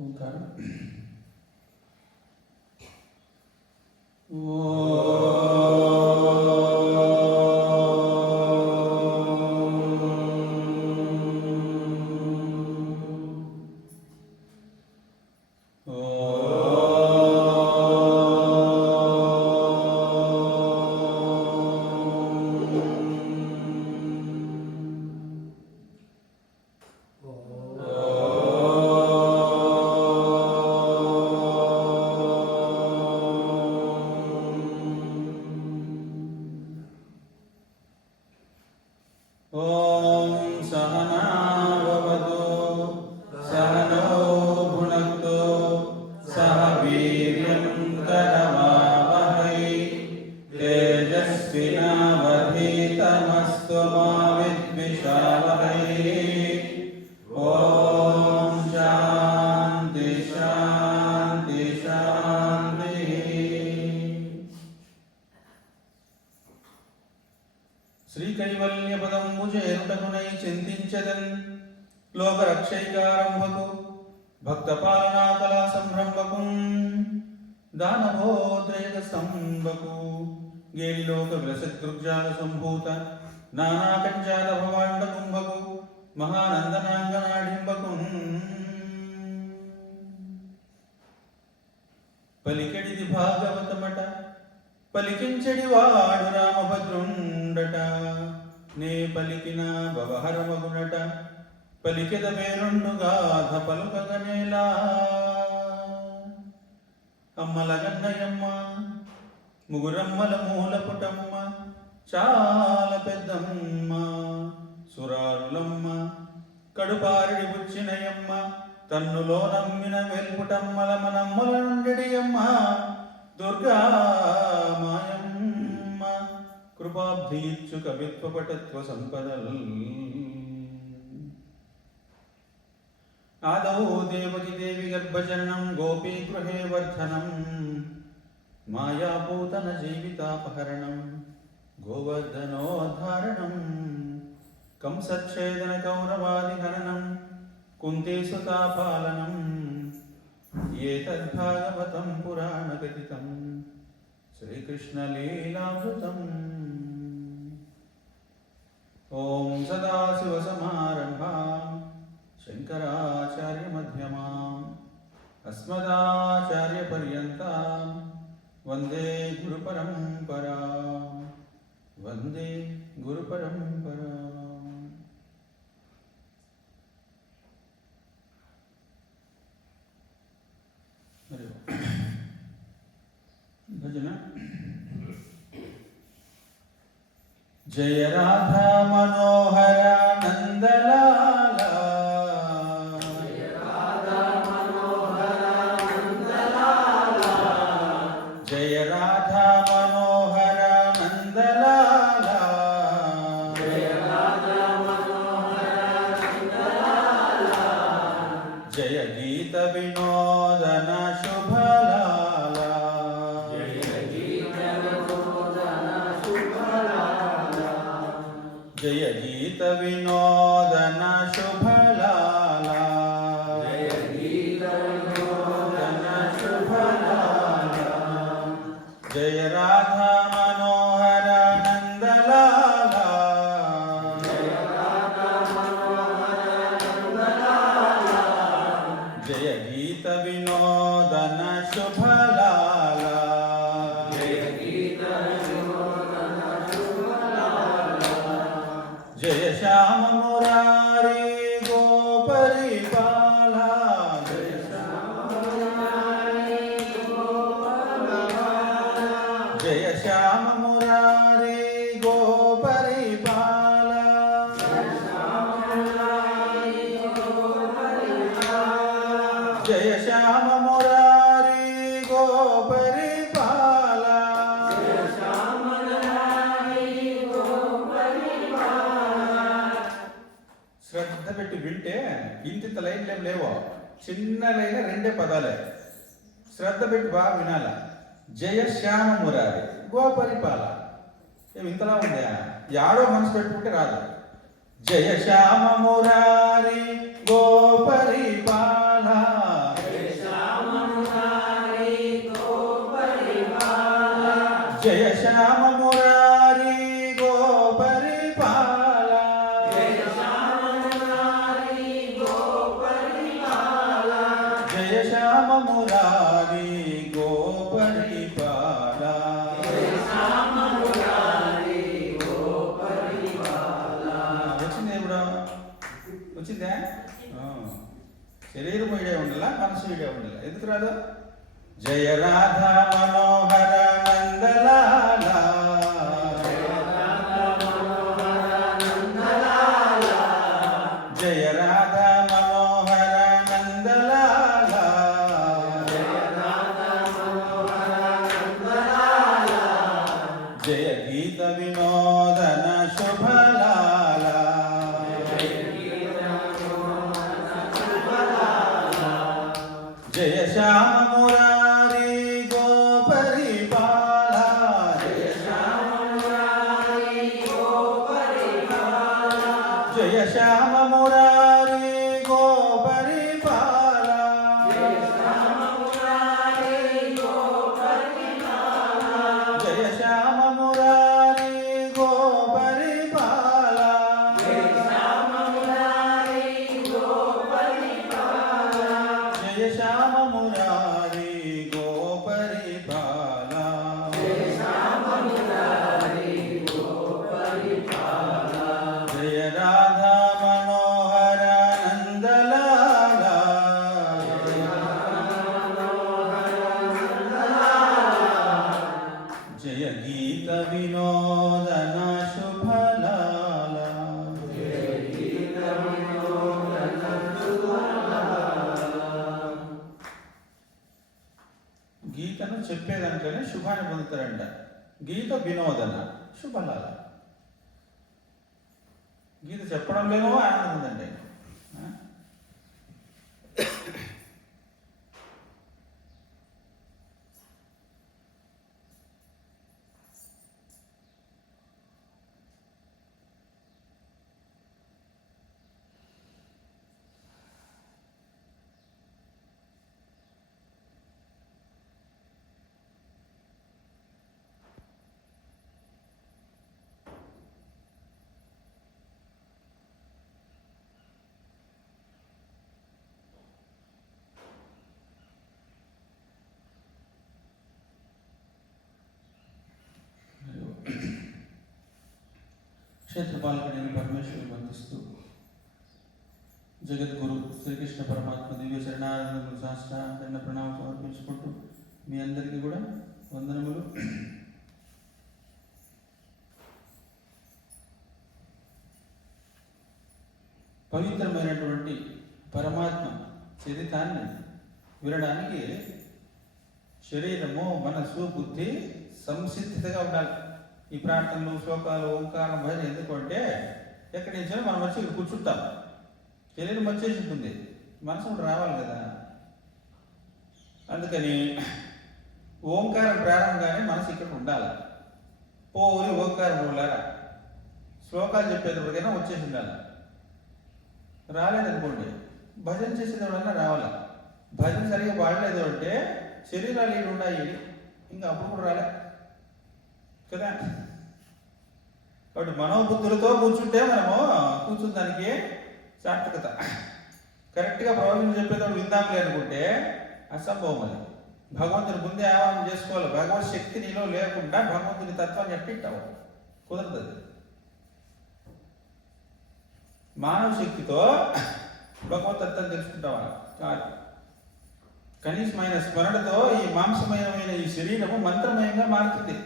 ఓంకారం. శ్రీకైవల్యపదంబుచేరుటకునై చింతించదన్ లోకరక్షైకారంభకు భక్తపాలనాకలా సంరంభకు దానభోద్రేక సంభకు గేలిలోక విలసదృగ్జాల సంభూత నానాకంజాల భవాండ కుంభకు మహానందనాంగనాడింబకు పలికెడిది భాగవతమట పలికించడి వాడు రామభద్రుండట నే పలికిన భవహరమగునట పలికెద వేరుండుగాధ పలుకగనేలా అమ్మల గన్నయమ్మ ముగురమ్మల మూలపుటమ్మ చాలా పెద్దమ్మ సురారులమ్మ కడుపారిడి బుచ్చినయమ్మ తన్నులో నమ్మిన వెల్పుటమ్మల మనమ్మల నుండియమ్మ దుర్గా మాయమ్మ కృపాబ్ధియిచ్చు కవిత్వపటత్వ సంపదల్ ఆదౌ దేవకి దేవి గర్భజననం గోపీగృహే వర్ధనం మాయాపూతన జీవితాపహరణం గోవర్ధనోద్ధారణం కంసచ్ఛేదన కౌరవాదిహరణం కుంతీసుతాపాలనం ఏతద్భాగవతం పురాణకథితం శ్రీకృష్ణలీలామృతం. ఓం సదాశివసమారంభాం శంకరాచార్యమధ్యమాం అస్మదాచార్యపర్యంతాం వందే గురుపరంపరాం వందే గురుపరంపరాం. భజన. జయ రాధా మనోహర నందలాల జయ రాధా మనోహర నందలాల జయ గీత వినోదన శుభలాల జయ గీత వినోదన శుభలాల జయ రాధా మనోహర నందలాల జయ గీత వినోదన శుభలాల జయ శ్యామ మురారి గోపరిపాల జయ శ్యామ మురారి గోపరిపాల జయ శ్యామ మురారి గోపరిపాల శ్రద్ధ పెట్టి వింటే ఇంత లైన్లేం లేవో, చిన్న లైన్ రెండే పదాలే. శ్రద్ధ పెట్టి బాగా వినాల. జయ శ్యామ మురారి గోపరిపాల. ఏమి ఇంతలా ఉందా? యాడో మనసు పెట్టుకుంటే రాదు. జయ శ్యామ మురారి గోపరిపాల జయ మనసు వీడే ఉండాలి. ఎందుకు రాదు? జయ రాధా మనోహర నందలాల, జయ రాధా మనోహర నందలాల, జయ గీత వినోదన శుభలాల, జయ శ్యామ మురారి గోపరిపాల, జయ శ్యామ మురారి గోపరిపాల, జయ శ్యామ మురారి గోపరిపాల, జయ శ్యామ మురారి గోపరిపాల, జయ శ్యామ మురారి గోపరిపాల, జయ శ్యామ మురారి గోపరిపాల, జయ శ్యామ మురారి గోపరిపాల, జయ శ్యామ మురారి గోపరిపాల, జయ రాధా మనోహర నందలాల, జయ గీత వినోదన శుభలాల, గీతను చెప్పేదాంట్లోనే శుభాన్ని పొందుతారంట. గీత వినోదన శుభలాల. గీత చెప్పడంలోనో ఆనందం ఉందండి. ఆ? క్షేత్రపాలకుడైన పరమేశ్వరుని వందిస్తూ జగద్గురు శ్రీకృష్ణ పరమాత్మ దివ్య శరణానందములు సాష్టాంగ ప్రణామం సమర్పించుకుంటూ మీ అందరికీ కూడా వందనములు. పవిత్రమైనటువంటి పరమాత్మ చరితాన్ని వినడానికి శరీరము, మనసు, బుద్ధి సంసిద్ధతగా ఉండాలి. ఈ ప్రార్థనలు, శ్లోకాలు, ఓంకారం, భజన ఎందుకంటే ఎక్కడి నుంచో మనం వచ్చి ఇక్కడ కూర్చుంటాం. శరీరం వచ్చేసి ఉంటుంది, మనసు కూడా రావాలి కదా. అందుకని ఓంకారం ప్రారంభంగానే మనసు ఇక్కడ ఉండాలి. పోయి ఓంకారం ఉండాలి. శ్లోకాలు చెప్పేటప్పటికైనా వచ్చేసి ఉండాలి. రాలేదనుకోండి, భజన చేసేటప్పుడన్నా రావాలి. భజన సరిగా వాడలేదు అంటే శరీరాలు ఏడు ఉన్నాయి, ఇంకా అప్పుడు కూడా రాలే కదా. కాబట్టి మనోబుద్ధులతో కూర్చుంటే మనము కూర్చున్న దానికి సార్థకత. కరెక్ట్గా ప్రవచనం చెప్పేటప్పుడు విందాంలే అనుకుంటే అసంభవం. అది భగవంతుని ముందే ఆవాహన చేసుకోవాలి. భగవత్ శక్తి నీలో లేకుండా భగవంతుని తత్వాన్ని ఎట్టింటావు, కుదరదు. మానవ శక్తితో భగవత్ తత్వాన్ని తెలుసుకుంటావా? కాదు. కనీసమైన స్మరణతో ఈ మాంసమయమైన ఈ శరీరము మంత్రమయంగా మారుతుంది.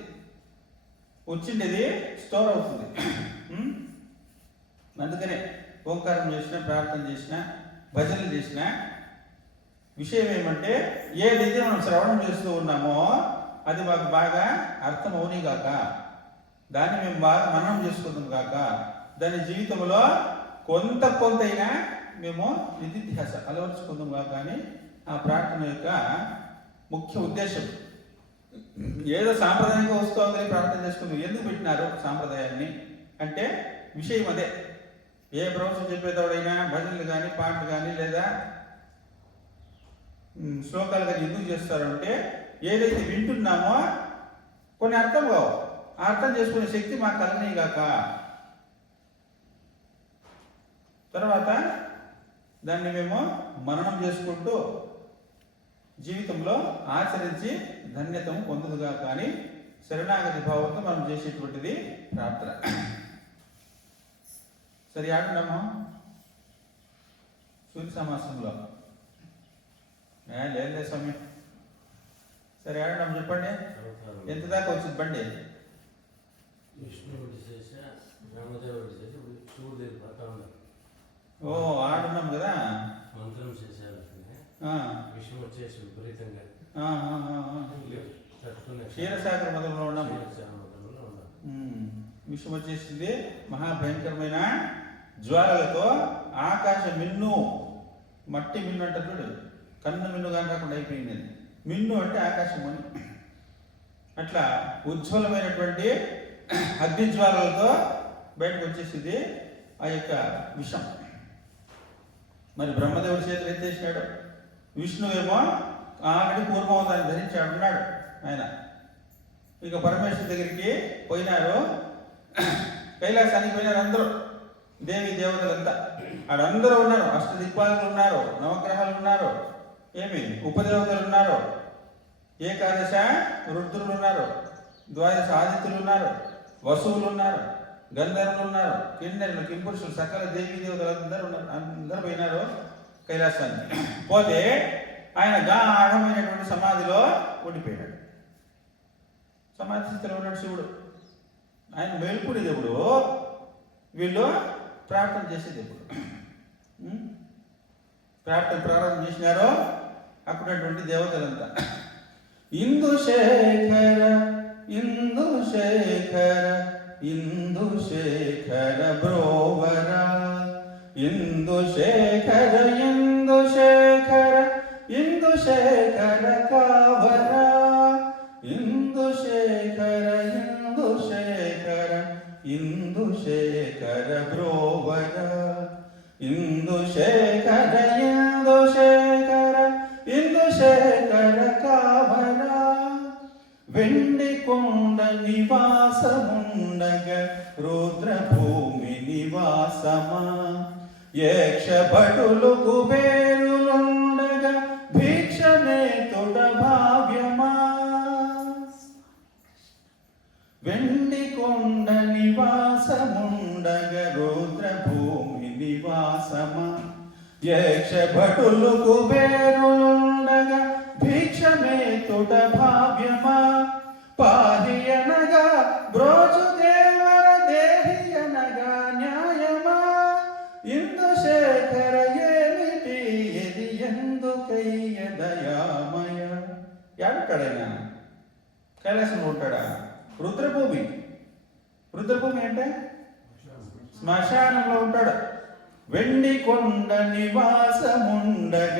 వచ్చిండేది స్టోర్ అవుతుంది. అందుకనే ఓంకారం చేసినా, ప్రార్థన చేసినా, భజనలు చేసినా విషయం ఏమంటే ఏదైతే మనం శ్రవణం చేస్తూ ఉన్నామో అది మాకు బాగా అర్థం అవుని కాక, దాన్ని మేము బాగా మననం చేసుకుందాం కాక, దాని జీవితంలో కొంతైనా మేము నిధిధ్యాస అలవర్చుకుందాం కాక అని ఆ ప్రార్థన యొక్క ముఖ్య ఉద్దేశం. ఏదో సాంప్రదాయంగా వస్తుందని ప్రార్థన చేసుకుందాం. ఎందుకు పెట్టినారు సాంప్రదాయాన్ని అంటే విషయం అదే. ఏ ప్రవచనం చెప్పేటోడైనా భజనలు కానీ, పాటలు కానీ, లేదా శ్లోకాలు కానీ ఎందుకు చేస్తారు అంటే ఏదైతే వింటున్నామో కొన్ని అర్థం కావు, ఆ అర్థం చేసుకునే శక్తి మాకు కలనీగాక, తర్వాత దాన్ని మేము మననం చేసుకుంటూ జీవితంలో ఆచరించి ధన్యతను పొందుదుగా. కానీ శరణాగతి భావంతో మనం చేసేటువంటిది ప్రార్థన. సరే ఆడున్నాము సూర్య సమాసంలో లేదు స్వామి. సరే ఆడడం చెప్పండి, ఎంత దాకా వచ్చింది బండి? ఓ ఆడున్నాం కదా, మంత్రం చేశారు. విషయం వచ్చేసి విపరీతంగా క్షీరసాగర మొదలులో ఉన్నాము. విషయం వచ్చేసింది, మహాభయంకరమైన జ్వాలలతో ఆకాశ మిన్ను, మట్టి మిన్ను అంటారు చూడు, కన్ను మిన్ను కాకుండా అయిపోయింది. మిన్ను అంటే ఆకాశం అని. అట్లా ఉజ్వలమైనటువంటి అగ్నిజ్వాలలతో బయటకు వచ్చేసింది ఆ యొక్క విషం. మరి బ్రహ్మదేవుడి చేతులు ఎత్తేసినాడు. విష్ణువేమో ఆల్రెడీ పూర్వమవుతాన్ని ధరించాడు ఉన్నాడు ఆయన. ఇక పరమేశ్వరు దగ్గరికి పోయినారు, కైలాసానికి పోయినారు అందరూ, దేవి దేవతలంతా ఆడందరూ ఉన్నారు. అష్టదిక్పాలకులు ఉన్నారు, నవగ్రహాలు ఉన్నారు, ఏమి ఉపదేవతలు ఉన్నారు, ఏకాదశ రుద్రులు ఉన్నారు, ద్వాదశ ఆదిత్యులు ఉన్నారు, వసువులు ఉన్నారు, గంధర్వులు ఉన్నారు, కిన్నెరులు, కింపురుషులు, సకల దేవీ దేవతలు అందరూ ఉన్నారు. అందరూ పోయినారు కైలాసానికి. పోతే ఆయన గాఢమైనటువంటి సమాధిలో ఉండిపోయినాడు. సమాధి స్థితిలో ఉన్నాడు శివుడు. ఆయన మేల్పుడి దేవుడు, వీళ్ళు ప్రార్థన చేసే దేవుడు. ప్రారంభం చేసినారో అప్పుడటువంటి దేవతలంతా ఇందుశేఖర ఇందుశేఖర ఇందుశేఖర బ్రోవర, ఇందుశేఖర ఇందుశేఖర ఇందుశేఖర కావర, ఇందుశేఖర ఇందుశేఖర ఇందుశేఖర బ్రోవర, ఇందుశేఖర ఇందుశేఖర ఇందుశేఖర కావర, వెండి కొండ నివాసముండగ రుద్రభూమి నివాసమా, యక్ష భటులు కుబేరులుండగ భిక్షనే తొడ భావ్యమా, వెండి కొండ నివాసముండగ రుద్రభూమి నివాసమా, యక్ష భటులు కుబేరులుండగ భిక్షమే తొడ భావ్యమా, పాహి అనగా బ్రోచు దేవర దేహి అనగా న్యాయమా, ఇందుశేఖర ఏమిటి ఎది ఎందుకయ్య దయామయ. ఎక్కడైనా కైలాసంలో ఉంటాడా? రుద్రభూమి. రుద్రభూమి అంటే శ్మశానంలో ఉంటాడు. వెండి కొండ నివాసముండగ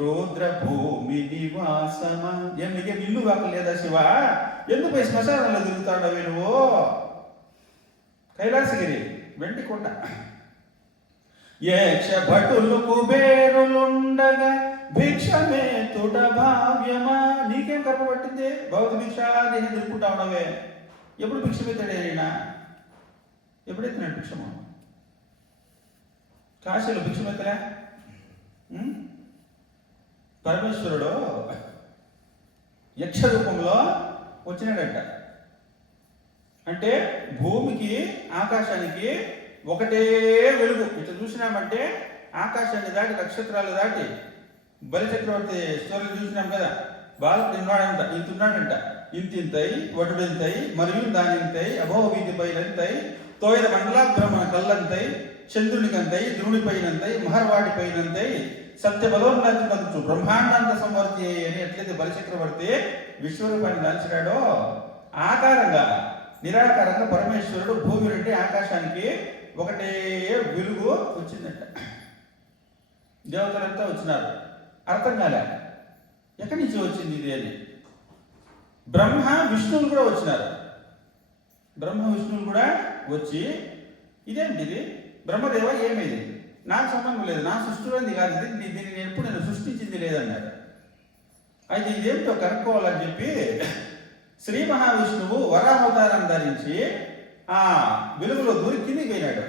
రుద్రభూమి నివాసమా. ఎందుకే ఇల్లు వాకలేదా శివ? ఎందుకు పోయి శ్మశానంలో తిరుగుతాడవి నువ్వు? కైలాసగిరి వెండి కొండ. యక్ష భటులు కుబేరులుండగా భిక్షమే తుడ భావ్యమా. నీకేం కర్మ పట్టింది? భౌత భిక్ష నేను తిరుగుకుంటా ఉన్నవే. ఎప్పుడు భిక్షమెత్తాడేనా? ఎప్పుడెత్తినాడు భిక్షము? కాశీలో భిక్షమెత్తలే. పరమేశ్వరుడు యక్ష రూపంలో వచ్చినాడంట. అంటే భూమికి ఆకాశానికి ఒకటే వెలుగు. ఇట్లా చూసినామంటే ఆకాశాన్ని దాటి నక్షత్రాలు దాటి బలిచక్రవర్తి స్టోరీలు చూసినాం కదా, బాలకుడు ఉన్నాడంట, ఇంతున్నాడంట, ఇంతింతై వటుడింతై మరియు దానింతై అభవ వీధి పైనంతై తోయల మండలాభ్రమణ కల్లంతై చంద్రునికంతై ధ్రువునిపైనంతై మహర్వాడి పైనంతై సత్య బలోన్నతించు బ్రహ్మాండాంత సంవర్తి అని ఎట్లయితే బలిచక్రవర్తి విశ్వరూపాన్ని దాల్చినాడో ఆకారంగా నిరాకారంగా పరమేశ్వరుడు భూమి నుండి ఆకాశానికి ఒకటే వెలుగు వచ్చిందంట. దేవతలంతా వచ్చినారు, అర్థం కాలే ఎక్కడి నుంచి వచ్చింది ఇది అని. బ్రహ్మ విష్ణువులు కూడా వచ్చినారు. బ్రహ్మ విష్ణువులు కూడా వచ్చి ఇదేంటి ఇది బ్రహ్మదేవ ఏమైంది, నాకు సంబంధం లేదు, నా సృష్టిలోది కాదు ఇది, దీన్ని నేను ఎప్పుడు నేను సృష్టించింది లేదన్నారు. అయితే ఇదేమిటో కనుక్కోవాలని చెప్పి శ్రీ మహావిష్ణువు వరాహవతారం ధరించి ఆ వెలుగులో దూరి కిందికి పోయినాడు.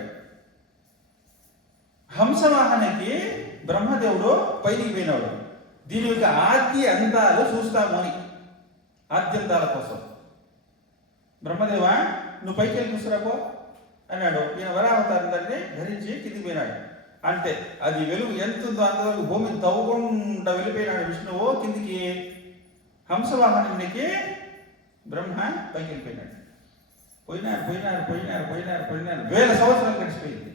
హంసవాహనకి బ్రహ్మదేవుడు పైకి పోయినాడు. దీని యొక్క ఆద్య అంతాలు చూస్తాము అని, ఆద్యంతాల కోసం. బ్రహ్మదేవ నువ్వు పైకి వెళ్ళి చూసుకురాపో అన్నాడు. ఈయన వరాహవతారం ధరించి కిందికి పోయినాడు. అంతే. అది వెలుగు ఎంత ఉందో అంతవరకు భూమిని తవ్వుకుంటా వెళ్ళిపోయినాడు విష్ణువు కిందికి. హంసవాహనునికి బ్రహ్మ పైకి వెళ్ళిపోయినాడు. పోయినారు వేల సంవత్సరాలు గడిచిపోయింది.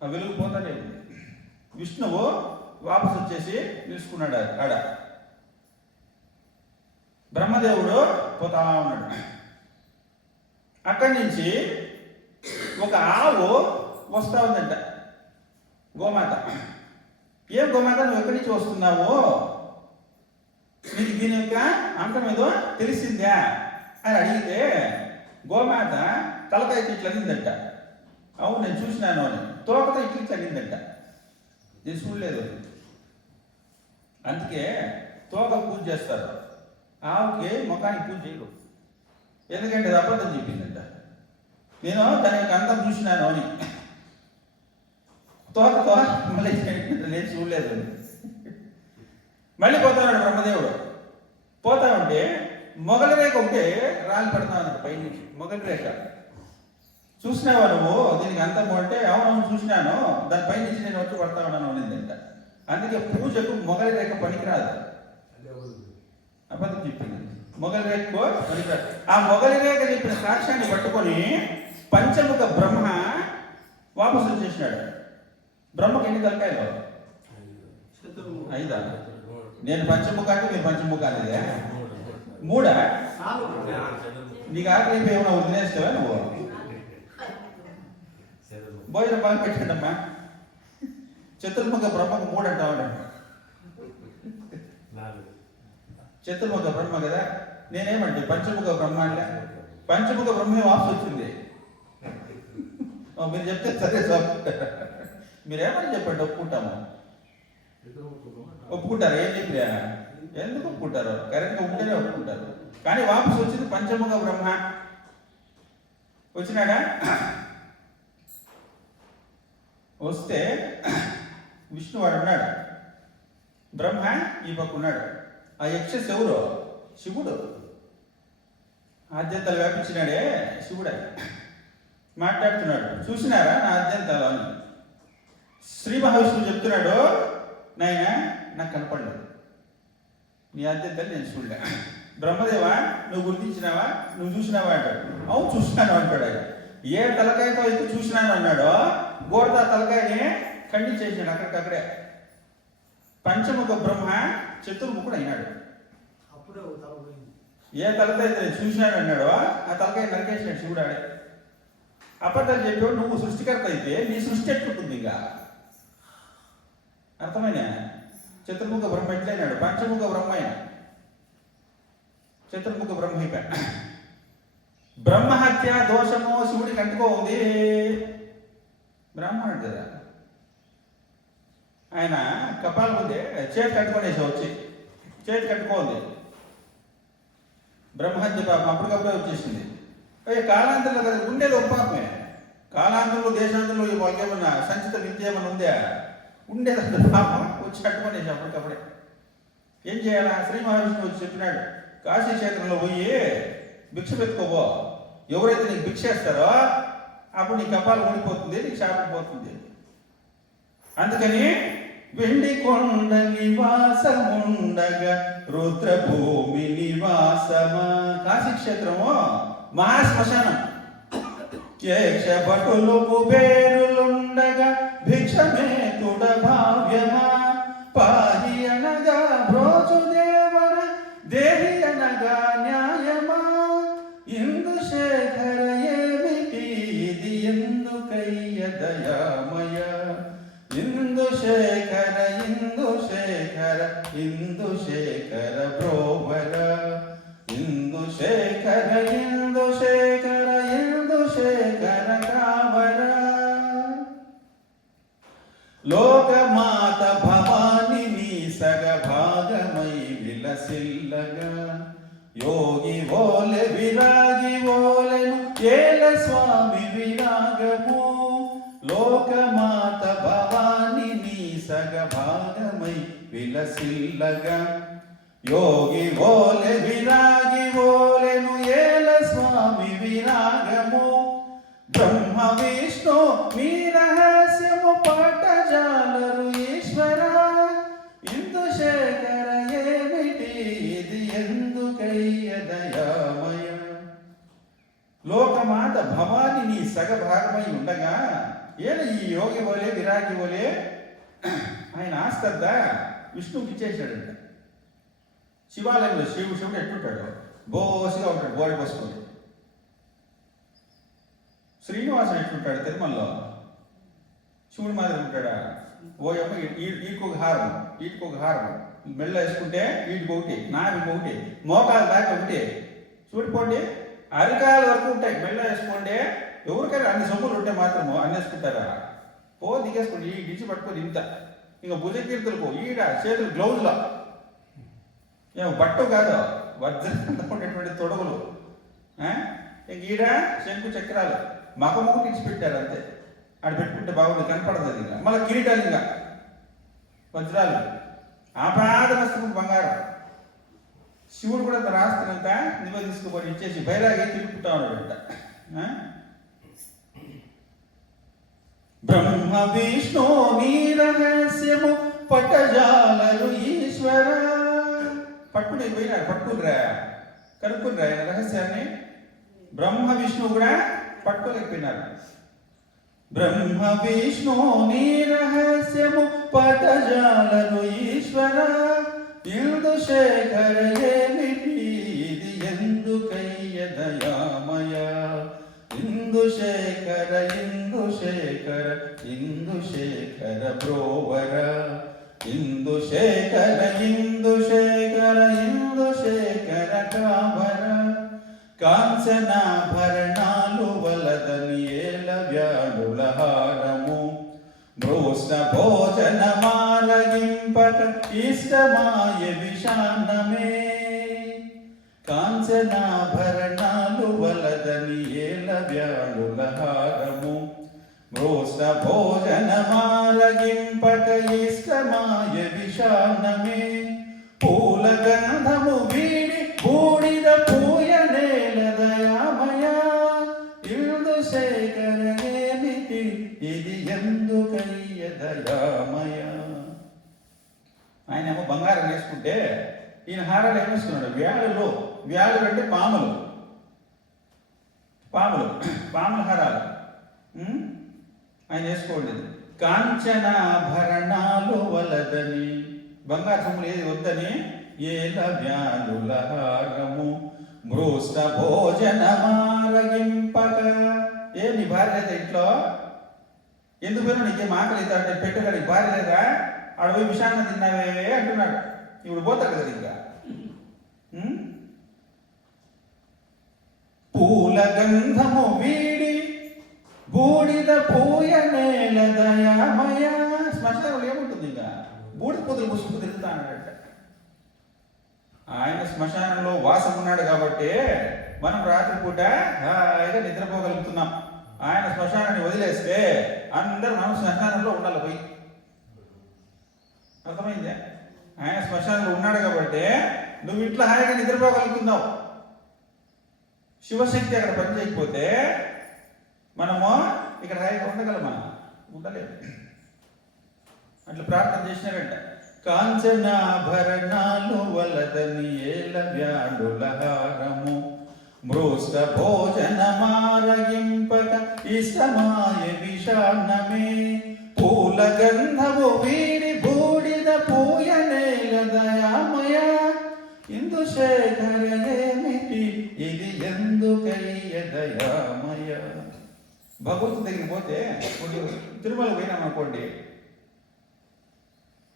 ఆ వెలుగు పోతానే ఉంది. విష్ణువు వాపసు వచ్చేసి నిలుచుకున్నాడు ఆడ. బ్రహ్మదేవుడు పోతా ఉన్నాడు. అక్కడి నుంచి ఒక ఆవు వస్తా ఉందంట, గోమాత. ఏం గోమాత, నువ్వు ఎక్కడి నుంచి వస్తున్నావు? నీకు దీని యొక్క అంతం ఏదో తెలిసిందా అని అడిగితే గోమాత తలకాయ ఇట్లా అనిందంట. అవును నేను చూసినాను అని. తోకతో ఇట్లా అనిందంట. నేను చూడలేదు. అందుకే తోక పూజ చేస్తారు, ఆవుకి ముఖానికి పూజ చేయరు. ఎందుకంటే అది అబద్ధం చెప్పిందంట. నేను దాని యొక్క అందం చూసినాను అని. తోకతో మళ్ళీ నేను చూడలేదు. మళ్ళీ పోతున్నాడు బ్రహ్మదేవుడు. పోతా ఉంటే మొగలి రేఖ ఉంటే రాళ్ళు పెడతా ఉన్నాడు పైనుంచి. మొగలి రేఖ చూసినావా నువ్వు దీనికి అంతము అంటే అవునవును చూసినాను, దానిపై నుంచి నేను వచ్చి పడతా ఉన్నాను అనిందంట. అందుకే పూజకు మొగలి రేఖ పనికిరాదు, అబద్ధం చెప్పింది. మొగలి రేఖ పనికిరాదు. ఆ మొగలి రేఖ చెప్పిన సాక్ష్యాన్ని పట్టుకొని పంచముఖ బ్రహ్మ వాపసు వచ్చేసినాడు. బ్రహ్మకి ఎన్ని తలకాయలు? 5. నేను పంచముఖ అంటే మీరు పంచముఖ అనేదే 3. నీకు ఆకలి ఏమైనా వదిలేస్తావా నువ్వు? భోజనం బాగా పెట్టండమ్మా. చతుర్ముఖ బ్రహ్మకు 3 అంటావాడు. చతుర్ముఖ బ్రహ్మ కదా. నేనేమంటే పంచముఖ బ్రహ్మ అంటే పంచముఖ బ్రహ్మే వాపసు వచ్చింది. మీరు చెప్తే సరే సార్, మీరేమని చెప్పండి, ఒప్పుకుంటాము. ఒప్పుకుంటారు? ఏం చెప్పిరా? ఎందుకు ఒప్పుకుంటారు? కరెక్ట్గా ఉంటేనే ఒప్పుకుంటారు. కానీ వాపసు వచ్చింది పంచముఖ బ్రహ్మ. వచ్చినాడా? వస్తే విష్ణువాడు ఉన్నాడు, బ్రహ్మ ఈ పక్క ఉన్నాడు. ఆ యక్షస్ ఎవరు? శివుడు. ఆద్యంతాలు వ్యాపించినాడే శివుడే. మాట్లాడుతున్నాడు, చూసినారా నా ఆద్యంతాలు అని. శ్రీ మహావిష్ణువు చెప్తున్నాడు, నాయనా నాకు కనపడలేదు, నీ ఆద్యంతాలు నేను చూడలే. బ్రహ్మదేవా నువ్వు గుర్తించినావా, నువ్వు చూసినావా అంటాడు. అవును చూసినాను అంటాడు. ఏ తలకాయతో అయితే చూసినాను అన్నాడో గోడత తలకాయని ఖండించేసాడు అక్కడికక్కడే. పంచముఖ బ్రహ్మ చతుర్ముఖుడు అయినాడు. ఏ తలతో అయితే చూసినాడు అన్నాడో ఆ తలకాయ నరికేసినాడు శివుడు ఆడే. అబద్ధాలు చెప్పేవాడు నువ్వు సృష్టికర్త అయితే నీ సృష్టి ఎట్లుంటుంది? ఇక అర్థమైనా? చతుర్ముఖ బ్రహ్మ ఎట్లయినాడు? పంచముఖ బ్రహ్మ అయినా చతుర్ముఖ బ్రహ్మ అయిపోయాడు. బ్రహ్మహత్య దోషము శివుడికి అంటుకో ఉంది. బ్రాహ్మణుడు కదా ఆయన. కపాల ముందే చేతి కట్టుకునేసి వచ్చి చేతి కట్టుకోంది. బ్రహ్మహత్య పాపం అప్పటికప్పుడే వచ్చేసింది. అయ్యే కాలాంతరంలో కదా ఉండేది ఒక పాపమే. కాలాంతరంలో దేశాంతరంలో వాళ్ళకేమన్నా సంచిత విద్య ఏమన్నా ఉందా? ఉండేది పాపం వచ్చి కట్టుకునేసి అప్పటికప్పుడే. ఏం చేయాలా? శ్రీ మహావిష్ణువు వచ్చి చెప్పినాడు, కాశీ క్షేత్రంలో పోయి భిక్ష పెట్టుకోబో. ఎవరైతే నీకు భిక్ష వేస్తారో అప్పుడు నీ కపాలు ఊడిపోతుంది, నీకు శాపం పోతుంది. అందుకని వెండి కొండ నివాసముండగా రుద్రభూమి నివాసమా. కాశీ క్షేత్రము మహాశ్మశానం. కేశ భటులు కుబేరులుండగా భిక్షమే తుడ భావ్యమా. పాహి అనగా బ్రోచు దేవర దేహి అనగా న్యాయమా. ఇందుశేఖర ఏమిటి ఇది ఎందుకయ్య దయామయ. ఇందుశేఖర ఇందుశేఖర ఇందుశేఖర బ్రోవర. ఇందుశేఖర ఇందుశేఖర ఇందుశేఖర కావర. లోకమాత భవాని నీ సగ భాగమై విలసిల్లగా. యోగి ఓలె విరాగి ఓలెను ఏల స్వామి విరాగము. లోకమాత భవాని నీ సగ భాగమై విలసిల్లగా. యోగి ఓలె విరాగి ఓలెను ఏల స్వామి విరాగము. బ్రహ్మ విష్ణు మీ రహస్యము పట్టజ సగ భాగమై ఉండగా ఏదో ఈ యోగి పోలే విరాగి పోలే ఆయన ఆస్తంతా విష్ణువుకి ఇచ్చేసాడంట. శివాలయంలో శివుడు ఎట్టుంటాడు, బోసిగా ఉంటాడు, బోడి పోసుకొని. శ్రీనివాసుడు ఎట్లుంటాడు తిరుమలలో, శివుడు మాదిరి ఉంటాడా? ఓయమ్మ ఈటికొక హారం, ఈటికొక హారం, మెళ్ళ వేసుకుంటే వీటికి ఒకటి, నావికి ఒకటి, మోకాలు దాకా ఒకటి. చూడిపోండి, అరికాల వరకు ఉంటాయి. మెళ్ళ వేసుకోండి, ఎవరికైనా అన్ని సొమ్ములు ఉంటే మాత్రము అన్నేసుకుంటారా? దిగేసుకోండి, ఈ గిచ్చి పట్టుకొని ఇంత. ఇంకా భుజకీర్తులకు ఈడ చేతులు గ్లౌజ్లో, ఏమో బట్టు కాదు, వజ్రంతో ఉండేటువంటి తొడుగులు. ఇంక ఈడ శంకు చక్రాలు, మగముకు ఇచ్చిపెట్టారు అంతే. ఆడ పెట్టుకుంటే బాగుంది, కనపడుతుంది. ఇంకా మళ్ళీ కిరీటాలు, ఇంకా వజ్రాలు, ఆపాద వస్తువు బంగారం. శివుడు కూడా తన ఆస్తినంతా నివేదించుకొని ఇచ్చేసి బైరాగి తిరుగుతూ ఉన్నాడంట. బ్రహ్మ విష్ణు నీ రహస్యము పట్టజాలరు ఈశ్వర. పట్టుకుని పోయినారు, పట్టుకునిరా, కనుక్కునిరా ఆయన రహస్యాన్ని. బ్రహ్మ విష్ణు కూడా పట్టుకోలేకపోయినారు. బ్రహ్మ విష్ణు నీ రహస్యము పట్టజాలరు ఈశ్వర. ఇందుశేఖర ఏమిటి ఇది ఎందుకయ్య దయామయ. ఇందుశేఖర ఇందుశేఖర ఇందుశేఖర బ్రోవర. ఇందుశేఖర ఇందుశేఖర ఇందుశేఖర కావర. కాంచనాభరణాలు వలదని ఏల వ్యాడుల హారము. భ్రోష్ట భోజన మారగింపక ఇష్టమాయ విషాన్నమే. కాంచనాభరణాలు వలదని ఏల వ్యాడుల హారము. భ్రోష్ట భోజన మారగింపక ఇష్టమాయ విషాన్నమే. పూల గంధము వీడి బూడిద పూయ నేల దయామయ. ఇందుశేఖర ఏమిటి ఇది ఎందుకయ్య దయామయ. ఆయన ఏమో బంగారం వేసుకుంటే ఈయన హారాలు ఏమేసుకున్నాడు, వ్యాళులు. వ్యాళులు అంటే పాములు, పాములు పాముల హారాలు ఆయన వేసుకోలేదు. కాంచనాభరణాలు వలదని, బంగారు సొమ్ములు ఏది వద్దని ఏల వ్యాలుల హారము. మృష్ట భోజన మారగింపక. ఏ నీ భార్య లేదా ఇంట్లో? ఎందుకు పోయినా నీకేం ఆకలి అవుతా అంటే పెట్టుగా నీ భార్య లేదా? ఆడ పోయి విషాన్ని తిన్నావే అంటున్నాడు. ఇప్పుడు పోతాడు కదా ఇంకా. పూల గంధము వీడి బూడిద పూయ నేల దయామయ. శ్మశానంలో ఏముంటుంది? ఇంకా బూడిద పొద్దులు పుసుకు తిరుగుతా అన్నాడట. ఆయన శ్మశానంలో వాసం ఉన్నాడు కాబట్టి మనం రాత్రిపూట హాయిగా నిద్రపోగలుగుతున్నాం. ఆయన శ్మశానాన్ని వదిలేస్తే అందరూ మనం శ్మశానంలో ఉండాలి పోయి. అర్థమైందా? ఆయన శ్మశానంలో ఉన్నాడు కాబట్టి నువ్వు ఇంట్లో హాయిగా నిద్రపోగలుగుతున్నావు. శివశక్తి అక్కడ పనిచేయకపోతే మనము ఇక్కడ హాయిగా ఉండగలమా? ఉండలేము. అట్లా ప్రార్థన చేసినారంట. కాంచనాభరణాలు వలదని ఏల వ్యాడుల హారము. మృష్ట భోజన మారగింపక ఇష్టమాయ విషాన్నమే. పూల గంధము వీడి బూడిద పూయ నేల దయామయ. ఇందుశేఖర ఏమిటి ఇది ఎందుకయ్య దయామయ. భగవంతుడి దగ్గరికి పోతే, తిరుమల పోయినామనుకోండి,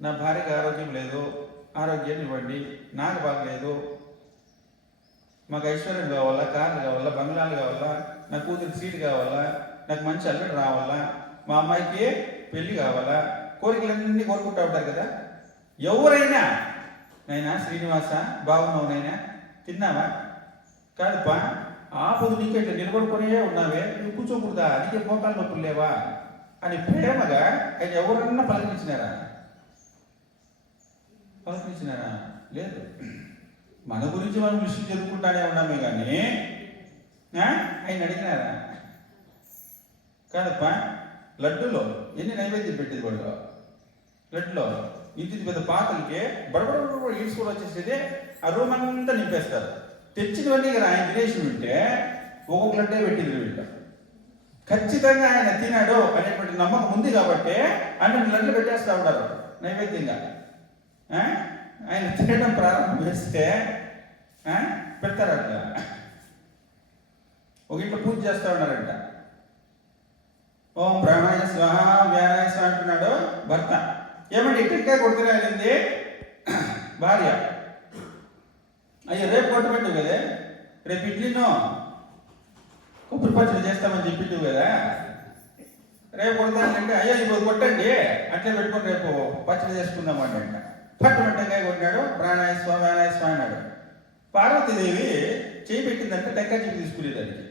నా భార్యకి ఆరోగ్యం లేదు, ఆరోగ్యాన్ని ఇవ్వండి. నాకు బాగలేదు, మాకు ఐశ్వర్యం కావాలా, కార్లు కావాలా, బంగ్లాలు కావాలా, నా కూతురికి సీటు కావాలా, నాకు మంచి అల్లుడు రావాలా, మా అమ్మాయికి పెళ్ళి కావాలా, కోరికలన్నీ కోరుకుంటూ ఉంటారు కదా. ఎవరైనా నైనా శ్రీనివాస బాగున్నావు, నైనా తిన్నావా? కాదుపా, ఆపదు నీకు ఇట్లా నిలబడుకునే ఉన్నావే, నువ్వు కూర్చోకూడదా, నీకే మోకాలు నొప్పులు లేవా అని ప్రేమగా ఆయన ఎవరన్నా పలకరించినారా? పలకరించినారా? లేదు. మన గురించి మనం విషయం జరుపుకుంటానే ఉన్నామే కానీ ఆయన అడిగినారా? కాదప్ప, లడ్డూలో ఎన్ని నైవేద్యం పెట్టేది వాళ్ళు. లడ్డులో ఇంటి పెద్ద పాతలకి బడబడ ఈడ్చుకొని వచ్చేసేది, ఆ రూమ్ అంతా నింపేస్తారు. తెచ్చినవన్నీ ఆయన తినేసి ఉంటే ఒక్కొక్క లడ్డే పెట్టింది వీళ్ళు. ఖచ్చితంగా ఆయన తినాడు అనేటువంటి నమ్మకం ఉంది కాబట్టి 12 లడ్లు పెట్టేస్తా ఉంటారు నైవేద్యంగా. ఆయన తినడం ప్రారంభం చేస్తే పెడతారు అట్లా. ఒక ఇంట్లో పూజ చేస్తా ఉన్నారంట. ఓం ప్రాణాయ స్వాహ వ్యానాయ స్వాహ అంటున్నాడు భర్త. ఏమంటే ఇట్టికే కొడుతున్నా వెళ్ళింది భార్య. అయ్యో రేపు కొట్టబెట్టు కదే, రేపు ఇడ్లీనో కొబ్బరి పచ్చడి చేస్తామని చెప్పిండు కదా, రేపు కొడతానంటే అయ్యో ఇప్పుడు కొట్టండి అట్లే పెట్టుకొని రేపు పచ్చడి చేసుకుందామంట. పట్టుమంటంగా కొట్టినాడు. ప్రాణాయ స్వాహ వ్యానాయ స్వాహ అన్నాడు. పార్వతీదేవి చేయి పెట్టిందంటే టెంకాయ చెప్పి తీసుకునేదానికి.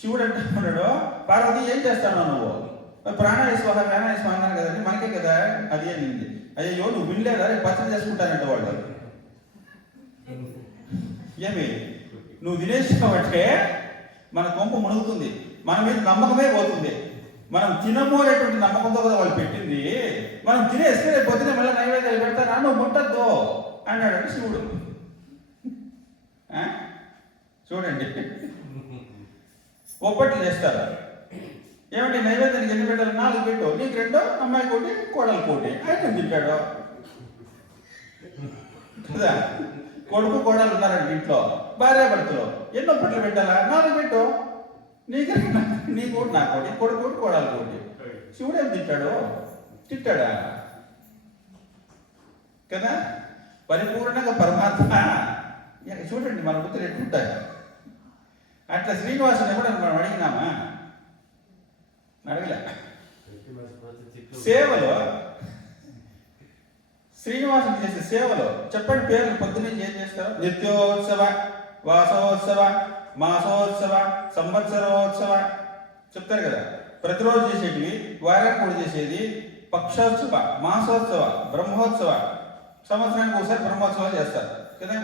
శివుడు అంటే ఉన్నాడు, పార్వతి ఏం చేస్తాను నువ్వు? ప్రాణాయ స్వాహ వ్యానాయ స్వాహ అన్నాను కదండి, మనకే కదా అది అనింది. అయ్యో నువ్వు వినలేదా, రేపు పచ్చడి చేసుకుంటానంటే వాళ్ళు. ఏమి నువ్వు తినేసావంటే మన కొంప మునుగుతుంది, మన మీద నమ్మకమే పోతుంది. మనం తినము అనేటువంటి నమ్మకంతో కదా వాళ్ళు పెట్టింది. మనం తినేస్తే రేపు పొద్దునే మళ్ళీ నైవేద్యాలు పెడతారా, నువ్వు ముట్టద్దు అన్నాడు శివుడు. చూడండి, ఒప్పట్లు చేస్తారు. ఏమంటే నైవేద్యానికి ఎన్ని పెట్టాలి? 4 పెట్టు, నీకు 2, అమ్మాయి కోటి, కోడలు కోటి. ఆయన తింటాడు కదా. కొడుకు కోడలు ఉన్నారండి ఇంట్లో, భార్యాభర్తలు. ఎన్నో పట్లు పెట్టాలా? 4 పెట్టు, నీకు నీ కోటి, నా కోటి, కొడుకు కోటి, కోడలు కోటి. శివుడు ఏం తింటాడు? తింటాడా కదా. పరిపూర్ణంగా పరమాత్మ. చూడండి మన బుద్ధులు ఎట్లుంటాయి. అట్లా శ్రీనివాసుని కూడా మనం అడిగినామా? అడగలే. సేవలో శ్రీనివాసుని చేసే సేవలో చెప్పండి పేర్లు పొద్దున్నే ఏం చేస్తారు? నిత్యోత్సవ, వాసోత్సవ, మాసోత్సవ, సంవత్సరోత్సవ చెప్తారు కదా. ప్రతిరోజు చేసేటివి, వారానికి కూడా చేసేది పక్షోత్సవ, మాసోత్సవ, బ్రహ్మోత్సవ, సంవత్సరానికి ఒకసారి బ్రహ్మోత్సవాలు చేస్తారు కదా.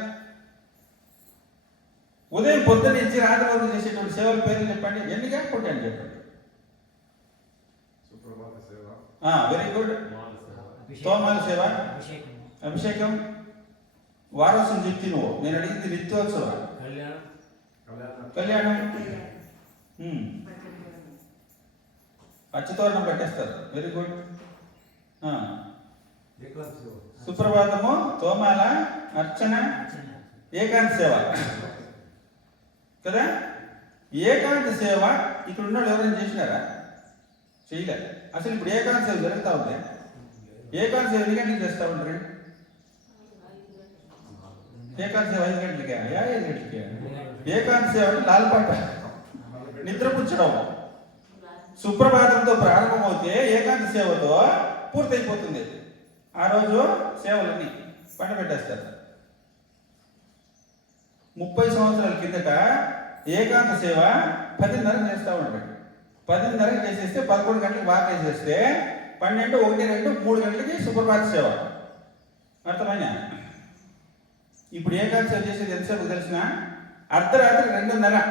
ఉదయం పొద్దున్న నుంచి రాత్రి వరకు చేసేటువంటి సేవల పేర్లు చెప్పండి. ఎన్ని కాకపోతే అని చెప్పండి. Very good. తోమాల సేవ, అభిషేకం, వారోసం చెప్తి నువ్వు. నేను అడిగింది నిత్యోత్సవ, కళ్యాణం, పచ్చతోరణం పెట్టేస్తారు. Very good. సుప్రభాతము, తోమాల, అర్చన, ఏకాంత సేవ కదా. ఏకాంత సేవ ఇక్కడ ఉన్నాడు ఎవరైనా చేసినారా? చేయలే. అసలు ఇప్పుడు ఏకాంత సేవ జరుగుతూ ఉంది. ఏకాంత సేవ ఎన్ని గంటలకు చేస్తూ ఉంటారు? ఏకాంత సేవ 5 గంటలకే. 5 గంటలకే ఏకాంత సేవ అంటే లాల్పాట, నిద్రపుచ్చడం. సుప్రభాతంతో ప్రారంభమవుతే ఏకాంత సేవతో పూర్తయిపోతుంది. ఆ రోజు సేవలన్నీ పంట పెట్టేస్తారు. 30 సంవత్సరాల కిందట ఏకాంత సేవ 10:30 చేస్తూ ఉంటాడు. 10:30 చేసేస్తే 11 గంటలకు బాగా వేసేస్తే 12, 1, 2, 3 గంటలకి సుప్రభాత సేవ. అర్థమైనా? ఇప్పుడు ఏకాంత సేవ చేసేది ఎంతసేపు తెలిసిన? అర్ధరాత్రి 2:30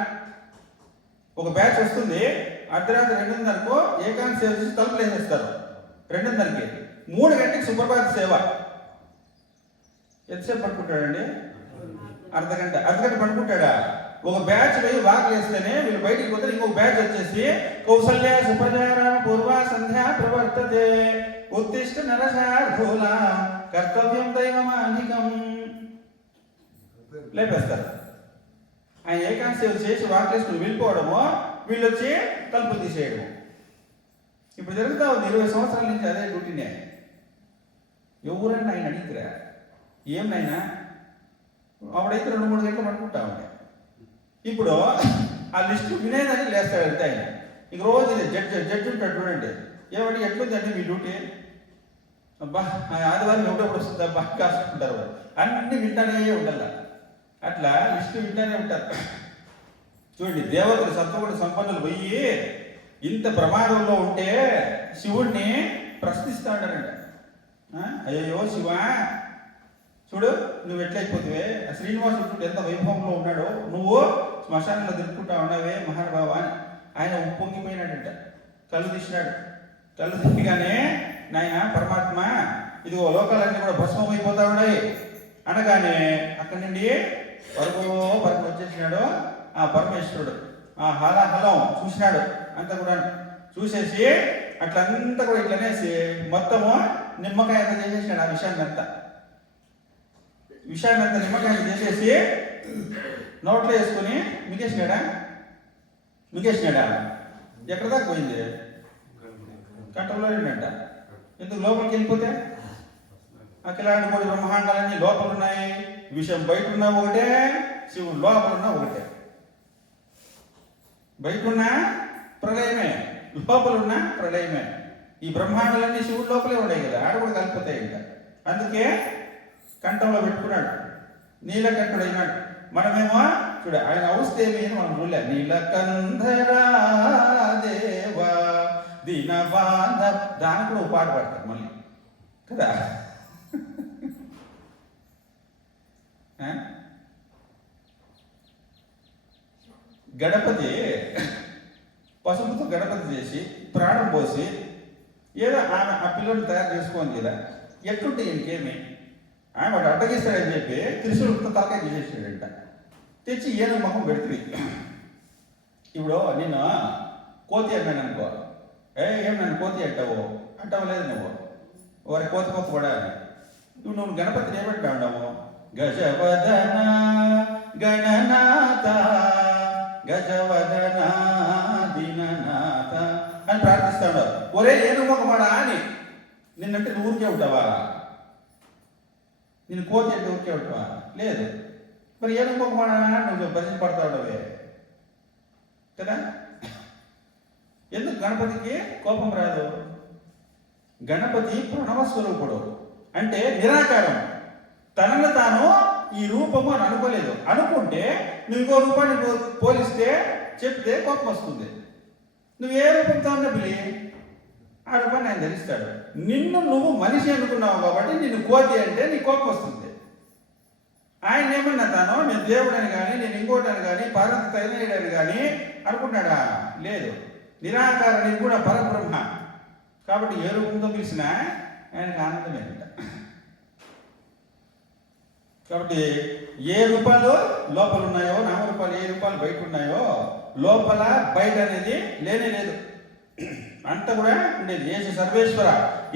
ఒక బ్యాచ్ వస్తుంది. అర్ధరాత్రి 2:30కు ఏకాంత సేవ చేసి తలుపులు వేసేస్తారు. 2:30కి 3 గంటలకు సుప్రభాత సేవ. ఎంతసేపు పడుకుంటాడండి? అర్ధగంట పడుకుంటాడా? ఒక బ్యాచ్ పోయి వాకులు వేస్తేనే వీళ్ళు బయటికి పోతే ఇంకొక బ్యాచ్ వచ్చేసి కౌసల్య సుప్రజారామ పూర్వ సంధ్యా ప్రవర్తతే ఉత్తిష్ట నరశార్ధూల కర్తవ్యం దైవమానికం లేపేస్తారు. ఆయన ఏకాంత సేవ చేసి వాకులు వేసుకుని వెళ్ళిపోవడము, వీళ్ళు వచ్చి తలుపులు తీసేయడము. ఇప్పుడు జరుగుతా ఉంది. 20 సంవత్సరాల నుంచి అదే డ్యూటీనే. ఎవరన్నా ఆయన అడిగిరా ఏమైనా అప్పుడైతే 2-3 గంటలు పడుకుంటా ఉంటాయి. ఇప్పుడు ఆ లిస్టు వినేదని లేస్తాడు వెళ్తే ఆయన. ఇక రోజు జడ్జి ఉంటాడు చూడండి. ఏమంటే ఎట్లుందండి మీ డ్యూటీ? అబ్బా ఆదివారం ఎవడప్పుడు వస్తుంది అబ్బా కాసుకుంటారు. అన్ని వింటానే ఉండాల. అట్లా లిస్టు వింటానే ఉంటారు. చూడండి, దేవతలు సత్వగుణ సంపన్నులు పోయి ఇంత ప్రమాదంలో ఉంటే శివుణ్ణి ప్రశ్నిస్తా ఉంటారంట. అయ్యో శివ, చూడు నువ్వు ఎట్లయిపోతువే, శ్రీనివాసుడు చూడు ఎంత వైభవంలో ఉన్నాడో, నువ్వు శ్మశానంలో తిరుక్కుంటా ఉన్నావే మహానుభావ అని ఆయన ఉప్పొంగిపోయినాడంట. కళ్ళు తీసినాడు. కళ్ళు తీయగానే నాయన పరమాత్మ ఇదిగో లోకాలన్నీ కూడా భస్మం అయిపోతా ఉన్నాయి అనగానే అక్కడి నుండి పరుగు వచ్చేసినాడు ఆ పరమేశ్వరుడు. ఆ హలం చూసినాడు. అంతా కూడా చూసేసి అట్లంతా కూడా ఇట్లనేసి మొత్తము నిమ్మకాయ అంతా చేసేసినాడు. ఆ విషయాన్ని అంతా నిమ్మకాయ చేసేసి నోట్లో వేసుకుని మిగేసినాడా ఎక్కడ దాకా పోయింది? కంటంలో ఏంటంట. ఎందుకు లోపలికి వెళ్ళిపోతే అఖిలాంటి కోటి బ్రహ్మాండాలన్నీ లోపల ఉన్నాయి. విషయం బయట ఉన్నా ఒకటే, శివుడు లోపల ఉన్నా ఒకటే. బయట ఉన్న ప్రళయమే, లోపల ఉన్న ప్రళయమే. ఈ బ్రహ్మాండాలన్నీ శివుడు లోపలే ఉన్నాయి కదా, ఆడ కూడా కలిసిపోతాయి ఇంకా. అందుకే కంఠంలో పెట్టుకున్నాడు, నీలకంఠుడు అయినాడు. మనమేమో చూడ ఆయన అవస్థ ఏమి అని మనం చూడలే. నీలకంధరా దేవా దీనబాంధ, దాని కూడా పాట పాడతారు మళ్ళీ కదా. గణపతి పసుపుతో గణపతి చేసి ప్రాణం పోసి ఏదో ఆమె ఆ పిల్లల్ని తయారు చేసుకోండి కదా, ఎట్లుంటే ఇంకేమి ఆమె వాడు అడ్డగిస్తాడని చెప్పి త్రిశూలంతో తలకాయ తీసేసాడంట. తెచ్చి ఏనుగు మొహం పెడుతుంది. ఇప్పుడు నిన్న కోతి అన్నాను అనుకో, ఏం నన్ను కోతి అంటావు అంటావలేదు నువ్వు, వారి కోతి మొక్క కూడా అని. నువ్వు గణపతిని ఏమంటా ఉన్నావు? గజవదన గణనాథ గజవదన దీననాథ అని ప్రార్థిస్తాడు. ఒరే ఏనుగు మొక్క మాడా అని. నిన్నంటే నువ్వు ఊరికే ఉంటావా? నేను కోతి అంటే ఊరికే ఉంటావా? లేదు. మరి ఏనుగు మొక్క మాడా నువ్వు భజన పడతా ఉండవే కదా. ఎందుకు గణపతికి కోపం రాదు? గణపతి ప్రణవస్వరూపుడు, అంటే నిరాకారం. తనను తాను ఈ రూపము అని అనుకోలేదు. అనుకుంటే నువ్వు ఇంకో రూపాన్ని పోలిస్తే చెప్తే కోపం వస్తుంది. నువ్వు ఏ రూపంతో ఉన్నా పిలి ఆ రూపాన్ని ఆయన ధరిస్తాడు. నిన్ను నువ్వు మనిషి అనుకున్నావు కాబట్టి నిన్ను కోతి అంటే నీ కోపం వస్తుంది. ఆయన ఏమన్నా తాను నేను దేవుడని కానీ నేను ఇంకోటని కానీ పార్వతి తైనని కానీ అనుకుంటాడా? లేదు. నిరాకారానికి కూడా పరబ్రహ్మ కాబట్టి ఏ రూపంతో పిలిచినా ఆయనకు ఆనందమేనంట. కాబట్టి ఏ రూపాలు లోపల ఉన్నాయో, నామరూపాలు ఏ రూపాలు బయట ఉన్నాయో, లోపల బయట అనేది లేనే లేదు. అంత కూడా ఉండేది. ఏష సర్వేశ్వర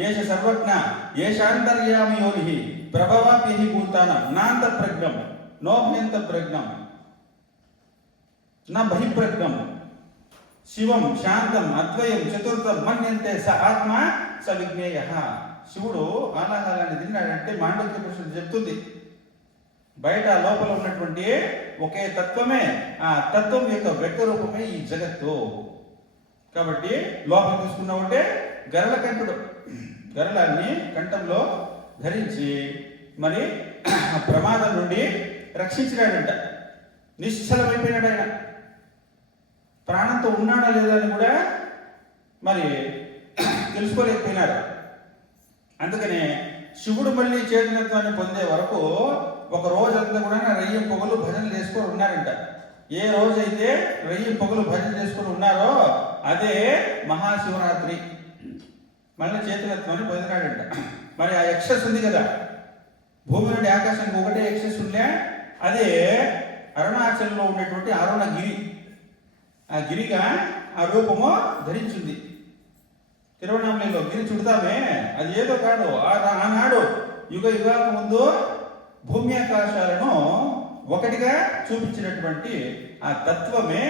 ఏష సర్వజ్ఞ ఏషాంతర్యామి యోని ప్రభవాప్యహి భూతానం నాంత ప్రజ్ఞం నోభ్యంత ప్రజ్ఞం నా బహిప్రజ్ఞం శివం శాంతం అద్వయం చతుర్థం మన్యంతే స ఆత్మ స విజ్ఞేయ. శివుడు ఆలాహాలాన్ని తిన్నాడంటే మాండవ్యోపనిషత్తు చెప్తుంది, బయట లోపల ఉన్నటువంటి ఒకే తత్వమే, ఆ తత్వం యొక్క వ్యక్త రూపమే ఈ జగత్తు. కాబట్టి లోపల తీసుకున్నామంటే గరళ కంఠుడు గరళాన్ని కంఠంలో ధరించి మరి ప్రమాదం నుండి రక్షించినాడంట. నిశ్చలమైపోయినాడు ఆయన. ప్రాణంతో ఉన్నాడా లేదా అని కూడా మరి తెలుసుకోలేకపోయినారు. అందుకనే శివుడు మళ్ళీ చైతన్యత్వాన్ని పొందే వరకు ఒక రోజంతా కూడా రయ్యం పొగలు భజనలు చేసుకొని ఉన్నారంట. ఏ రోజైతే రయ్యం పొగలు భజన చేసుకొని ఉన్నారో అదే మహాశివరాత్రి. మళ్ళీ చైతన్యత్వాన్ని పొందినాడంట. మరి ఆ యక్షస్ ఉంది కదా, భూమి నుండి ఆకాశానికి ఒకటే యక్షస్ ఉండే, అదే అరుణాచలంలో ఉండేటువంటి అరుణగిరి. ఆ గిరిగా ఆ రూపము ధరించింది. తిరువణామలలో గిరి చుడతామే, అది ఏదో కాదు. ఆనాడు యుగ యుగాల ముందు భూమి ఆకాశాలను ఒకటిగా చూపించినటువంటి ఆ తత్వమే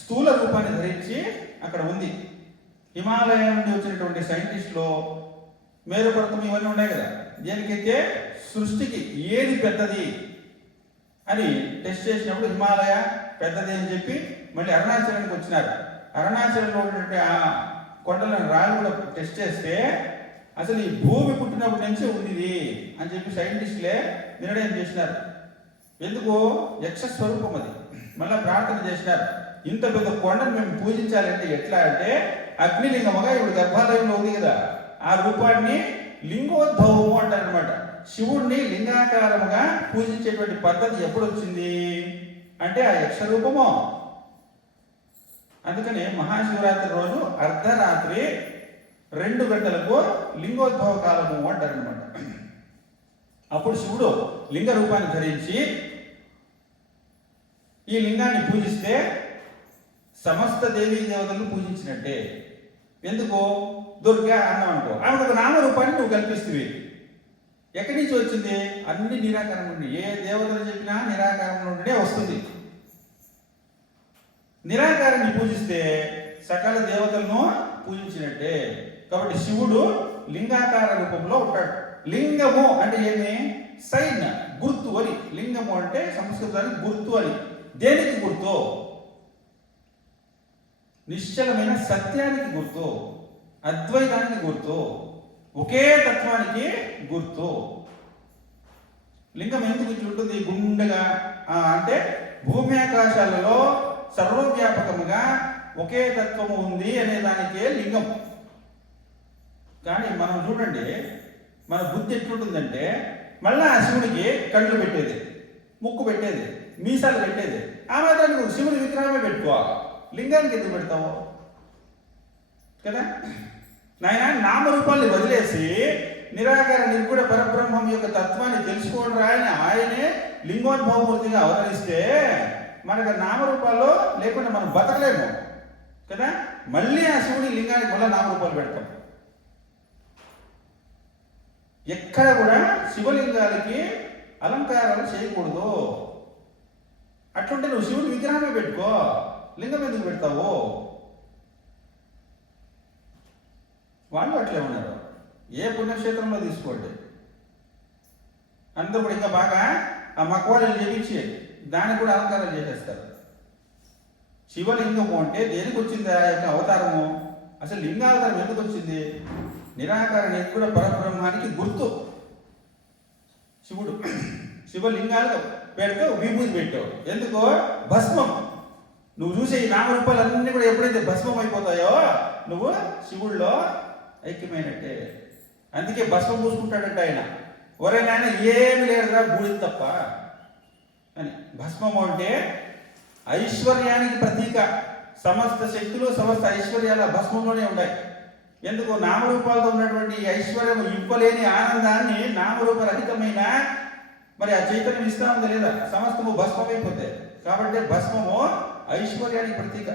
స్థూల రూపాన్ని ధరించి అక్కడ ఉంది. హిమాలయం నుండి వచ్చినటువంటి సైంటిస్టులు మేరుపర్వతం ఇవన్నీ ఉన్నాయి కదా, దేనికైతే సృష్టికి ఏది పెద్దది అని టెస్ట్ చేసినప్పుడు హిమాలయ పెద్దది అని చెప్పి మళ్ళీ అరుణాచలానికి వచ్చినారు. అరుణాచలంలో ఉన్నటువంటి ఆ కొండలను రాళ్ళు కూడా టెస్ట్ చేస్తే అసలు ఈ భూమి పుట్టినప్పటి నుంచి ఉంది అని చెప్పి సైంటిస్టులే నిర్ణయం చేసినారు. ఎందుకు? యక్ష స్వరూపం అది. మళ్ళీ ప్రార్థన చేసినారు, ఇంత పెద్ద కొండను మేము పూజించాలంటే ఎట్లా అంటే అగ్నిలింగముగా ఇప్పుడు గర్భాలయంలో ఉంది కదా, ఆ రూపాన్ని లింగోద్భవము అంటారనమాట. శివుణ్ణి లింగాకారముగా పూజించేటువంటి పద్ధతి ఎప్పుడు వచ్చింది అంటే ఆ యక్ష రూపము. అందుకని మహాశివరాత్రి రోజు అర్ధరాత్రి 2 గంటలకు లింగోద్భవ కాలము అంటారనమాట. అప్పుడు శివుడు లింగ రూపాన్ని ధరించి ఈ లింగాన్ని పూజిస్తే సమస్త దేవీ దేవతలను పూజించినట్టే. ఎందుకు? దుర్గా అన్నాం అనుకో, ఆమెకు ఒక నామరూపాన్ని నువ్వు కల్పిస్తువి. ఎక్కడి నుంచి వచ్చింది? అన్ని నిరాకారం నుండి. ఏ దేవతలు చెప్పినా నిరాకారం నుండినే వస్తుంది. నిరాకారాన్ని పూజిస్తే సకల దేవతలను పూజించినట్టే. కాబట్టి శివుడు లింగాకార రూపంలో ఉంటాడు. లింగము అంటే ఏమి? సైన్, గుర్తు అని. లింగము అంటే సంస్కృతానికి గుర్తు అని. దేనికి గుర్తు? నిశ్చలమైన సత్యానికి గుర్తు, అద్వైతానికి గుర్తు, ఒకే తత్వానికి గుర్తు. లింగం ఎందుకు ఇట్లా ఉంటుంది? గుండెగా అంటే భూమి ఆకాశాలలో సర్వవ్యాపకముగా ఒకే తత్వము ఉంది అనే దానికే లింగం. కానీ మనం చూడండి, మన బుద్ధి ఎట్లుంటుందంటే మళ్ళా శివుడికి కళ్ళు పెట్టేది, ముక్కు పెట్టేది, మీసాలు పెట్టేది. ఆ మాత్రానికి శివుడి విగ్రహమే పెట్టుకోవాలి, లింగానికి ఎందుకు పెడతావు కదా? నాయన నామరూపాల్ని వదిలేసి నిరాకార నిర్గుణ పరబ్రహ్మం యొక్క తత్వాన్ని తెలుసుకోవడం అని ఆయనే లింగోద్భవమూర్తిగా అవతరిస్తే మనకు నామరూపాల్లో లేకుండా మనం బతకలేము కదా. మళ్ళీ ఆ శివుడి లింగానికి మళ్ళీ నామరూపాలు పెడతాం. ఎక్కడ కూడా శివలింగాలకి అలంకారాలు చేయకూడదు. అట్లుంటే నువ్వు శివుడి విగ్రహమే పెట్టుకో, లింగం ఎందుకు పెడతావు? వాళ్ళు అట్లే ఉన్నారు. ఏ పుణ్యక్షేత్రంలో తీసుకోండి, అందరూ కూడా ఇంకా బాగా ఆ మకవాళ్ళు చేయించి దానికి కూడా అలంకారాలు చేసేస్తారు. శివలింగము అంటే దేనికి వచ్చింది ఆ యొక్క అవతారము? అసలు లింగావతారం ఎందుకు వచ్చింది? నిరాకార నిర్గుణ పరబ్రహ్మానికి గుర్తు శివుడు. శివలింగాలు పెడితే విభూతి పెట్టావు. ఎందుకో? భస్మం. నువ్వు చూసే ఈ నామరూపాలన్నీ కూడా ఎప్పుడైతే భస్మం అయిపోతాయో నువ్వు శివుల్లో ఐక్యమైనట్టే. అందుకే భస్మం పూసుకుంటాడంట ఆయన. ఒరే నాయన ఏమి లేదురా బూడిద తప్ప అని. భస్మము అంటే ఐశ్వర్యానికి ప్రతీక. సమస్త శక్తులు సమస్త ఐశ్వర్యాల భస్మంలోనే ఉన్నాయి. ఎందుకు? నామరూపాలతో ఉన్నటువంటి ఐశ్వర్యం ఇవ్వలేని ఆనందాన్ని నామరూపరహితమైన మరి ఆ చైతన్యం ఇస్తా ఉందా లేదా? సమస్తము భస్మమైపోతే. కాబట్టి భస్మము ఐశ్వర్యానికి ప్రతీక.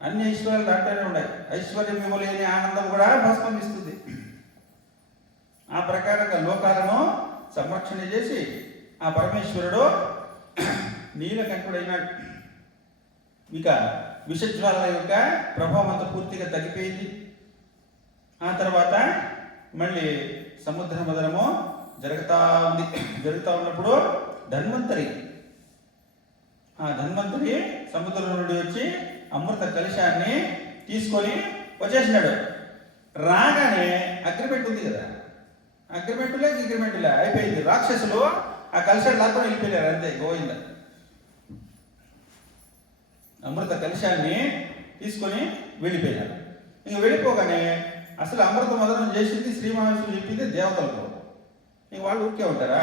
అన్ని ఐశ్వర్యాలు దాంట్లోనే ఉన్నాయి. ఐశ్వర్యం ఇవ్వలేని ఆనందం కూడా భస్మం ఇస్తుంది. ఆ ప్రకారంగా లోకాలను సంరక్షణ చేసి ఆ పరమేశ్వరుడు నీలకంఠుడైనాడు. ఇక విషజ్వాల యొక్క ప్రభావం అంతా పూర్తిగా తగ్గిపోయింది. ఆ తర్వాత మళ్ళీ సముద్ర మదనము జరుగుతూ ఉన్నప్పుడు ధన్వంతరి సముద్రం నుండి వచ్చి అమృత కలశాన్ని తీసుకొని వచ్చేసినాడు. రాగానే అగ్రిమెంట్ ఉంది కదా, అగ్రిమెంటులే అయిపోయింది. రాక్షసులు ఆ కలశాన్ని లాక్కొని వెళ్ళిపోయారు. అంతే, గోవింద. అమృత కలశాన్ని తీసుకొని వెళ్ళిపోయారు. ఇంక వెళ్ళిపోగానే అసలు అమృత మదనం చేసింది శ్రీ మహావిష్ణువు చెప్పింది దేవతలకు. ఇంక వాళ్ళు ఊరికే ఉంటారా?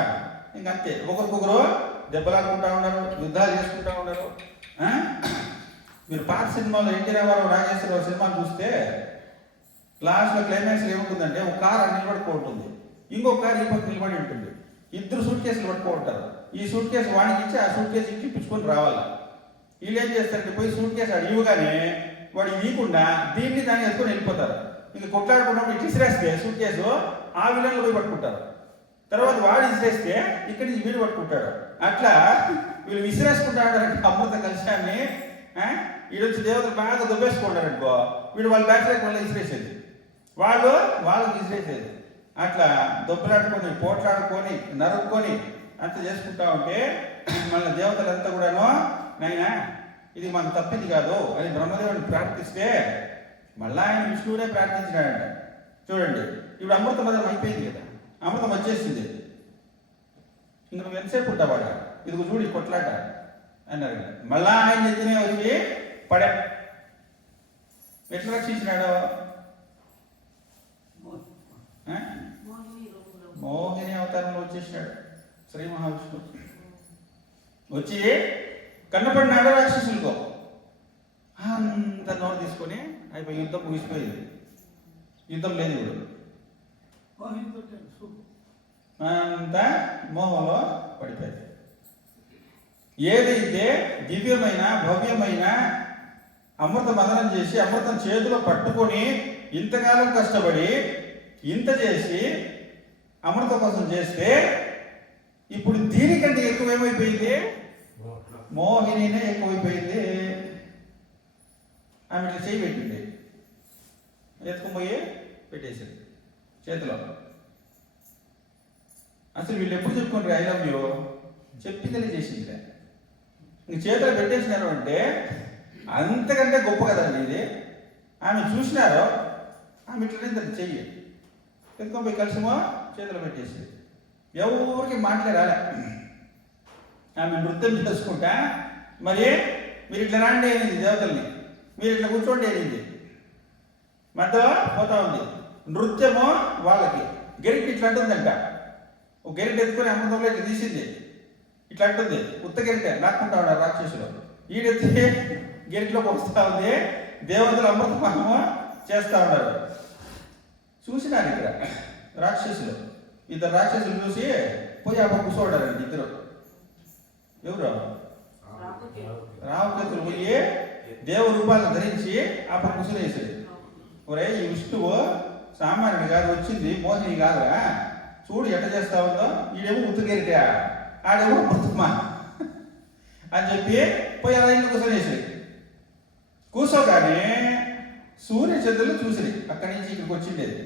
ఇంకంతే, ఒకరికొకరు దెబ్బలాడుకుంటా ఉన్నారు, యుద్ధాలు చేసుకుంటా ఉన్నారు. మీరు పాత సినిమాలో ఎన్టీ రామారావు నాగేశ్వరరావు సినిమాలు చూస్తే లాస్ట్లో క్లైమాక్స్లో ఏముంటుందంటే ఒక కారు నిలబడుకుంటుంది, ఇంకొక కారు ఈ పక్క నిలబడి ఉంటుంది. ఇద్దరు సూట్ కేసులు పట్టుకుంటారు. ఈ సూట్ కేసు వాడికి ఇచ్చి ఆ సూట్ కేసు ఇప్పించుకొని రావాలి. వీళ్ళు ఏం చేస్తారంటే పోయి సూట్ కేసు ఆడు ఇవ్వగానే వాడు ఇవ్వకుండా దీన్ని దాన్ని ఎత్తుకొని వెళ్ళిపోతారు. ఇంక కొట్లాడుకున్నప్పుడు ఇటు విసిరేస్తే సూట్ కేసు ఆ విలన్లు పోయి పట్టుకుంటారు. తర్వాత వాడు విసిరేస్తే ఇక్కడి నుంచి వీడు పట్టుకుంటాడు. అట్లా వీళ్ళు విసిరేసుకుంటారంటే అమృత కలశాన్ని వీడొచ్చి దేవతలు బాగా దుబ్బేసుకుంటారనుకో, వీడు వాళ్ళ బ్యాక్ మళ్ళీ విసిరేసేది, వాళ్ళకి విసిరేసేది. అట్లా దొబ్బలాడుకొని పోట్లాడుకొని నరుక్కొని అంత చేసుకుంటా ఉంటే మళ్ళీ దేవతలంతా కూడాను నాయనా ఇది మనకు తప్పింది కాదు అని బ్రహ్మదేవుడిని ప్రార్థిస్తే మళ్ళీ ఆయన విష్ణువునే ప్రార్థించినాడంట. చూడండి, ఇప్పుడు అమృత మదనం అయిపోయింది కదా, అమృతం వచ్చేసింది. ఇంక నువ్వు ఎంతసేపు ఉంటావాడా, ఇదిగో చూడు కొట్లాట అన్నారు. మళ్ళా ఆయన ఎత్తునే వచ్చి పడే. ఎట్లా రక్షించినాడు? మోహిని అవతారంలో వచ్చేసినాడు శ్రీ మహావిష్ణువు. వచ్చి కన్నపడినాడు రాక్షసులతో. అంత నోరు తీసుకొని అయిపోయి యుద్ధం ముగిసిపోయింది. యుద్ధం లేదు ఇప్పుడు. అంతా మోహంలో పడిపోయింది. ఏదైతే దివ్యమైన భవ్యమైన అమృత మదనం చేసి అమృతం చేతిలో పట్టుకొని ఇంతకాలం కష్టపడి ఇంత చేసి అమృతం కోసం చేస్తే ఇప్పుడు దీనికంటే ఎక్కువేమైపోయింది? మోహినినే ఎక్కువైపోయింది. ఆమె ఇట్లా చేయి పెట్టింది, ఎత్తుకుపోయి పెట్టేసింది చేతిలో. అసలు వీళ్ళు ఎప్పుడు చెప్పుకుంటారు ఐ లవ్ యూ? చెప్పిందనే చేసిందిలే. ఇంక చేతిలో పెట్టేసినారు అంటే అంతకంటే గొప్ప కదండి ఇది. ఆమె చూసినారో ఆమె ఇట్లనే చెయ్యి ఎత్తుకొని కలిసిమో చేతిలో పెట్టేసింది. ఎవరికి మాట్లాడాలి. ఆమె నృత్యం చేసుకుంటా మరి మీరు ఇట్లా రాండి అనింది దేవతల్ని, మీరు ఇట్లా కూర్చోండి అనింది. మధ్యలో పోతా ఉంది నృత్యము. వాళ్ళకి గెరిటి ఇట్లా అంటుందంట. ఒక గెరిటి ఎత్తుకొని అమృతంలో ఇట్లా తీసింది, ఇట్లా అంటుంది. ఉత్త గెరిట లాక్కుంటా ఉన్నారు రాక్షసులు. ఈడెత్తి గెరిటిలోకి వస్తూ ఉంది. దేవతలు అమృతపానము చేస్తూ ఉన్నారు. చూసినారు ఇక్కడ రాక్షసులు. ఇద్దరు రాక్షసులు చూసి పోయి అప్పుడు కూర్చోడారండి ఇద్దరు. ఎవరు? రామకేతులు పోయి దేవ రూపాలను ధరించి అప్పుడు కూర్చునేసాడు. ఒరే ఈ విష్ణువు సామాన్యుడు కాదు, వచ్చింది మోహిని కాదురా, చూడు ఎట్ట చేస్తా ఉందో. ఈడేమో ఉత్తగేరిట, ఆడేమో మృతుమా అని చెప్పి పోయి అలా ఇంట్లో కూర్చొనేసాడు. కూర్చోగానే సూర్యచంద్రులు చూసిరి. అక్కడి నుంచి ఇక్కడికి వచ్చిండేది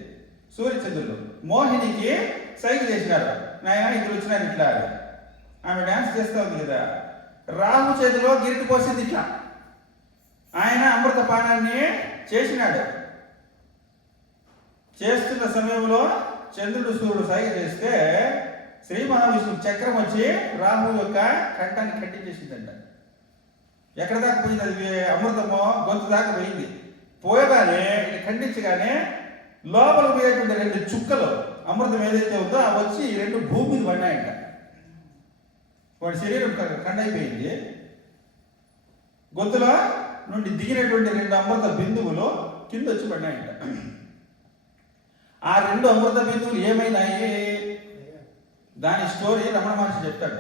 సూర్యచంద్రులు. మోహినికి సైకిల్ చేసినారు, నాయన ఇక్కడ వచ్చినారు ఇట్లా. ఆమె డ్యాన్స్ చేస్తూ ఉంది కదా. రాహు చేతిలో గిరిటి పోసింది ఇట్లా. ఆయన అమృత పానాన్ని చేసినాడు. చేస్తున్న సమయంలో చంద్రుడు సూర్యుడు సైగ చేస్తే శ్రీ మహావిష్ణువు చక్రం వచ్చి రాహు యొక్క కంఠాన్ని కట్టించేసిందంట. ఎక్కడ దాకా పోయింది అది? అమృతమో గొంతు దాకా పోయింది. పోయగానే ఇది ఖండించగానే లోపల పోయేటువంటి 2 చుక్కలు అమృతం ఏదైతే ఉందో అవి వచ్చి 2 భూమి మీద పడినాయంట. వాడి శరీరం కండైపోయింది. గొంతులో నుండి దిగినటువంటి 2 అమృత బిందువులు కింద వచ్చి పడినాయంట. ఆ 2 అమృత బిందువులు ఏమైనాయి? దాని స్టోరీ రమణ మహర్షి చెప్తాడు.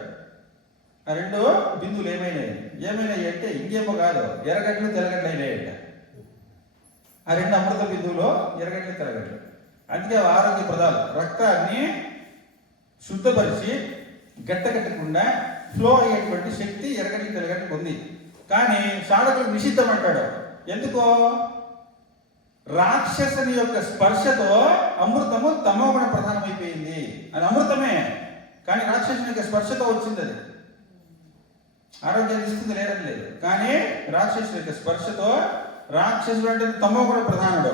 ఆ 2 బిందువులు ఏమైనాయి అంటే ఇంకేమో కాదు, ఎర్రగడ్డలు తెల్లగడ్డలు అయినాయంట. ఆ 2 అమృత బిందువులు ఎర్రగడ్డలు తెల్లగడ్డలు. అందుకే ఆరోగ్య ప్రదాలు రక్తాన్ని శుద్ధపరిచి గట్టకట్టకుండా ఫ్లో అయ్యేటువంటి శక్తి ఎర్రగడ్డలు తెల్లగడ్డలకు ఉంది. కానీ సాధకులు నిషిద్ధం అంటాడు. ఎందుకో? రాక్షసుని యొక్క స్పర్శతో అమృతము తమోగుణ ప్రధానమైపోయింది. అది అమృతమే కానీ రాక్షసుని యొక్క స్పర్శతో వచ్చింది. అది ఆరోగ్యాన్ని ఇస్తుంది లేదని లేదు, కానీ రాక్షసుని యొక్క స్పర్శతో. రాక్షసుడు అంటే తమోగుణ ప్రధానుడు.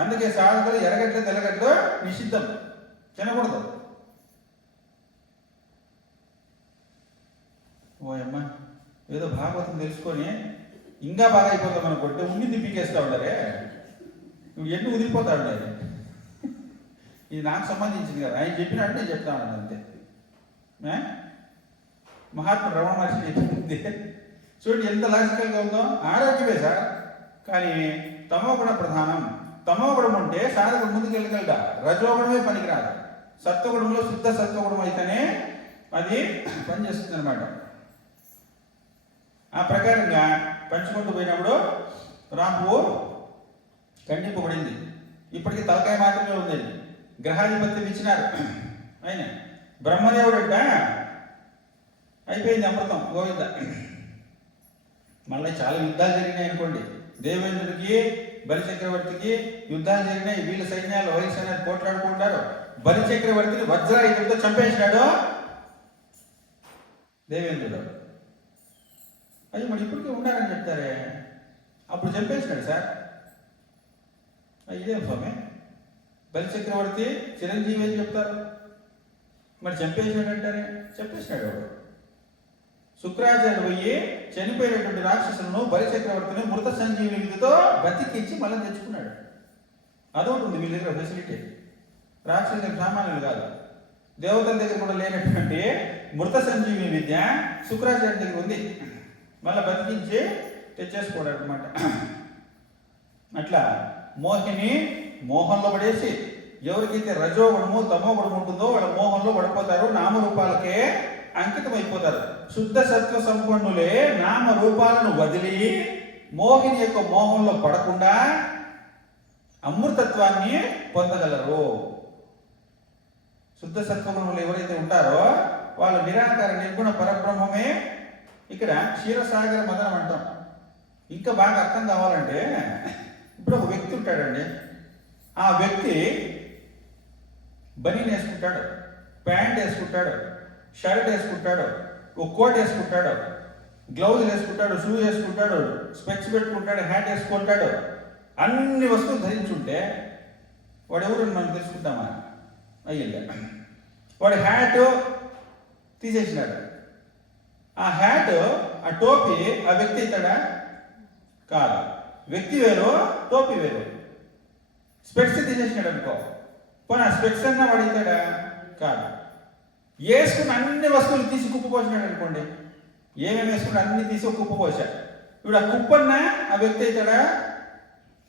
అందుకే సాధకులు ఎర్రగడ్డలు తెల్లగడ్డలు నిషిద్ధం, తినకూడదు. ఓయమ్మ ఏదో భాగవతం తెలుసుకొని ఇంకా బాగా అయిపోతాం అనుకుంటే ఉండింది పీకేస్తా ఉండరే. నువ్వు ఎన్ని ఉదిరిపోతాడు లేదు. ఇది నాకు సంబంధించింది కదా, ఆయన చెప్పినట్టు నేను చెప్తా ఉన్నాను అంతే. మహాత్మ రమణ మహర్షి చెప్పింది చూడండి ఎంత లాజికల్గా ఉందో. ఆరోగ్యమే సార్, కానీ తమోగుణ ప్రధానం. తమోగుణం ఉంటే సాధకుడు ముందుకు వెళ్ళగలడా. రజోగుణమే పనికిరాదు. సత్వగుణంలో శుద్ధ సత్వగుణం అయితేనే అది పనిచేస్తుంది అనమాట. ఆ ప్రకారంగా పంచుకుంటూ పోయినప్పుడు రాహువు ఖండింపబడింది. ఇప్పటికీ తలకాయ మాత్రమే ఉందండి. గ్రహాధిపత్యం ఇచ్చినారు ఆయన. బ్రహ్మదేవుడు అంట అయిపోయింది అమృతం గోవింద. మళ్ళీ చాలా యుద్ధాలు జరిగినాయి అనుకోండి. దేవేంద్రుడికి బలిచక్రవర్తికి యుద్ధాలు జరిగినాయి. వీళ్ళ సైన్యాలు వైర సైన్యాలు పోట్లాడుకుంటారు. బలిచక్రవర్తిని వజ్రాయుధంతో చంపేసినాడు దేవేంద్రుడు. అది మరి ఇప్పటికీ ఉన్నారని చెప్తారే. అప్పుడు చంపేసినాడు సార్. ఇదేం స్వామి, బలిచక్రవర్తి చిరంజీవి అని చెప్తారు, మరి చంపేసినాడు అంటారే. చంపేసినాడు వాడు. శుక్రాచార్యుడు పోయి చనిపోయినటువంటి రాక్షసులను బలిచక్రవర్తిని మృత సంజీవి విధితో బతికించి మళ్ళీ తెచ్చుకున్నాడు. అదొకటి ఉంది వీళ్ళ దగ్గర ఫెసిలిటీ. రాక్షసులకు సామాన్యులు కాదు, దేవతల దగ్గర కూడా లేనటువంటి మృత సంజీవి విద్య శుక్రాచార్యుడి దగ్గర ఉంది. మళ్ళీ బతికించి తెచ్చేసుకోవడం అనమాట. అట్లా మోహిని మోహంలో పడేసి ఎవరికైతే రజోగుణము తమోగుణము ఉంటుందో వాళ్ళ మోహంలో పడిపోతారు. నామరూపాలకే అంకితం అయిపోతారు. శుద్ధ సత్వ సంపన్నులే నామ రూపాలను వదిలి మోహిని యొక్క మోహంలో పడకుండా అమృతత్వాన్ని పొందగలరు. శుద్ధ సత్వగుణములు ఎవరైతే ఉంటారో వాళ్ళు నిరాకార నిర్గుణ పరబ్రహ్మమే. ఇక్కడ క్షీరసాగర మదనం అంటాం. ఇంకా బాగా అర్థం కావాలంటే ఇప్పుడు ఒక వ్యక్తి ఉంటాడండి. ఆ వ్యక్తి బనీన్ వేసుకుంటాడు, ప్యాంట్ వేసుకుంటాడు, షర్ట్ వేసుకుంటాడు, ఒక కోట్ వేసుకుంటాడు, గ్లౌజులు వేసుకుంటాడు, షూ వేసుకుంటాడు, స్పెక్స్ పెట్టుకుంటాడు, హ్యాట్ వేసుకుంటాడు. అన్ని వస్తువులు ధరించుంటే వాడు ఎవరు మనం తెలుసుకుంటామా? అయ్యిందా? వాడు హ్యాట్ తీసేసినాడు. ఆ హ్యాట్, ఆ టోపీ ఆ వ్యక్తి అవుతాడా? కాదు. వ్యక్తి వేరు, టోపీ వేరు. స్పెక్స్ తీసేసినాడు అనుకో, పోనీ ఆ స్పెక్స్ అన్నా వాడు అవుతాడా? కాదు. వేసుకున్న అన్ని వస్తువులు తీసి కుప్ప పోసినాడు అనుకోండి, ఏమేమి వేసుకున్నా అన్ని తీసి ఒక కుప్ప పోసాడు. ఇప్పుడు ఆ కుప్పన్నా ఆ వ్యక్తి అవుతాడా?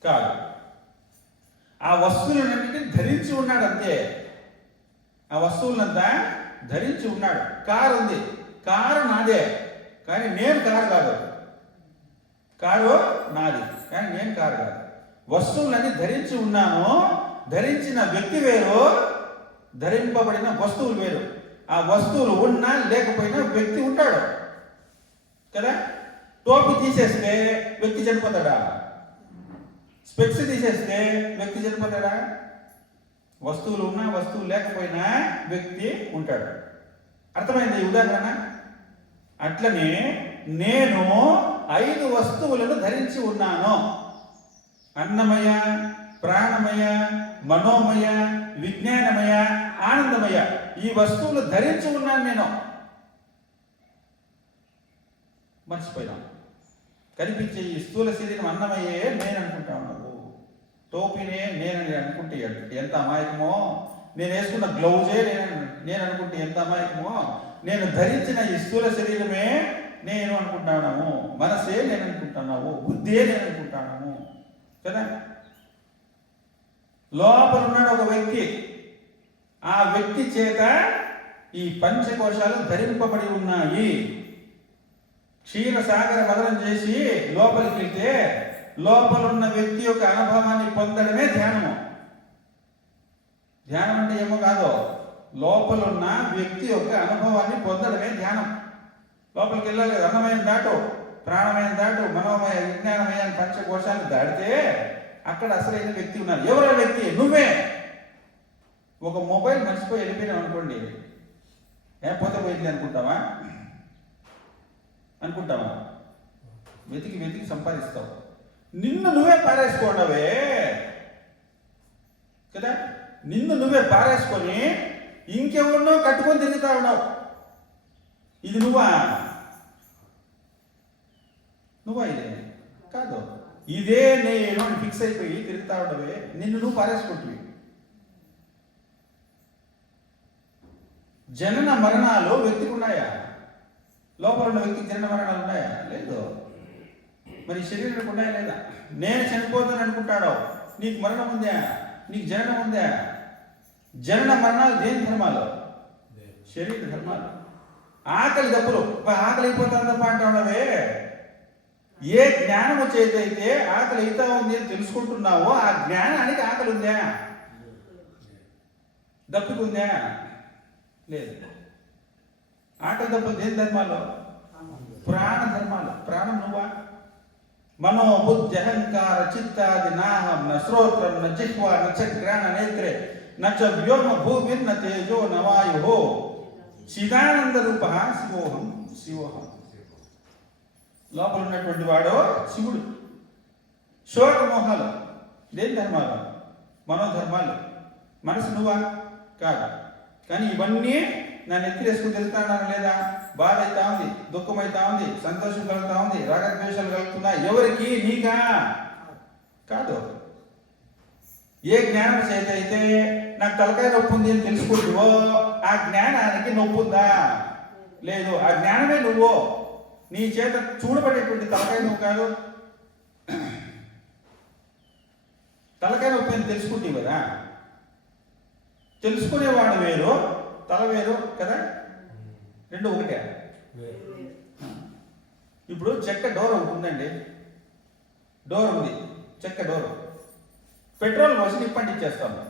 కాదు. ఆ వస్తువులన్నింటినీ ధరించి ఉన్నాడు అంతే. ఆ వస్తువులంతా ధరించి ఉన్నాడు. కారు ఉంది, కారు నాదే కానీ నేను కారు కాదు. కారు నాది కానీ నేను కారు కాదు. వస్తువులన్నీ ధరించి ఉన్నాను. ధరించిన వ్యక్తి వేరు, ధరింపబడిన వస్తువులు వేరు. ఆ వస్తువులు ఉన్నా లేకపోయినా వ్యక్తి ఉంటాడు కదా. టోపీ తీసేస్తే వ్యక్తి చనిపోతాడా? స్పెక్స్ తీసేస్తే వ్యక్తి చనిపోతాడా? వస్తువులు ఉన్నా వస్తువులు లేకపోయినా వ్యక్తి ఉంటాడు. అర్థమైంది ఈ ఉదాహరణ? అట్లనే నేను 5 వస్తువులను ధరించి ఉన్నాను. అన్నమయ, ప్రాణమయ, మనోమయ, విజ్ఞానమయ, ఆనందమయ. ఈ వస్తువులు ధరించి ఉన్నాను నేను. మర్చిపోయినా. కనిపించే ఈ స్థూల శరీరం అన్నమయ్యే నేను అనుకుంటా ఉన్నావు. టోపీనే నేనని అనుకుంటే ఎంత అమాయకమో. నేను వేసుకున్న గ్లౌజే నేను అనుకుంటే ఎంత అమాయకమో. నేను ధరించిన ఈ స్థూల శరీరమే నేను అనుకుంటున్నాము. మనసే నేను అనుకుంటున్నావు, బుద్ధే నేను అనుకుంటున్నాము కదా. లోపల ఉన్నాడు ఒక వ్యక్తి. ఆ వ్యక్తి చేత ఈ పంచకోశాలు ధరింపబడి ఉన్నాయి. క్షీరసాగర మదనం చేసి లోపలికి వెళ్తే లోపలున్న వ్యక్తి యొక్క అనుభవాన్ని పొందడమే ధ్యానము. ధ్యానం అంటే ఏమో కాదు, లోపలున్న వ్యక్తి యొక్క అనుభవాన్ని పొందడమే ధ్యానం. లోపలికి వెళ్ళాలి కదా. అన్నమయం దాటు, ప్రాణమయం దాటు, మనోమయ, విజ్ఞానమయ అని పంచకోశాలు దాటితే అక్కడ అసలైన వ్యక్తి ఉన్నారు. ఎవరో వ్యక్తి? నువ్వే. ఒక మొబైల్ మర్చిపోయి వెళ్ళిపోయినావు అనుకోండి, పోతే పోయింది అనుకుంటావా? వెతికి వెతికి సంపాదిస్తావు. నిన్ను నువ్వే పారేసుకోవడవే కదా. నిన్ను నువ్వే పారేసుకొని ఇంకెవరినో కట్టుకొని తిరుగుతా ఉన్నావు. ఇది నువ్వా? ఇదే కాదు. ఇదే నేను అని ఫిక్స్ అయిపోయి తిరుగుతా ఉండవే. నిన్ను నువ్వు పారేసుకుంటువి. జనన మరణాలు వ్యక్తికి ఉన్నాయా? లోపల ఉన్న వ్యక్తికి జనన మరణాలు ఉన్నాయా? లేదు. మరి శరీరానికి ఉన్నాయా లేదా? నేను చనిపోతాను అనుకుంటాడో, నీకు మరణం ఉందా? నీకు జననం ఉందా? జనన మరణాలు దేని ధర్మాలు? శరీర ధర్మాలు. ఆకలి దప్పులు, ఆకలి అయిపోతుందప్ప అంటావే. ఏ జ్ఞానము చేతైతే ఆకలి అవుతా ఉంది అని తెలుసుకుంటున్నావో ఆ జ్ఞానానికి ఆకలి ఉందా? దప్పుకుందా? లేదు. ఆకలి దప్పులు దేని ధర్మాలు? ప్రాణ ధర్మాలు. ప్రాణం నువ్వా? మనో బుద్ధి అహంకార చిత్తాది నాహం న శ్రోత్రం న జిహ్వా న చ ఘ్రాణ నేత్రే న చ వ్యోమ భూమిర్న తేజో న వాయుః చిదానంద రూపః శివోహం. లోపల ఉన్నటువంటి వాడు శివుడు. శోకమోహాలు దేని ధర్మాలు? మనోధర్మాలు. మనసు నువ్వా? కాదు. కానీ ఇవన్నీ నన్ను ఎత్తిరేసుకుని తిరుగుతాను లేదా? బాధ అవుతా ఉంది, దుఃఖం అవుతా ఉంది, సంతోషం కలుగుతా ఉంది, రాగద్వేషాలు కలుగుతున్నాయి. ఎవరికి? నీకా? కాదు. ఏ జ్ఞానం చేత అయితే నాకు తలకాయ నొప్పి ఉంది అని తెలుసుకుంటువో ఆ జ్ఞానానికి నొప్పి ఉందా? లేదు. ఆ జ్ఞానమే నువ్వు. నీ చేత చూడబడేటువంటి తలకాయ నువ్వు కాదు. తలకాయ నొప్పి అని తెలుసుకుంటావు కదా. తెలుసుకునేవాడు వేరు, తల వేరు కదా. రెండు ఒకటే. ఇప్పుడు చెక్క డోర్ ఒకటి ఉందండి, డోర్ ఉంది, చెక్క డోర్. పెట్రోల్ పోసి నిప్పంటిచ్చేస్తాము,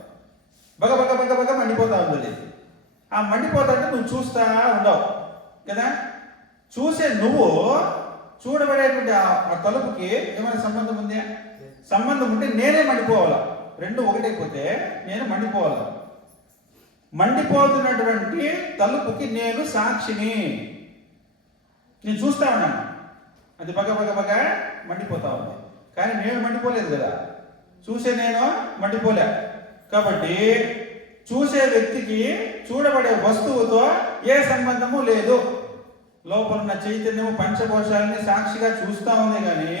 బగ బగ బగ బగ మండిపోతా ఉంది. ఆ మండిపోతా అంటే నువ్వు చూస్తా ఉండవు కదా. చూసే నువ్వు చూడబడేటువంటి ఆ తలుపుకి ఏమైనా సంబంధం ఉందా? సంబంధం ఉంటే నేనే మండిపోవాలా. రెండు ఒకటైపోతే నేను మండిపోవాలా. మండిపోతున్నటువంటి తలుపుకి నేను సాక్షిని. నేను చూస్తా ఉన్నాను, అది బగ బగ బగ మండిపోతా ఉంది, కానీ నేను మండిపోలేదు కదా. చూసే నేను మండిపోలే. కాబట్టి చూసే వ్యక్తికి చూడబడే వస్తువుతో ఏ సంబంధము లేదు. లోపల ఉన్న చైతన్యము పంచకోశాలని సాక్షిగా చూస్తా ఉంది, కానీ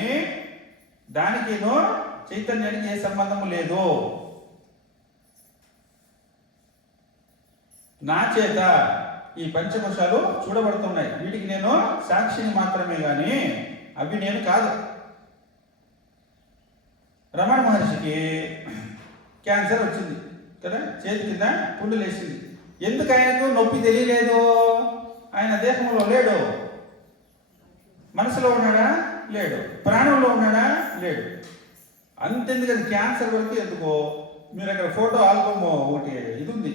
దానికి చైతన్యానికి ఏ సంబంధము లేదు. నా చేత ఈ పంచకోశాలు చూడబడుతున్నాయి, వీటికి నేను సాక్షిని మాత్రమే, కానీ అవి నేను కాదు. రమణ మహర్షికి క్యాన్సర్ వచ్చింది కదా, చేతి కింద పుండు లేచింది. ఎందుకు ఆయనకు నొప్పి తెలియలేదు? ఆయన దేహంలో లేడు. మనసులో ఉన్నాడా? లేడు. ప్రాణంలో ఉన్నాడా? లేడు. అంతెందుకని క్యాన్సర్ వరకు ఎందుకో, మీరు అక్కడ ఫోటో ఆల్బమ్ ఒకటి ఇది ఉంది,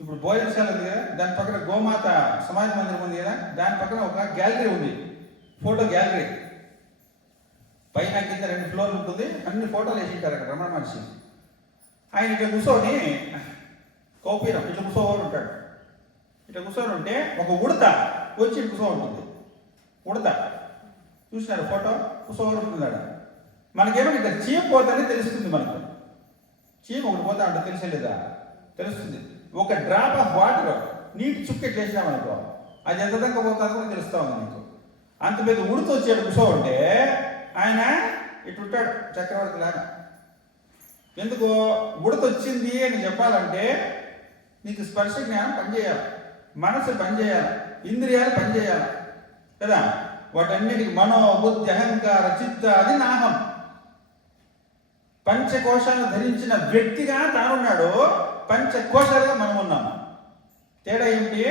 ఇప్పుడు భోజనశాల ఉంది కదా, దాని పక్కన గోమాత సమాజ మందిరం ఉంది కదా, దాని పక్కన ఒక గ్యాలరీ ఉంది, ఫోటో గ్యాలరీ. పైన కింద 2 ఫ్లోర్లు ఉంటుంది, అన్ని ఫోటోలు వేసింటారు అక్కడ రమణ మహర్షి. ఆయన ఇట్లా కూర్చొని కౌపీరం ఇట్లా కూర్చోని ఉంటాడు. ఇట్లా కూర్చొని ఉంటే ఒక ఉడత వచ్చి కూర్చో ఉంటుంది. ఉడత చూసినారు ఫోటో, కూర్చోని ఉంటున్నాడు. మనకేమో ఇట్లా చీమ పోతానే తెలుస్తుంది. మనకు చీమ ఒకటి పోతా అంటే తెలిసలేదా? తెలుస్తుంది. ఒక డ్రాప్ ఆఫ్ వాటర్ నీటి చుక్క వేసినామనుకో, అది ఎంత దాకా పోతుందో కూడా తెలుస్తా ఉంది నీకు. అంత పెద్ద ఉడత వచ్చాడు కూర్చో ఉంటే ఆయన ఇటుంటాడు చక్రవర్తి లాగా. ఎందుకు? ఉడత వచ్చింది అని చెప్పాలంటే నీకు స్పర్శ జ్ఞానం పనిచేయాలి, మనసు పనిచేయాలి, ఇంద్రియాలు పనిచేయాలి కదా. వాటన్నిటికి మనో బుద్ధి అహంకార చిత్త అది నాహం. పంచకోశాలను ధరించిన వ్యక్తిగా తానున్నాడు, పంచకోశాలుగా మనం ఉన్నాము. తేడా ఏమిటి?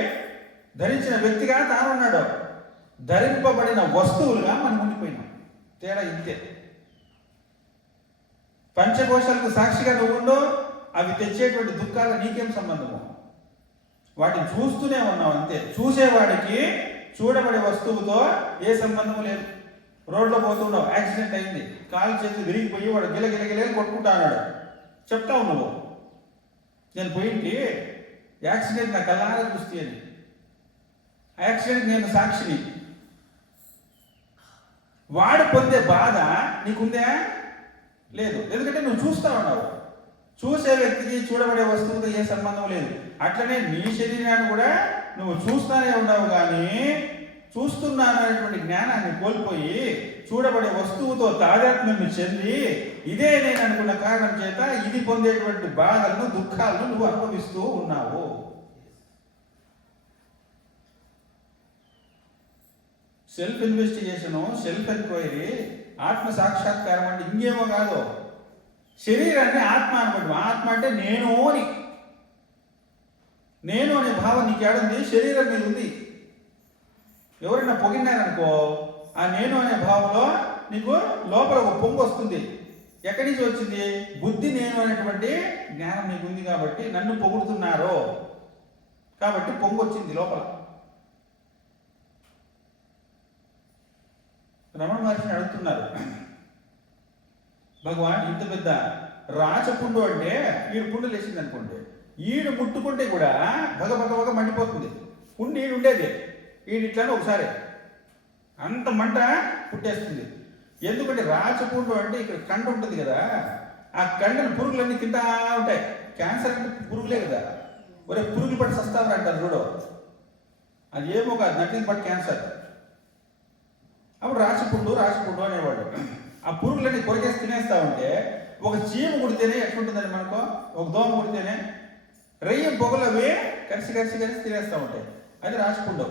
ధరించిన వ్యక్తిగా తానున్నాడు, ధరింపబడిన వస్తువులుగా మనం ఉండిపోయినాం. తేడా ఇంతే. పంచకోశాలకు సాక్షిగా నువ్వు ఉండు, అవి తెచ్చేటువంటి దుఃఖాలు నీకేం సంబంధము? వాటిని చూస్తూనే ఉన్నావు అంతే. చూసేవాడికి చూడబడే వస్తువుతో ఏ సంబంధము లేదు. రోడ్లో పోతున్నావు, యాక్సిడెంట్ అయింది, కాలు చేతులు విరిగిపోయి వాడు గిలగిలగిలే కొట్టుకుంటా అన్నాడు. చెప్తావు నువ్వు, నేను పోయింటి యాక్సిడెంట్ నా కళ్ళారా చూస్తే అని. యాక్సిడెంట్ నేను సాక్షిని. వాడు పొందే బాధ నీకుందా? లేదు. ఎందుకంటే నువ్వు చూస్తా ఉన్నావు. చూసే వ్యక్తికి చూడబడే వస్తువుతో ఏ సంబంధం లేదు. అట్లనే నీ శరీరాన్ని కూడా నువ్వు చూస్తానే ఉన్నావు, కానీ చూస్తున్నాను అనేటువంటి జ్ఞానాన్ని కోల్పోయి చూడబడే వస్తువుతో తాదాత్మ్యం చెంది ఇదే నేను అనుకున్న కారణం చేత ఇది పొందేటువంటి బాధలను దుఃఖాలను నువ్వు అనుభవిస్తూ ఉన్నావు. సెల్ఫ్ ఇన్వెస్టిగేషను, సెల్ఫ్ ఎంక్వైరీ, ఆత్మ సాక్షాత్కారం అంటే ఇంకేమో కాదు. శరీరాన్ని ఆత్మ అనుకుంటాం. ఆత్మ అంటే నేను అని, నేను అనే భావం నీకు ఏడుంది? శరీరం మీద ఉంది. ఎవరైనా పొగిడినారనుకో, ఆ నేను అనే భావంలో నీకు లోపల ఒక పొంగు వస్తుంది. ఎక్కడి నుంచి వచ్చింది? బుద్ధి నేను అనేటువంటి జ్ఞానం నీకు ఉంది కాబట్టి నన్ను పొగుడుతున్నారు కాబట్టి పొంగు వచ్చింది లోపల. రమణ మహర్షిని అడుగుతున్నారు, భగవాన్ ఇంత పెద్ద రాచపుండు అంటే ఈడు పుండు లేచింది అనుకోండి, ఈడు ముట్టుకుంటే కూడా భగ భగ భగ మండిపోతుంది. పుండు ఈడు ఉండేది, ఈడు ఇట్లానే ఒకసారి అంత మంట పుట్టేస్తుంది. ఎందుకంటే రాచపుండు అంటే ఇక్కడ కండ ఉంటుంది కదా, ఆ కండను పురుగులన్నీ తింటా ఉంటాయి. క్యాన్సర్ అంటే పురుగులే కదా. ఒరే పురుగులు పట్టి సస్తావని అంటారు చూడు, అది ఏమో కాదు, నథింగ్ బట్ క్యాన్సర్. అప్పుడు రాచపుండు అనేవాడు. ఆ పురుగులన్నీ కొరికేసి తినేస్తా ఉంటే, ఒక చీమ కుడితేనే ఎట్లుంటుందని మనకు, ఒక దోమ కుడితేనే రయ్యం పొగలు అవి కలిసి తినేస్తూ ఉంటాయి. అది రాచపుండు.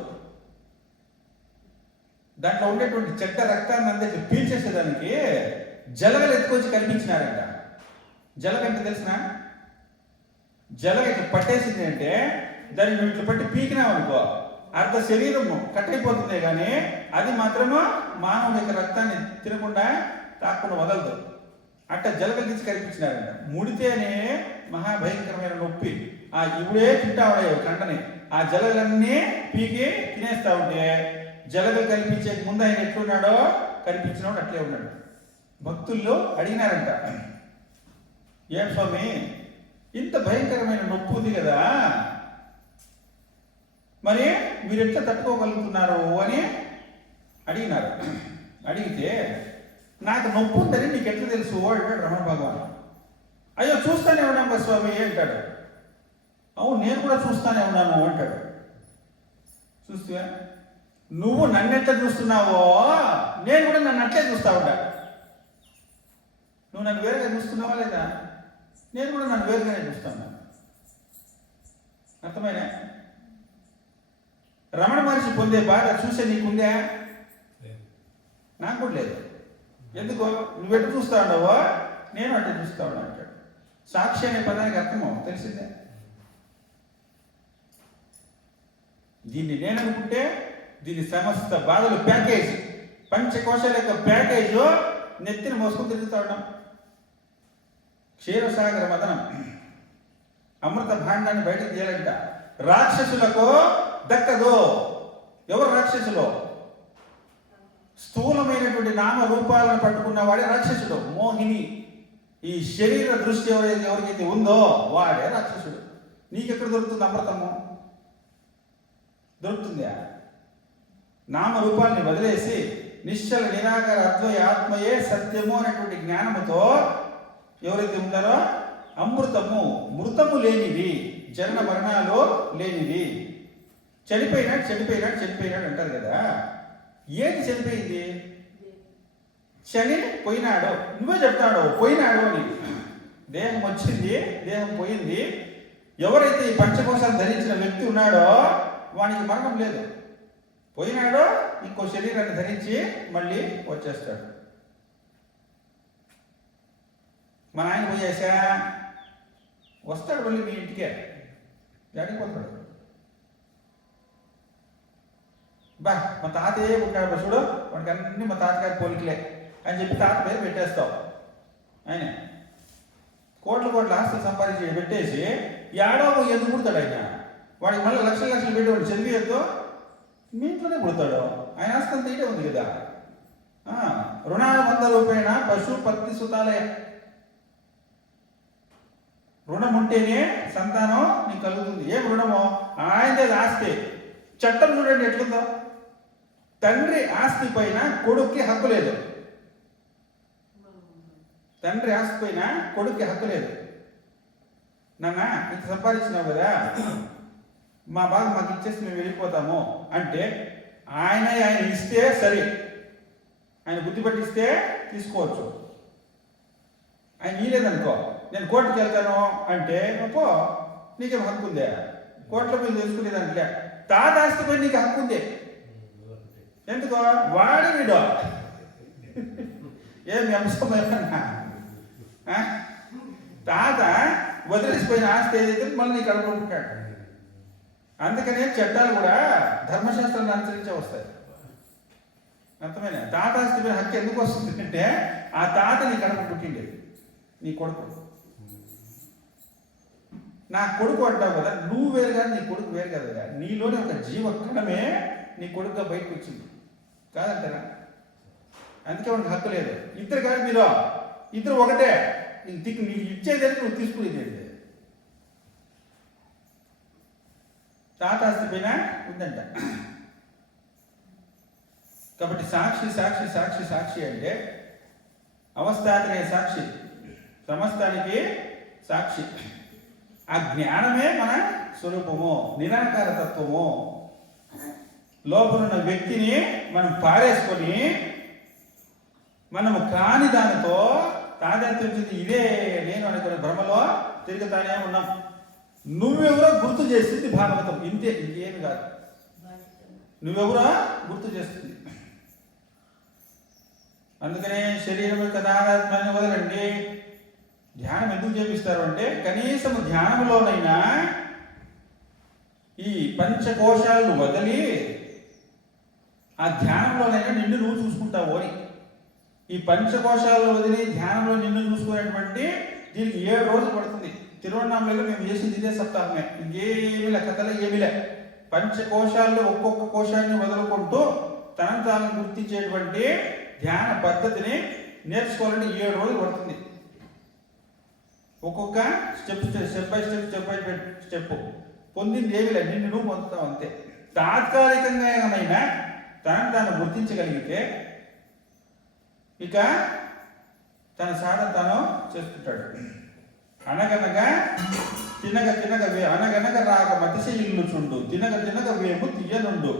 దాంట్లో ఉండేటువంటి చెడ్డ రక్తాన్ని అందరికి పీల్చేసేదానికి జలగలు ఎత్తుకొచ్చి కనిపించినారంట. జలగ అంటే తెలిసిన, జలగ ఇట్లా పట్టేసింది అంటే దాన్ని నువ్వు ఇట్లా పట్టి పీకినావు అనుకో, అర్ధ శరీరము కట్టయిపోతుంది, కానీ అది మాత్రము మానవుని యొక్క రక్తాన్ని తినకుండా తాకుండా వదలదు. అట్ట జలగలు తీసి కనిపించినారంట. ముడితేనే మహాభయంకరమైన నొప్పి. ఆ ఇవుడే తింటా ఉండే కండని, ఆ జలగలన్నీ పీకి తినేస్తా ఉంటే జలగలు కనిపించే ముందు ఆయన ఎట్లున్నాడో కనిపించినవాడు అట్లే ఉన్నాడు. భక్తుల్లో అడిగినారంట, ఏం స్వామి ఇంత భయంకరమైన నొప్పి ఉంది కదా, మరి మీరు ఎట్లా తట్టుకోగలుగుతున్నారు అని అడిగినారు. అడిగితే నాకు నొప్పి ఉందని నీకు ఎట్లా తెలుసు అంటాడు రమణ భగవాన్. అయ్యో చూస్తానే ఉన్నాం స్వామి అంటాడు. అవును నేను కూడా చూస్తానే ఉన్నాను అంటాడు. చూస్తే నువ్వు నన్నెట్లా చూస్తున్నావో నేను కూడా నన్ను అట్లే చూస్తా ఉంటా. నువ్వు నన్ను వేరుగా చూస్తున్నావా లేదా, నేను కూడా నన్ను వేరుగానే చూస్తాను. అర్థమైనా? రమణ మహర్షి పొందే బాధ చూసే నీకుందా? నాకు కూడా లేదు. ఎందుకో నువ్వు ఎటు చూస్తా ఉండవో నేను అట్లా చూస్తా ఉన్నా అంటాడు. సాక్షి అనే పదానికి అర్థమో తెలిసిందే. దీన్ని నేను అనుకుంటే దీని సమస్త బాధలు ప్యాకేజ్, పంచకోశాల యొక్క ప్యాకేజ్ నెత్తిని మోసుకొని తిరుగుతా ఉన్నాం. క్షీరసాగర మదనం, అమృత భాండాన్ని బయటకు తీయాలంట. రాక్షసులకు దక్కదు. ఎవరు రాక్షసులు? స్థూలమైనటువంటి నామ రూపాలను పట్టుకున్న వాడే రాక్షసుడు, మోహిని. ఈ శరీర దృష్టి ఎవరికైతే ఉందో వాడే రాక్షసుడు. నీకెక్కడ దొరుకుతుంది అమృతము? దొరుకుతుందా? నామ రూపాలని వదిలేసి నిశ్చల నిరాకార అద్వయ ఆత్మయే సత్యము అనేటువంటి జ్ఞానముతో ఎవరైతే ఉన్నారో అమృతము, మృతము లేనిది, జనన మరణాలు లేనిది. చనిపోయినాడు చనిపోయినాడు చనిపోయినాడు అంటారు కదా. ఏది చనిపోయింది? శని పోయినాడు. నువ్వే చెప్తాడు పోయినాడు అని. దేహం వచ్చింది, దేహం పోయింది. ఎవరైతే ఈ పంచకోశాలు ధరించిన వ్యక్తి ఉన్నాడో వానికి మరణం లేదు. పోయినాడో ఇంకో శరీరాన్ని ధరించి మళ్ళీ వచ్చేస్తాడు. మన ఆయన పోయేసా వస్తాడు మళ్ళీ మీ ఇంటికే. జాడిపోతాడు. బా మా తాతయ్యే ఉంటాడు చూడు, వాడికి అన్ని మా తాతగారి పోలికలే అని చెప్పి తాత పేరు పెట్టేస్తావు. ఆయన కోట్ల కోట్ల ఆస్తులు సంపాదించి పెట్టేసి ఏడో ఎందుకు పుడతాడు ఆయన. వాడికి మళ్ళీ లక్షల లక్షలు పెట్టి వాడు చదివేద్దు మీ ఇంట్లోనే పుడతాడు. ఆయన ఆస్తి అంత ఇదే ఉంది కదా. రుణాల 100 రూపాయన పశు పత్తి సుతాలయ. రుణం ఉంటేనే సంతానం నీకు కలుగుతుంది. ఏం రుణమో? ఆయనదే ఆస్తి. చట్టం చూడండి ఎట్లుందో. తండ్రి ఆస్తి పైన కొడుక్కి హక్కు లేదు. తండ్రి ఆస్తి పైన కొడుక్కి హక్కు లేదు. నాన్న ఇంత సంపాదించినావు కదా, మా బాగా మాకు ఇచ్చేసి మేము వెళ్ళిపోతాము అంటే ఆయన ఇస్తే సరే, ఆయన బుద్ధి పట్టిస్తే తీసుకోవచ్చు. ఆయన ఇలేదనుకో, నేను కోర్టుకి వెళ్తాను అంటే పో, నీకేం హక్కు ఉందే? కోర్టులో మీరు తెలుసుకునేదానికి తాత ఆస్తిపై నీకు హక్కు ఉంది. ఎందుకో వాడి వీడు ఏమి అంశమైనా తాత వదిలేసిపోయిన ఆస్తి ఏదైతే మళ్ళీ నీకు అడుగుతుంటాడు. అందుకనే చట్టాలు కూడా ధర్మశాస్త్రాన్ని అనుసరించే వస్తాయి. అర్థమైనా? తాత ఆస్తి మీద హక్కు ఎందుకు వస్తుంది అంటే ఆ తాత నీ కడుపు పుట్టిండేది, నీ కొడుకు. నా కొడుకు అంటావు కదా, నువ్వు వేరు కాదు, నీ కొడుకు వేరు కదా. నీలోనే ఒక జీవ కణమే నీ కొడుకుగా బయటకు వచ్చింది కాదంటారా? అందుకే వాడికి హక్కు లేదు. ఇద్దరు కాదు, మీరు ఇద్దరు ఒకటే. నీకు ఇచ్చేది నువ్వు తీసుకునేది తాతాస్తి పైన ఉందంట. కాబట్టి సాక్షి సాక్షి సాక్షి సాక్షి అంటే అవస్థాతనే సాక్షి, సమస్తానికి సాక్షి. ఆ జ్ఞానమే మన స్వరూపము, నిరాకార తత్వము. లోపలున్న వ్యక్తిని మనం పారేసుకొని మనము కాని దానితో తాదాత్మ్యం ఇదే నేను అనుకునే భ్రమలో తిరుగుతానే ఉన్నాం. నువ్వెవరో గుర్తు చేస్తుంది భాగవతం, ఇంతే, ఇంకేమి కాదు. నువ్వెవరో గుర్తు చేస్తుంది. అందుకనే శరీరం యొక్క తాదాత్మ్యాన్ని వదలండి. ధ్యానం ఎందుకు చేపిస్తారు అంటే కనీసం ధ్యానంలోనైనా ఈ పంచకోశాలను వదిలి ఆ ధ్యానంలోనైనా నిన్ను నువ్వు చూసుకుంటావు అని. ఈ పంచకోశాలను వదిలి ధ్యానంలో నిన్ను చూసుకునేటువంటి దీనికి 7 రోజులు పడుతుంది. తిరువన్నామలలో మేము చేసింది ఇదే సప్తాహమే, ఇంకేమీ లెక్కతలే ఏమీ లే. పంచకోశాల్లో ఒక్కొక్క కోశాన్ని వదులుకుంటూ తనను తాను గుర్తించేటువంటి ధ్యాన పద్ధతిని నేర్చుకోవాలంటే 7 రోజులు పడుతుంది. ఒక్కొక్క స్టెప్ బై స్టెప్ పొందింది ఏమి లేదు, నిన్ను నువ్వు పొందుతావు అంతే. తాత్కాలికంగా ఏమైనా తనను తాను గుర్తించగలిగితే ఇక తన సాధన తాను చేసుకుంటాడు. అనగనగా అనగనగా రాగ మతిశయిల్లు చుండు తినగ వేము తీయనుండు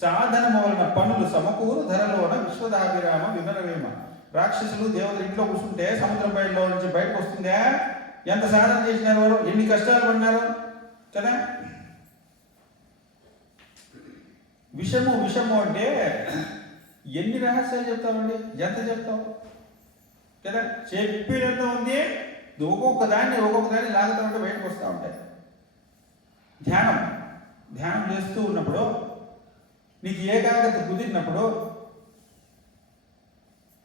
సాధనము వలన పనులు సమకూరు ధరలోన విశ్వదాభిరామ వినరవేమ. రాక్షసులు దేవతలు ఇంట్లో కూర్చుంటే సముద్రం బయటలో నుంచి బయటకు వస్తుందా? ఎంత సాధన చేసినారు వారు, ఎన్ని కష్టాలు పడినారు కదా. విషము అంటే ఎన్ని రహస్యాలు చెప్తామండి, ఎంత చెప్తావు కదా. చెప్పినంత ఉంది, ఒక్కొక్క దాన్ని లాగుతూ ఉంటే బయటకు వస్తూ ఉంటాయి. ధ్యానం చేస్తూ ఉన్నప్పుడు నీకు ఏకాగ్రత కుదిరినప్పుడు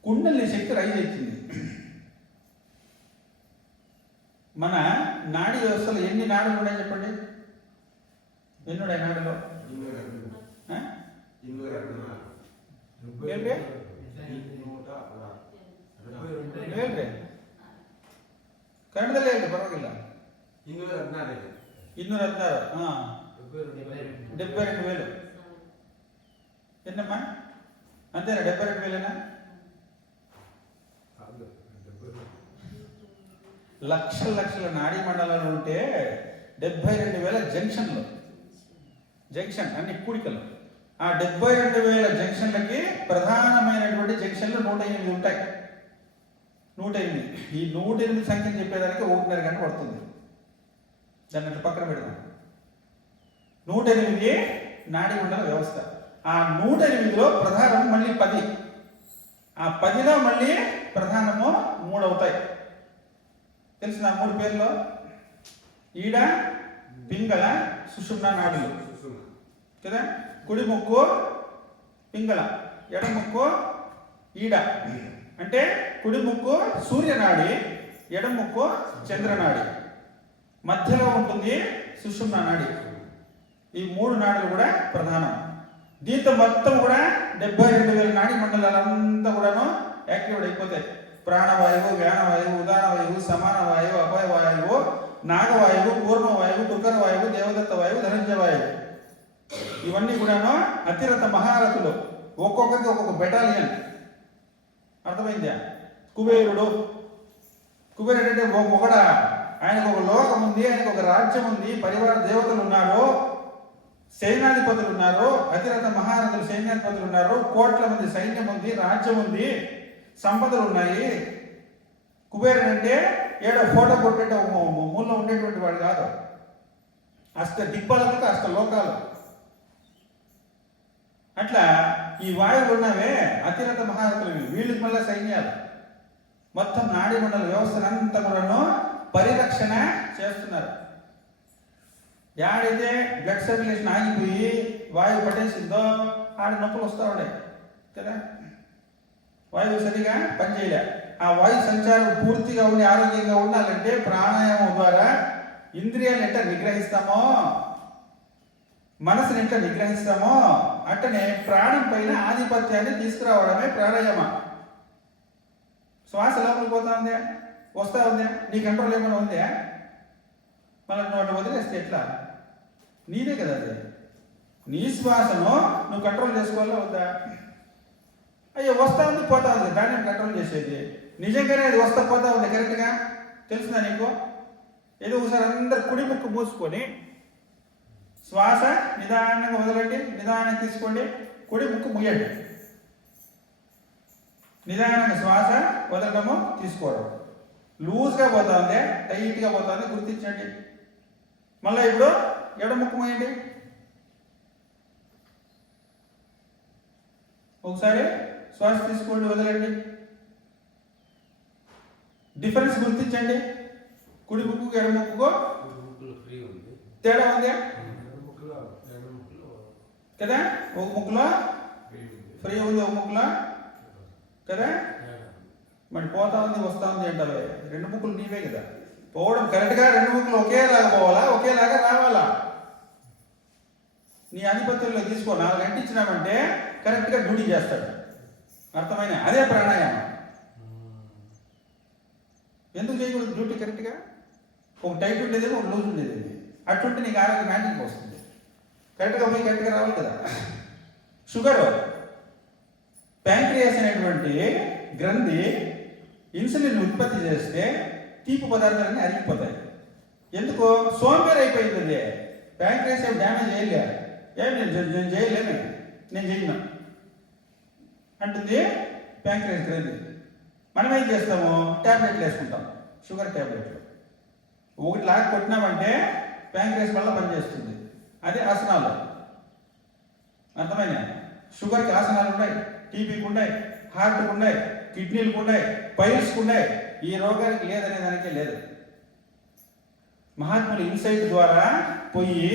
కుండలి శక్తి రైజ్ అవుతుంది. మన నాడీ వ్యవస్థలో ఎన్ని నాడులు ఉన్నాయి చెప్పండి, ఎన్నున్నాయి నాడులో? ಕನ್ನಡದಲ್ಲೇ ಹೇಳಿ ಪರವಾಗಿಲ್ಲ. 216 72,000 ఎన్నమ్మా అంతేనా? 72,000 లక్షల నాడీ మండలాలు ఉంటే 72,000 జంక్షన్ అన్ని కూడికలు. ఆ 72,000 జంక్షన్లకి ప్రధానమైనటువంటి జంక్షన్లు 108 ఉంటాయి. 108 ఈ 108 సంఖ్యను చెప్పేదానికి 1.5 గంట పడుతుంది. దాన్ని అట్లా పక్కన పెడదాం. 108 నాడీ మండల వ్యవస్థ. ఆ 108లో ప్రధానము మళ్ళీ 10, ఆ 10లో మళ్ళీ ప్రధానము 3 అవుతాయి. తెలిసిన 3 పేర్లో ఈడ పింగళ సుషుమ్న నాడులు కదా. కుడి ముక్కు పింగళ, ఎడ ముక్కు ఈడ. అంటే కుడి ముక్కు సూర్యనాడి, ఎడ ముక్కు చంద్రనాడి, మధ్యలో ఉంటుంది సుషుమ్న నాడి. ఈ 3 నాడులు కూడా ప్రధానం. దీంతో మొత్తం కూడా 72,000 నాడీ మండలాలంతా కూడాను యాక్టివేట్ అయిపోతాయి. ప్రాణవాయువు, వ్యానవాయువు, ఉదానవాయువు, సమాన వాయువు, అపాయ వాయువు, నాగవాయువు, కూర్మవాయువు, కుకరవాయువు, దేవదత్త వాయువు, ధనంజయ వాయువు, ఇవన్నీ కూడాను అతిరథ మహారథులు. ఒక్కొక్కరికి ఒక్కొక్క బెటాలియన్. అర్థమైందా? కుబేరుడు అంటే ఒకడ, ఆయనకు ఒక లోకం ఉంది, ఆయనకు ఒక రాజ్యం ఉంది, పరివార దేవతలు ఉన్నారు, సైన్యాధిపతులు ఉన్నారు, అతిరథ మహారథులు సైన్యాధిపతులు ఉన్నారు, కోట్ల మంది సైన్యం ఉంది, రాజ్యం ఉంది, సంపదలు ఉన్నాయి. కుబేరుడు అంటే ఏడో ఫోటో కొట్టే మూలలో ఉండేటువంటి వాడు కాదు. అష్ట దిక్పాలకు అష్ట లోకాలు. అట్లా ఈ వాయువులు ఉన్నవే అతిరథ మహారథులు, వీళ్ళకి మళ్ళీ సైన్యాలు. మొత్తం నాడీ మండల వ్యవస్థనంతా కూడాను పరిరక్షణ చేస్తున్నారు. యాడైతే బ్లడ్ సర్క్యులేషన్ ఆగిపోయి వాయువు పట్టేసిందో ఆడ నొప్పులు వస్తూ ఉన్నాయి కదా. వాయువు సరిగా పనిచేయలే. ఆ వాయు సంచారం పూర్తిగా ఉండి ఆరోగ్యంగా ఉండాలంటే ప్రాణాయామం ద్వారా ఇంద్రియాలను ఎట్లా నిగ్రహిస్తామో, మనసుని ఎట్లా నిగ్రహిస్తామో అట్టనే ప్రాణం పైన ఆధిపత్యాన్ని తీసుకురావడమే ప్రాణాయామ. శ్వాస లోపలికి పోతా ఉందా, వస్తా ఉందా, నీ కంట్రోల్ ఏమైనా ఉందా? మళ్ళీ నువ్వు అటు వదిలేస్తే ఎట్లా? నీదే కదా అది. నీ శ్వాసను నువ్వు కంట్రోల్ చేసుకోవాలా వద్దా? అయ్యో వస్తా ఉంది పోతా ఉంది, దాన్ని కంట్రోల్ చేసేది. నిజంగానే అది వస్తా పోతా ఉంది కరెక్ట్గా తెలుసునా నీకు? ఏదో ఒకసారి అందరు కుడి ముక్కు మూసుకొని శ్వాస నిదానంగా వదలండి, నిదానంగా తీసుకోండి, కుడి ముక్కు ముయ్యండి. నిదానంగా శ్వాస వదలడము తీసుకోవడం. లూజ్గా పోతా ఉంది, టైట్గా పోతా ఉంది గుర్తించండి. మళ్ళీ ఇప్పుడు ఎడ ముక్కు ముయ్యండి. ఒకసారి శ్వాస తీసుకోండి, వదలండి. డిఫరెన్స్ గుర్తించండి. కుడి ముక్కు ఎడ ముక్కుకో తేడా ఉందా? కదా, ఒక ముక్కలో ఫ్రీ ఉంది, ఒక ముక్కలో కదా, మరి పోతా ఉంది వస్తా ఉంది అంటారు. రెండు ముక్కలు నీవే కదా, పోవడం కరెక్ట్గా రెండు ముక్కలు ఒకేలాగా పోవాలా, ఒకేలాగా రావాలా. నీ ఆధిపత్యంలో తీసుకో, 4 గంటలు ఇచ్చినామంటే కరెక్ట్గా డ్యూటీ చేస్తాడు. అర్థమైన అదే ప్రాణాయామం. ఎందుకు చేయకూడదు డ్యూటీ కరెక్ట్గా? ఒక టైట్ ఉండేది, ఒక లూజ్ ఉండేది. అట్లుంటే నీకు ఆరోగ్యం మ్యాజిక్ వస్తుంది. కరెక్ట్గా పోయి కరెక్ట్గా రావాలి కదా. షుగర్, ప్యాంక్రియాస్ అనేటువంటి గ్రంథి ఇన్సులిన్ ఉత్పత్తి చేస్తే తీపి పదార్థాలన్నీ అరిగిపోతాయి. ఎందుకో సోంబేర్ అయిపోయింది. అది ప్యాంక్రియాస్ ఏం డ్యామేజ్ చేయలే, నేను చేయలేను, నేను చేయను అంటుంది ప్యాంక్రియాస్ గ్రంథి. మనం ఏం చేస్తాము, ట్యాబ్లెట్లు వేసుకుంటాం, షుగర్ ట్యాబ్లెట్లు. ఒకటి లాగా కొట్టినామంటే ప్యాంక్రియాస్ వల్ల పనిచేస్తుంది. అదే ఆసనాలు. అర్థమైన షుగర్కి ఆసనాలు ఉన్నాయి, టీబీకి ఉన్నాయి, హార్ట్కి ఉన్నాయి, కిడ్నీలకు ఉన్నాయి, పైల్స్కి ఉన్నాయి. ఈ రోగానికి లేదనే దానికే లేదు. మహాత్ములు ఇన్సైట్ ద్వారా పోయి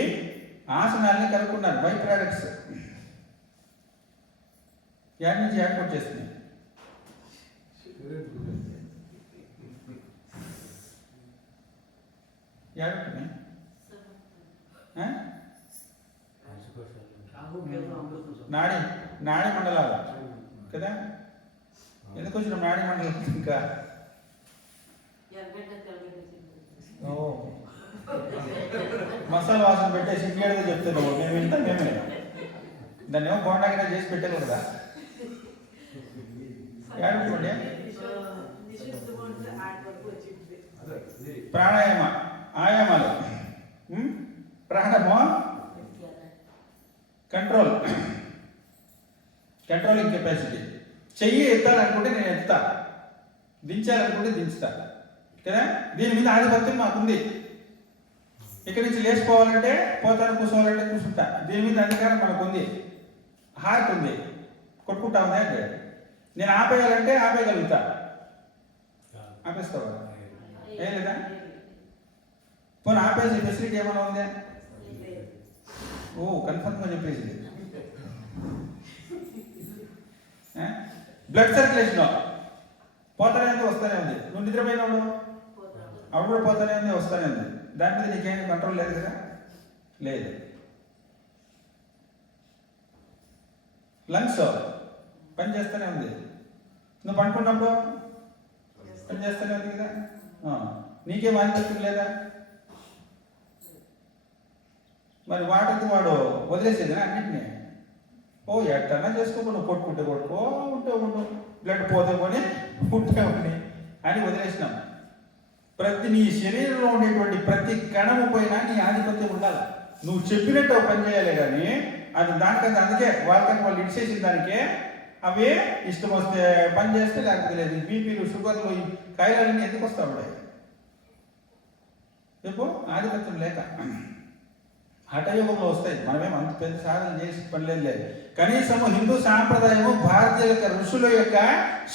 ఆసనాలని కనుక్కున్నారు. బై ప్రోడక్ట్స్ యాడ్ నుంచి యాడ్ చేస్తున్నాయి. నాడీ మండలాలు కదా. ఎందుకు వచ్చిన నాడీ మండలం? ఇంకా మసాలా వాసన పెట్టేసి ఇంకేదో చెప్తున్నావు. మేము వింటాం, మేమే దాన్ని ఏమో బోండాగా చేసి పెట్టాలి కదా. ఏడుకోండి. ప్రాణాయామ ఆయామాలు. ప్రాణము కంట్రోలింగ్ కెపాసిటీ. చెయ్యి ఎత్తాలనుకుంటే నేను ఎత్తా, దించాలనుకుంటే దించుతా కదా. దీని మీద ఆధిపత్యం మాకుంది. ఇక్కడి నుంచి లేచిపోవాలంటే పోతాను, కూర్చోవాలంటే కూర్చుంటా. దీని మీద అధికారం మనకు ఉంది. హార్ట్ ఉంది, కొట్టుకుంటా ఉంది అంటే నేను ఆపేయాలంటే ఆపేయగలుగుతా. ఆపేస్తావా? ఏం లేదా? పోనీ ఆపేసి ఫెసిలిటీ ఏమైనా ఉందా? ఓ కన్ఫర్మ్గా చెప్పేసి. బ్లడ్ సర్క్యులేషన్ పోతానే ఉంది, వస్తానే ఉంది. నువ్వు నిద్రపోయినాడు అప్పుడు కూడా పోతానే ఉంది, వస్తానే ఉంది. దాని మీద నీకేం కంట్రోల్ లేదు కదా. లేదు. లంగ్స్ పని చేస్తూనే ఉంది. నువ్వు పనుకున్నప్పుడు పని చేస్తూనే ఉంది కదా. నీకేం ఆధిపత్యం లేదా? మరి వాటికి వాడు వదిలేసేది అన్నింటినీ. ఓ ఎట్టన్నా చేసుకోకుండా కొట్టుకుంటే కొట్టుకో, ఉంటే ఉండు, బ్లడ్ పోతే కొని ఉంటే ఉండి అని వదిలేసినాం. నీ శరీరంలో ఉండేటువంటి ప్రతి కణము పైన నీ ఆధిపత్యం ఉండాలి. నువ్వు చెప్పినట్టు పని చేయాలి కానీ అది దానికంటే, అందుకే వాళ్ళకంటే వాళ్ళు ఇడిచేసిన దానికే అవి ఇష్టం వస్తే పని చేస్తే, లేకపోతే లేదు. బీపీలు, షుగర్లు, ఈ కాయలన్నీ ఎందుకు వస్తా ఉన్నాయి చెప్పు? ఆధిపత్యం లేక. హఠయోగంలో వస్తాయి. మనమేం అంత పెద్ద సాధన చేసి పని లేదు. కనీసం హిందూ సాంప్రదాయము, భారతీయుల యొక్క ఋషుల యొక్క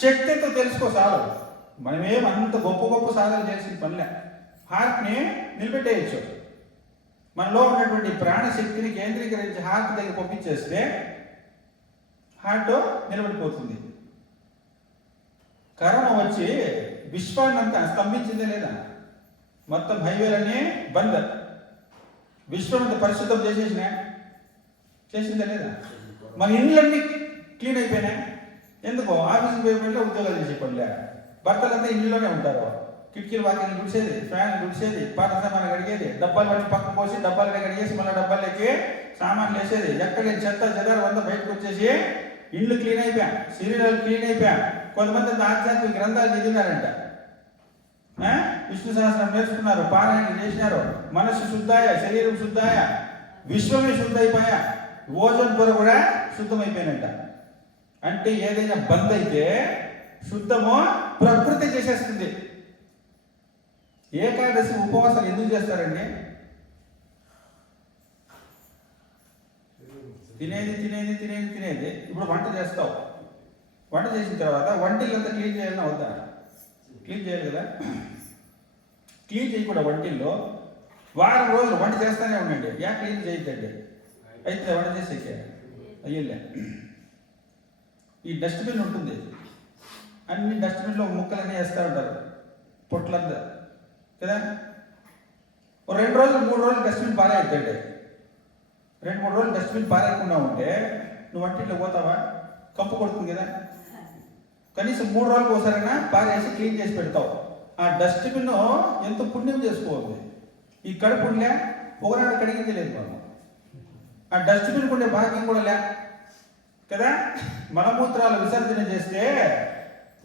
శక్తితో తెలుసుకో చాలు. మనమేం అంత గొప్ప గొప్ప సాధన చేసిన పనిలే. హార్ట్ని నిలబెట్టేయచ్చు. మనలో ఉన్నటువంటి ప్రాణశక్తిని కేంద్రీకరించి హార్ట్ దగ్గర పంపించేస్తే హార్ట్ నిలబడిపోతుంది. కరోనా వచ్చి విశ్వాన్నంతా స్తంభించిందే లేదా? మొత్తం హైవేలన్నీ బంద్. విశ్వమంతా పరిశుద్ధం చేసిందే లేదా? మన ఇండ్లన్నీ క్లీన్ అయిపోయినాయి. ఎందుకో ఆఫీస్కి పోయిపోయినా ఉద్యోగాలు చేసే పనిలే. భర్తలంతా ఇంట్లోనే ఉంటారు. కిటికీలు వాకిలు గుడిసేది, ఫ్యాన్ గుడిసేది, పాత సామాన్లు కడిగేది, డబ్బాలు పట్టి పక్కన పోసి డబ్బాలు కడిగేసి మళ్ళీ డబ్బాలకి సామాన్లు వేసేది. ఎక్కడ చెత్త చెదారు అంతా బయటకు వచ్చేసి ఇండ్లు క్లీన్ అయిపోయా, శరీరాలు క్లీన్ అయిపోయా. కొంతమంది ఆధ్యాత్మిక గ్రంథాలు చదివినారంట, విష్ణు సహస్రం నేర్చుకున్నారు, పారాయణ చేసినారు. మనస్సు శుద్ధాయ, శరీరం శుద్ధాయ, విశ్వమే శుద్ధ అయిపోయా, ఓజోన్ పొర కూడా శుద్ధమైపోయినట్ట. అంటే ఏదైనా బంద్ అయితే శుద్ధమో ప్రకృతి చేసేస్తుంది. ఏకాదశి ఉపవాసాలు ఎందుకు చేస్తారండి? తినేది. ఇప్పుడు వంట చేస్తావు. వంట చేసిన తర్వాత వంటిల్లంతా క్లీన్ చేయాలని అవుతా? క్లీన్ చేయాలి కదా. క్లీన్ చేయకూడదు. వంటిల్లో వారం రోజులు వంట చేస్తూనే ఉండండి. క్లీన్ చేయొద్దండి. అయితే వంట చేసేకే అయ్యలే. ఈ డస్ట్బిన్ ఉంటుంది, అన్ని డస్ట్బిన్లో ముక్కలన్నీ వేస్తూ ఉంటారు, పొట్లంతా కదా. 2 రోజులు 3 రోజులు డస్ట్బిన్ పారేద్దండి. 2-3 రోజులు డస్ట్బిన్ పారేయకుండా ఉంటే నువ్వు వంటింట్లో పోతావా? కంపు కొడుతుంది కదా. కనీసం 3 రోజులకు ఒకసారైనా పారేసి క్లీన్ చేసి పెడతావు. ఆ డస్ట్బిన్ ఎంత పుణ్యం చేసుకోవాలి. ఈ కడుపుండే ఒకనాడు కడిగింది లేదు మనం. ఆ డస్ట్బిన్ ఉండే భాగ్యం కూడా లే కదా. మలమూత్రాలు విసర్జన చేస్తే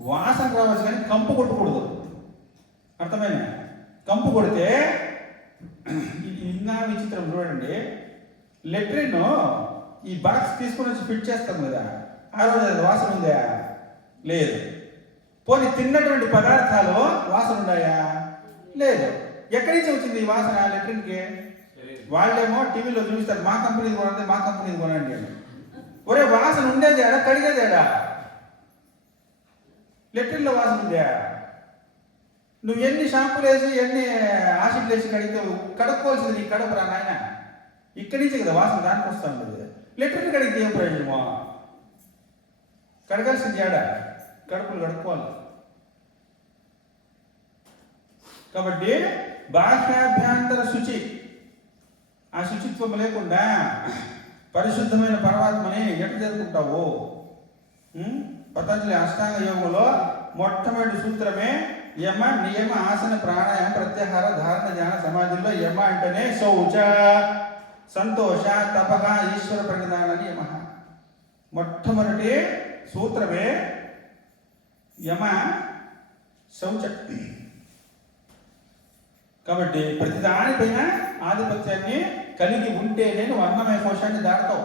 వాసన రావచ్చు కానీ కంపు కొట్టకూడదు. అర్థమైనా? కంపు కొడితే ఇంకా విచిత్రం చూడండి. లెట్రిన్ ఈ బాక్స్ తీసుకుని వచ్చి ఫిట్ చేస్తాం కదా, ఆ రోజు అది వాసన ఉందా? లేదు. పోనీ తిన్నటువంటి పదార్థాలు వాసన ఉన్నాయా? లేదు. ఎక్కడి నుంచి వచ్చింది ఈ వాసన లెట్రిన్కి? వాళ్ళేమో టీవీలో చూపిస్తారు, మా కంపెనీది కొనండి, మా కంపెనీది కొనండి అని. ఒరే, వాసన ఉండేది ఆడ, కడిగేది ఆడ. లెట్రిన్లో వాసన ఉందా? నువ్వు ఎన్ని షాంపూలు వేసి ఎన్ని ఆసిడ్లు వేసి కడిగితే కడుక్కోవాల్సింది నీ కడపరా నాయన. ఇక్కడి నుంచి కదా వాసన దానికి వస్తూ ఉంటుంది. లెట్రిన్ కడిగితే ఏం ప్రయోజనమో? కడగాల్సింది ఆడ, కడుపులు కడుక్కోవాలి. కాబట్టి బాహ్యాభ్యంతర శుచి, ఆ శుచిత్వం లేకుండా పరిశుద్ధమైన పరమాత్మని ఎట్లా జరుపుకుంటావు? పతంజలి అష్టాంగ యోగంలో మొట్టమొదటి సూత్రమే యమ, నియమ, ఆసన, ప్రాణాయామ, ప్రత్యాహార, ధారణ, ధ్యాన సమాధిలో యమ అంటేనే శౌచ, సంతోష, తపహ, ఈశ్వర ప్రణిధానాన్ని యమ. మొట్టమొదటి సూత్రమే యమ, శౌచ. కాబట్టి ప్రతిదానిపైన ఆధిపత్యాన్ని కలిగి ఉంటేనే నువ్వు అన్నమయ కోశాన్ని దాడతావు.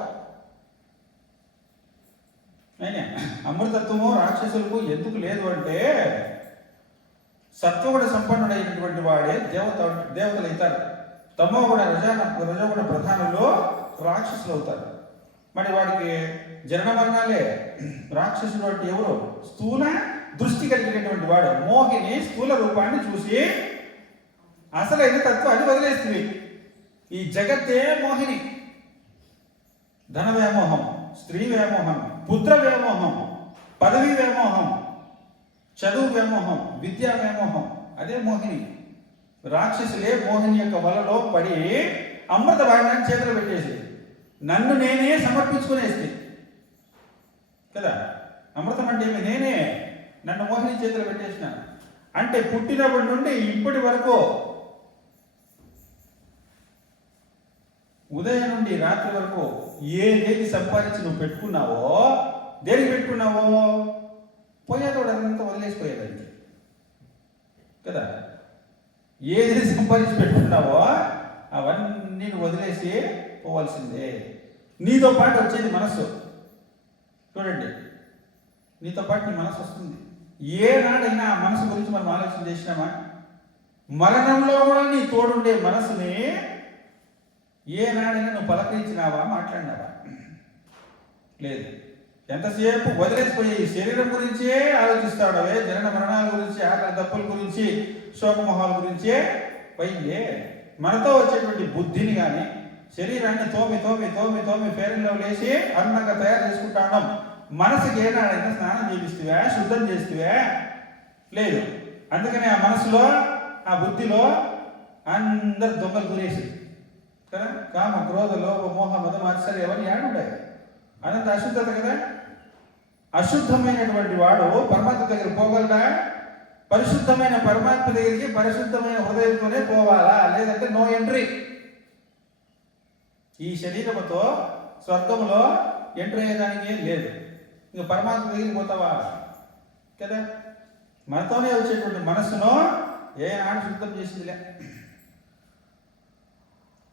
అయినా అమృతత్వము రాక్షసులకు ఎందుకు లేదు అంటే, సత్వగుణ సంపన్నుడైనటువంటి వాడే దేవతలు అవుతారు. తమోగుణ రజోగుణ ప్రధానులు రాక్షసులు అవుతారు. మరి వాడికి జనన మరణాలే. రాక్షసుడు అంటే ఎవరు? స్థూల దృష్టి కలిగినటువంటి వాడు. మోహిని స్థూల రూపాన్ని చూసి అసలైన తత్వాన్ని వదిలేస్తుంది. ఈ జగత్తే మోహిని. ధన వ్యామోహం, స్త్రీ వ్యామోహం, పుత్ర వ్యామోహం, పదవి వ్యామోహం, చదువు వ్యామోహం, విద్యా వ్యామోహం, అదే మోహిని. రాక్షసులే మోహిని యొక్క వలలో పడి అమృత భాగాన్ని చేతులు పెట్టేసి నన్ను నేనే సమర్పించుకునేసి కదా. అమృతం అంటే ఏమి? నేనే నన్ను మోహిని చేతులు పెట్టేసిన అంటే పుట్టినప్పటి నుండి ఇప్పటి వరకు ఉదయం నుండి రాత్రి వరకు ఏదేది సంపాదించి నువ్వు పెట్టుకున్నావో, దేనికి పెట్టుకున్నావో? పోయేదోడు అదంతా వదిలేసిపోయేదానికి కదా. ఏది సంపాదించి పెట్టుకున్నావో అవన్నీ వదిలేసి పోవాల్సిందే. నీతో పాటు వచ్చేది మనస్సు. చూడండి, నీతో పాటు నీ మనసు వస్తుంది. ఏనాడైనా ఆ మనసు గురించి మనం ఆలోచన చేసినామా? మరణంలో కూడా నీ తోడుండే మనసుని ఏనాడైనా నువ్వు పలకరించినావా, మాట్లాడినావా? లేదు. ఎంతసేపు వదిలేసిపోయి శరీరం గురించే ఆలోచిస్తాడవే, జనన మరణాల గురించి, ఆకలి దప్పుల గురించి, శోకమోహాల గురించే పైలే. మనతో వచ్చేటువంటి బుద్ధిని కానీ శరీరాన్ని తోమి తోమి తోమి తోమి ఫేరంలో లేచి అందంగా తయారు చేసుకుంటాను. మనసుకి ఏనాడైనా స్నానం చేపిస్తువా, శుద్ధం చేస్తువా? లేదు. అందుకని ఆ మనసులో, ఆ బుద్ధిలో అందరు దొంగలు దూరేసి కదా. కామ, క్రోధ, లోభ, మోహ, మద, మాత్సర్యం ఎవరిని ఏడుండే అనంత అశుద్ధత కదా. అశుద్ధమైనటువంటి వాడు పరమాత్మ దగ్గర పోగలడా? పరిశుద్ధమైన పరమాత్మ దగ్గరికి పరిశుద్ధమైన హృదయంతోనే పోవాలా, లేదంటే నో ఎంట్రీ. ఈ శరీరముతో స్వర్గంలో ఎంట్రీ అయ్యేదానికి ఏం లేదు. ఇంకా పరమాత్మ దగ్గరికి పోతావా కదా. మనతోనే వచ్చేటువంటి మనస్సును ఏనాడు శుద్ధం చేసిందిలే.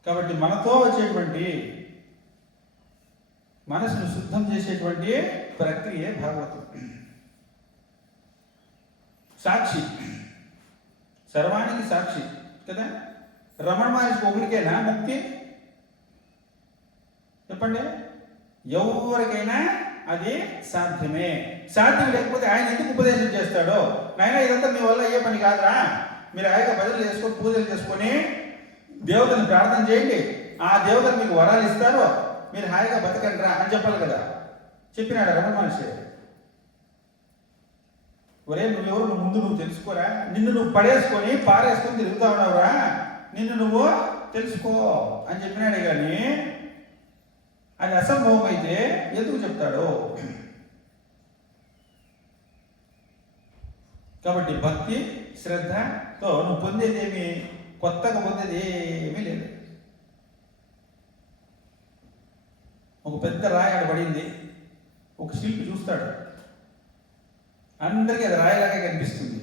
కాబట్టి మనతో వచ్చేటువంటి మనసును శుద్ధం చేసేటువంటి ప్రక్రియ భాగవతం. సాక్షి, సర్వానికి సాక్షి కదా. రమణ మహర్షి ఒకరికైనా ముక్తి? చెప్పండి. ఎవరికైనా అది సాధ్యమే. సాధ్యం లేకపోతే ఆయన ఎందుకు ఉపదేశం చేస్తాడో? నాయన ఇదంతా మీ వల్ల అయ్యే పని కాదురా, మీరు ఆయన భజనలు చేసుకొని పూజలు చేసుకొని దేవతను ప్రార్థన చేయండి, ఆ దేవతలు మీకు వరాలు ఇస్తారు, మీరు హాయిగా బతకండి రా అని చెప్పాలి కదా. చెప్పినాడు రమణ మహర్షి. ఒరే నువ్వెవరు, నువ్వు ముందు నువ్వు తెలుసుకోరా, నిన్ను నువ్వు పడేసుకొని పారేసుకొని తిరుగుతా ఉన్నావురా, నిన్ను నువ్వు తెలుసుకో అని చెప్పినాడే కానీ అది అసంభవం అయితే ఎందుకు చెప్తాడు? కాబట్టి భక్తి శ్రద్ధతో నువ్వు పొందేది ఏమి, కొత్తగా పొందేది ఏమీ లేదు. ఒక పెద్ద రాయి ఆడ పడింది, ఒక శిల్పి చూస్తాడు, అందరికీ అది రాయిలాగా కనిపిస్తుంది,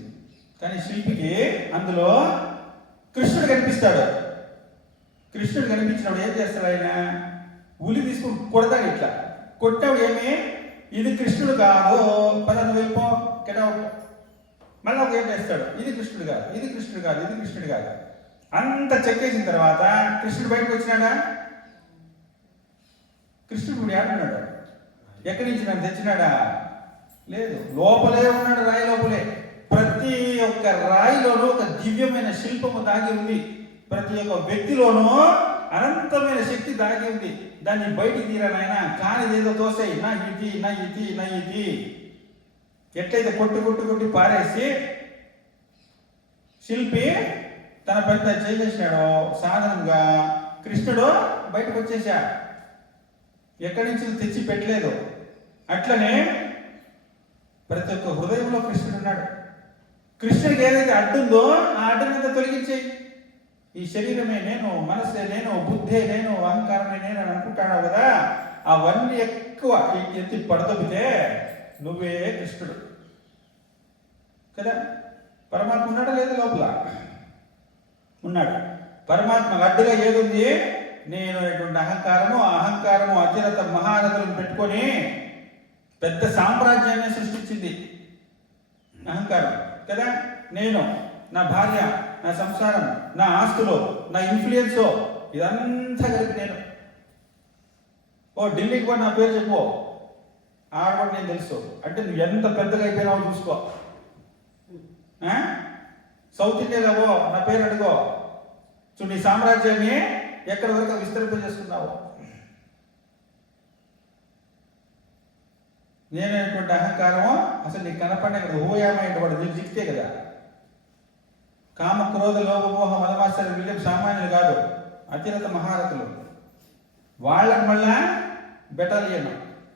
కానీ శిల్పికి అందులో కృష్ణుడు కనిపిస్తాడు. కృష్ణుడు కనిపించినప్పుడు ఏం చేస్తాడు ఆయన? ఉలి తీసుకుని కొడతాడు. ఇట్లా కొట్టాడు, ఏమి ఇది కృష్ణుడు కాదు, పదను వెళ్ళిపో, కెటౌట్. మళ్ళీ ఒక ఏం చేస్తాడు, ఇది కృష్ణుడు కాదు, ఇది కృష్ణుడు కాదు, ఇది కృష్ణుడు కాదు. అంత చెక్కేసిన తర్వాత కృష్ణుడు బయటకు వచ్చినాడా? కృష్ణుడు ఇప్పుడు ఏడున్నాడు? ఎక్కడి నుంచి నన్ను తెచ్చినాడా? లేదు, లోపలే ఉన్నాడు, రాయి లోపలే. ప్రతి ఒక్క రాయిలోనూ ఒక దివ్యమైన శిల్పము దాగి ఉంది. ప్రతి ఒక్క వ్యక్తిలోనూ అనంతమైన శక్తి దాగి ఉంది. దాన్ని బయటికి తీరానైనా కానీ ఏదో తోసాయి, నా ఇది నా ఇది నా ఇది. ఎట్లయితే కొట్టి కొట్టి కొట్టి పారేసి శిల్పి తన పెద్ద చేసేసినాడో సాధనంగా కృష్ణుడు బయటకు వచ్చేసా. ఎక్కడి నుంచి తెచ్చి పెట్టలేదు. అట్లనే ప్రతి ఒక్క హృదయంలో కృష్ణుడు ఉన్నాడు. కృష్ణుడికి ఏదైతే అడ్డుందో ఆ అడ్డునంతా తొలగించేయి. ఈ శరీరమే నేను, మనసే నేను, బుద్ధే నేను, అహంకారమే నేను అని అనుకుంటాడు కదా, అవన్నీ ఎక్కువ ఎత్తి పడదొబ్బితే నువ్వే కృష్ణుడు కదా. పరమాత్మ ఉన్నాడా లేదా? లోపల ఉన్నాడు. పరమాత్మ అడ్డుగా ఏదుంది? నేను అనేటువంటి అహంకారము. ఆ అహంకారము అతిరత మహారథులను పెట్టుకొని పెద్ద సామ్రాజ్యాన్ని సృష్టించింది అహంకారం కదా. నేను, నా భార్య, నా సంసారం, నా ఆస్తులు, నా ఇన్ఫ్లుయెన్స్, ఇదంతా కలిపి నేను. ఓ ఢిల్లీకి కూడా నా పేరు చెప్పు, ఆడవాడు నేను తెలుసు అంటే నువ్వు ఎంత పెద్దగా అయిపోయినావో చూసుకో. సౌత్ ఇండియాలో నా పేరు అడుగో, చూడు నీ సామ్రాజ్యాన్ని ఎక్కడి వరకు విస్తరింప చేసుకున్నావు. నేనైనటువంటి అహంకారము అసలు నీకు కనపడిన కదా. హోయామైంటి వాడు నీకు జిక్తే కదా. కామ క్రోధ లోభమోహ మదమాశ్చర్య వీళ్ళేం సామాన్యులు కాదు, అతిరత మహారథులు. వాళ్ళకి మళ్ళా బెటాలియన్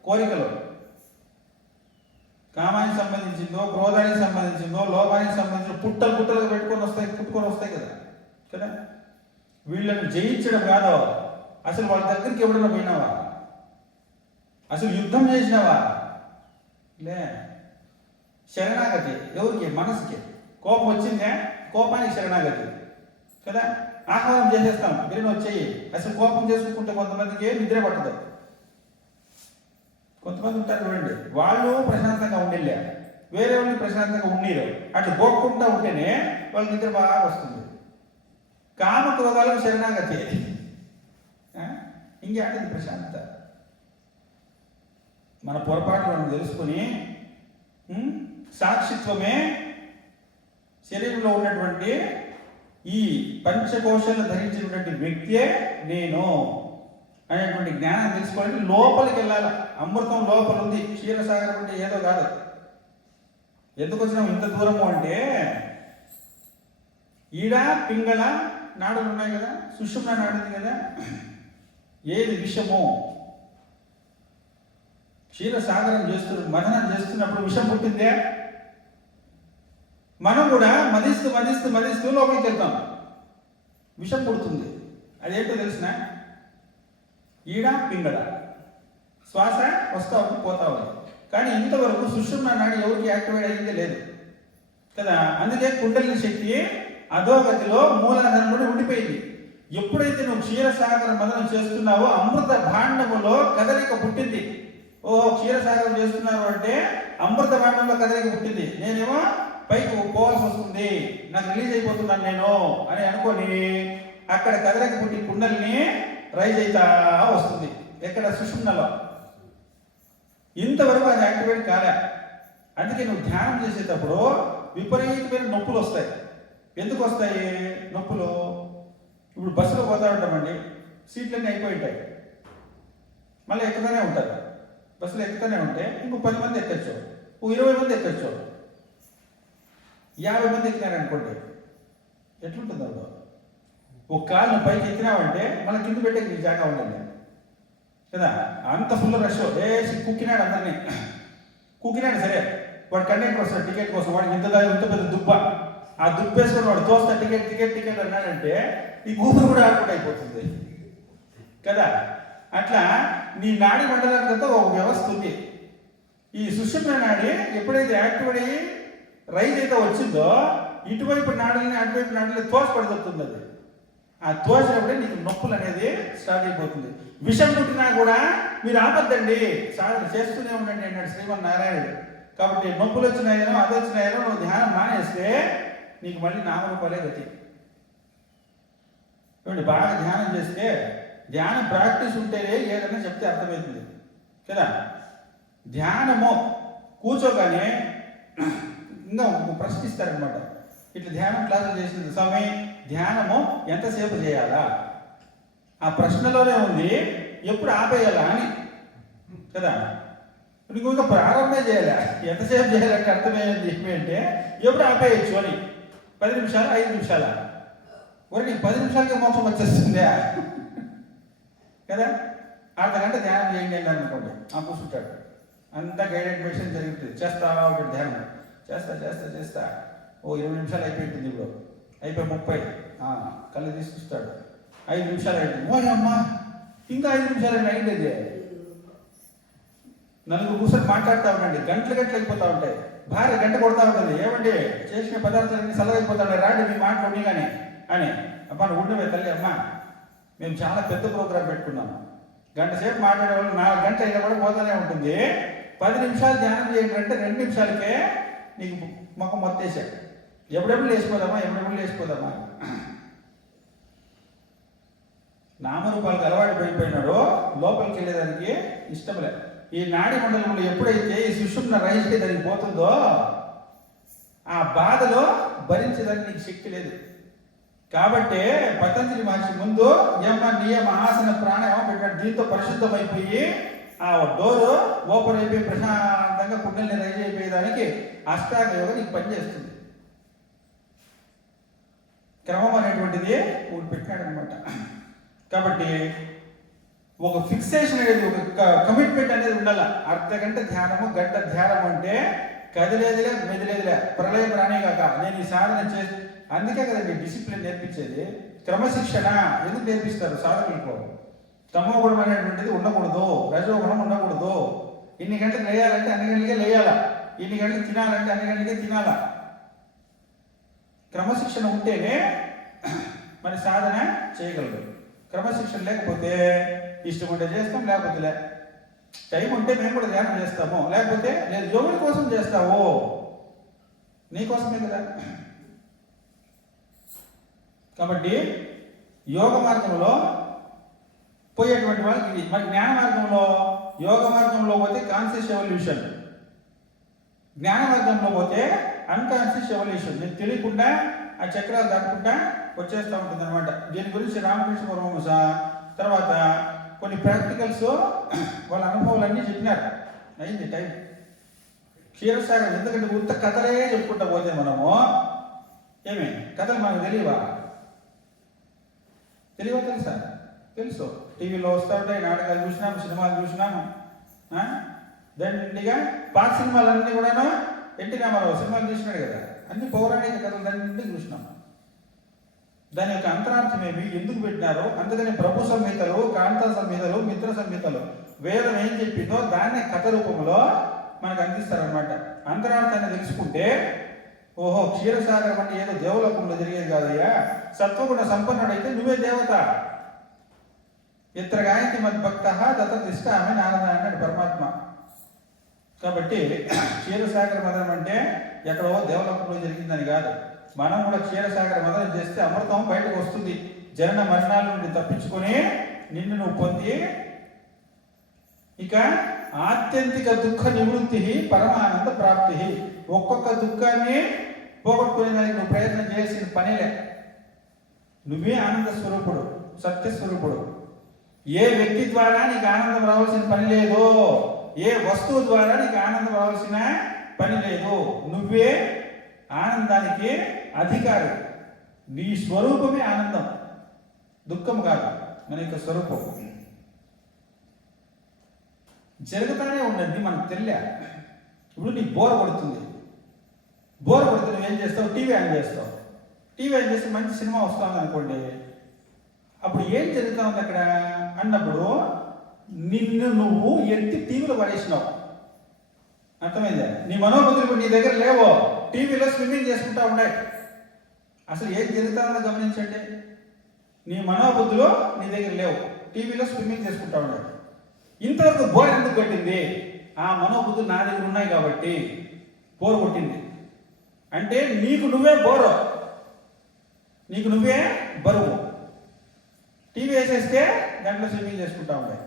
కోరికలు, కామానికి సంబంధించిందో, క్రోధానికి సంబంధించిందో, లోభానికి సంబంధించిన పుట్టలుగా పుట్టుకొని వస్తాయి కదా కదా. వీళ్ళని జయించడం కాదు, అసలు వాళ్ళ దగ్గరికి ఎవడన్నా పోయినావా? అసలు యుద్ధం చేసినావా? లే. శరణాగతి ఎవరికి? మనసుకి. కోపం వచ్చిందే, కోపానికి శరణాగతి కదా. ఆహ్వానం చేసేస్తాం, మీరు వచ్చేయి. అసలు కోపం చేసుకుంటే కొంతమందికి నిద్ర పట్టదు. కొంతమంది ఉంటారు చూడండి, వాళ్ళు ప్రశాంతంగా ఉండిలే, వేరే వాళ్ళు ప్రశాంతంగా ఉండీరు. అట్లా గోక్కుంటా ఉంటేనే వాళ్ళ నిద్ర బాగా వస్తుంది. కామ క్రోధాలకు శరణాగతి, ఇంకేంటిది ప్రశాంతత. మన పొరపాటు మనం తెలుసుకొని సాక్షిత్వమే శరీరంలో ఉన్నటువంటి ఈ పంచకోశాలను ధరించినటువంటి వ్యక్తియే నేను అనేటువంటి జ్ఞానం తెలుసుకోవాలంటే లోపలికి వెళ్ళాలి. అమృతం లోపల ఉంది. క్షీరసాగరం అంటే ఏదో కాదు. ఎందుకు వచ్చినాం ఇంత దూరము అంటే, ఈడ పింగళ నాడులు ఉన్నాయి కదా, సుషుమ్న నాడుంది కదా. ఏది విషము? క్షీరసాగరం మదనం చేస్తున్నప్పుడు విషం పుట్టిందే. మనం కూడా మదిస్తూ మదిస్తూ మదిస్తూ లోపలికి వెళ్తాం, విషం పుడుతుంది. అదేంటో తెలిసిన? ఈడ పింగళ శ్వాస వస్తా ఉంది పోతా ఉంది, కానీ ఇంతవరకు సుషుమ్న నాడి ఎవరికి యాక్టివేట్ అయ్యిందే లేదు కదా. అందుకే కుండలిని శక్తి అధోగతిలో మూలాధారంలో ఉండిపోయింది. ఎప్పుడైతే నువ్వు క్షీరసాగర మదనం చేస్తున్నావో అమృత భాండములో కదలిక పుట్టింది. ఓహో, క్షీరసాగరం చేస్తున్నారు అంటే అమృత భాండంలో కదలిక పుట్టింది. నేనేమో పైకి పోవాల్సి వస్తుంది, నాకు రిలీజ్ అయిపోతున్నాను నేను అని అనుకొని అక్కడ కదలిక పుట్టి కుండలిని రైజ్ అవుతా వస్తుంది. ఎక్కడ? సుషుమ్నలో. ఇంతవరకు అది యాక్టివేట్ కాలే. అందుకే నువ్వు ధ్యానం చేసేటప్పుడు విపరీతమైన నొప్పులు వస్తాయి. ఎందుకు వస్తాయి నొప్పులు? ఇప్పుడు బస్సులో పోతా ఉంటామండి, సీట్లన్నీ అయిపోయి ఉంటాయి మళ్ళీ ఎక్కుతూనే ఉంటారు. బస్సులు ఎక్కుతూనే ఉంటే ఇంకో 10 మంది ఎక్కచ్చు, 20 మంది ఎక్కచ్చు, 50 మంది ఎక్కినారనుకోండి, ఎట్లుంటుంది అప్పుడు? ఒక కాలు పైకి ఎక్కినావంటే మళ్ళీ కింద పెట్టే నీకు జాగా ఉండండి కదా. అంత ఫుల్ రష్ వేసి కుక్కినాడు అందరినీ. కుక్కినాడు సరే, వాడు కండక్టర్ వస్తాడు టికెట్ కోసం, వాడికి ఇంత పెద్ద దుబ్బ, ఆ దుబ్బ వేసుకొని వాడు తోస్తా టికెట్ టికెట్ టికెట్ అన్నాడంటే ఈ ఊపిరి కూడా ఆడకుండా అయిపోతుంది కదా. అట్లా నీ నాడి మండలానికంతా ఒక వ్యవస్థ ఉంది. ఈ సుషుమ్న నాడి ఎప్పుడైతే యాక్టివ్ అయ్యి రైజ్ అయితే వచ్చిందో ఇటువైపు నాడుల్ని అటువైపు నాడుల్ని తోసపడుతుంది. అది ఆ తోసినప్పుడే నీకు నొప్పులు అనేది స్టార్ట్ అయిపోతుంది. విషం పుట్టినా కూడా మీరు ఆపద్దండి, సాధన చేస్తూనే ఉండండి అన్నాడు శ్రీమన్నారాయణుడు. కాబట్టి నొప్పులు వచ్చినాయనో అది వచ్చినాయనో నువ్వు ధ్యానం మానేస్తే నీకు మళ్ళీ నామరూపాలే గతి. చూడండి, బాగా ధ్యానం చేస్తే, ధ్యానం ప్రాక్టీస్ ఉంటేనే ఏదన్నా చెప్తే అర్థమవుతుంది కదా. ధ్యానము కూర్చోగానే ఇంకా ప్రశ్నిస్తారనమాట. ఇట్లా ధ్యానం క్లాసులు చేసింది స్వామి, ధ్యానము ఎంతసేపు చేయాలా? ఆ ప్రశ్నలోనే ఉంది ఎప్పుడు ఆపేయాలా అని కదా. నీకు ఇంకా ప్రారంభమే చేయాలి, ఎంతసేపు చేయాలంటే అర్థమయ్యేది ఏమిటంటే ఎప్పుడు ఆపేయచ్చు అని. 10 నిమిషాలు 5 నిమిషాల ఒరే నీకు 10 నిమిషాలకే మోక్షం వచ్చేస్తుందా కదా. అర్ధగంట ధ్యానం చేయండి అని అనుకోండి, ఆ కూర్చుంటాడు. అంతా గైడెడ్ మెడిసిన్ జరుగుతుంది, చేస్తా ఉంటాడు ధ్యానం. చేస్తా ఓ 20 నిమిషాలు అయిపోయింది, ఇప్పుడు అయిపోయి 30 కళ్ళు తీసుకొస్తాడు. 5 నిమిషాలు అయింది, ఓ అమ్మా ఇంకా 5 నిమిషాలు అయింది. నలుగురు కూర్చొని మాట్లాడుతూ ఉండండి, గంటలు అయిపోతూ ఉంటాయి. భార్య గంట కొడతా ఉంటుంది, ఏమండి చేసిన పదార్థాలన్నీ చల్లగైపోతా ఉంటాయి, రాండి మీ మాట్లాడి కానీ అని. అమ్మా నువ్వు ఉండవే తల్లి, అమ్మా మేము చాలా పెద్ద ప్రోగ్రాం పెట్టుకున్నాము, గంట సేపు మాట్లాడే వాళ్ళు 4 గంటలు అయినా కూడా పోతానే ఉంటుంది. 10 నిమిషాలు ధ్యానం చేయండి అంటే 2 నిమిషాలకే నీకు మొక్క మొత్తేసాడు. ఎప్పుడెప్పుడు లేచిపోదామా. నామరూపాలకు అలవాటు పడిపోయినాడో లోపలికి వెళ్ళేదానికి ఇష్టం లేదు. ఈ నాడి మండలంలో ఎప్పుడైతే ఈ సుషుమ్న రైజ్కి దానికి పోతుందో ఆ బాధలో భరించడానికి నీకు శక్తి లేదు. కాబట్టి పతంజలి మహర్షి ముందు నియమ ఆసన ప్రాణాయామం పెట్టాడు. దీంతో పరిశుద్ధమైపోయి ఆ డోరు ఓపెన్ అయిపోయి ప్రశాంతంగా కుండల్ని రైజ్ అయిపోయేదానికి అష్టాంగ యోగం నీకు పనిచేస్తుంది. క్రమం అనేటువంటిది ఒకటి పెట్టాడు అనమాట. కాబట్టి ఒక ఫిక్సేషన్ అనేది, ఒక కమిట్మెంట్ అనేది ఉండాలి. అర్ధగంట ధ్యానము, గంట ధ్యానం అంటే కదిలేదిలే మెదిలేదిలే ప్రళయం రానిగాక నేను ఈ సాధన చేసి. అందుకే కదండి డిసిప్లిన్ నేర్పించేది, క్రమశిక్షణ ఎందుకు నేర్పిస్తారు సాధకులకు? తమోగుణం అనేటువంటిది ఉండకూడదు, రజోగుణం ఉండకూడదు. ఇన్ని గంటలకు లేయాలంటే అన్ని గంటలకే లేయాలా, ఇన్ని గంటలకు తినాలంటే అన్ని గంటలకే తినాలా. క్రమశిక్షణ ఉంటేనే మరి సాధన చేయగలరు. క్రమశిక్షణ లేకపోతే ఇష్టం ఉంటే చేస్తాం, లేకపోతే లే. టైం ఉంటే మేము కూడా ధ్యానం చేస్తాము, లేకపోతే లేదు. ఎవరి కోసం చేస్తావు? నీకోసమే కదా. కాబట్టి యోగ మార్గంలో పోయేటువంటి వాళ్ళకి ఇది. మరి జ్ఞాన మార్గంలో, యోగ మార్గంలో పోతే కాన్షియస్ ఎవల్యూషన్, జ్ఞాన మార్గంలో పోతే అన్కాన్షియస్ ఎవల్యూషన్. నీకు తెలియకుండా ఆ చక్రాలు దాటుకుంటా వచ్చేస్తూ ఉంటుంది అనమాట. దీని గురించి రామకృష్ణ పరమహంస తర్వాత కొన్ని ప్రాక్టికల్స్ వాళ్ళ అనుభవాలన్నీ చెప్పినారు. అయింది టైం. క్షీరసాగర్ ఎందుకంటే ఉత్త కథలే చెప్పుకుంటా పోతే మనము ఏమి కథలు మనకు తెలియవా? తెలుసా? తెలుసు. టీవీలో వస్తూ ఉంటాయి, నాటకాలు చూసినాము, సినిమాలు చూసినాము. దండిగా పాత సినిమాలన్నీ కూడాను ఎన్టీ రామారావు సినిమాలు చూసినాడు కదా, అన్ని పౌరాణిక కథలు దండి చూసినాము. దాని యొక్క అంతరార్థం ఏమి, ఎందుకు పెట్టినారో. అందుకని ప్రభు సంహితలు, కాంతా సంహితలు, మిత్ర సంహితలు, వేదం ఏం చెప్పిందో దాన్నే కథ రూపంలో మనకు అందిస్తారనమాట. అంతరార్థాన్ని తెలుసుకుంటే ఓహో క్షీరసాగరం అంటే ఏదో దేవలోకంలో జరిగేది కాదయ్యా, సత్వగుణ సంపన్నుడైతే నువ్వే దేవత. ఇతర గాయకి మద్భక్త దత్త దిష్ట ఆమె నారద అన్నాడు పరమాత్మ. కాబట్టి క్షీరసాగర మదనం అంటే ఎక్కడో దేవలోకంలో జరిగిందని కాదు. మనం కూడా క్షీరసాగర మదనం చేస్తే అమృతం బయటకు వస్తుంది. జనన మరణాల నుండి తప్పించుకొని నిన్ను నువ్వు పొంది ఇక ఆత్యంతిక దుఃఖ నివృత్తి, పరమానంద ప్రాప్తి. ఒక్కొక్క దుఃఖాన్ని పోగొట్టుకునేదానికి నువ్వు ప్రయత్నం చేయాల్సిన పనిలే. నువ్వే ఆనంద స్వరూపుడు, సత్యస్వరూపుడు. ఏ వ్యక్తి ద్వారా నీకు ఆనందం రావాల్సిన పని లేదు, ఏ వస్తువు ద్వారా నీకు ఆనందం రావాల్సిన పని లేదు. నువ్వే ఆనందానికి అధికారి. నీ స్వరూపమే ఆనందం, దుఃఖం కాదు. మన యొక్క స్వరూపం జరుగుతానే ఉండండి, మనకు తెలియ. ఇప్పుడు నీకు బోర్ కొడుతుంది, నువ్వేం చేస్తావు? టీవీ ఆన్ చేస్తావు. టీవీ ఆన్ చేస్తే మంచి సినిమా వస్తుంది అనుకోండి, అప్పుడు ఏం జరుగుతా ఉంది అక్కడ అన్నప్పుడు నిన్ను నువ్వు ఎత్తి టీవీలో పడేసినావు. అర్థమైందా? నీ మనోబుద్ధులు నీ దగ్గర లేవో, టీవీలో స్విమ్మింగ్ చేసుకుంటా ఉన్నాయి. అసలు ఏం జరుగుతుందో గమనించండి. నీ మనోబుద్ధులు నీ దగ్గర లేవు, టీవీలో స్విమ్మింగ్ చేసుకుంటా ఉన్నాయి. ఇంతవరకు బోర్ ఎందుకు కొట్టింది? ఆ మనోబుద్ధులు నా దగ్గర ఉన్నాయి కాబట్టి బోర్ కొట్టింది. అంటే నీకు నువ్వే బోరు, నీకు నువ్వే బరువు. టీవీ వేసేస్తే దాంట్లో స్విమ్మింగ్ చేసుకుంటా ఉన్నాయి.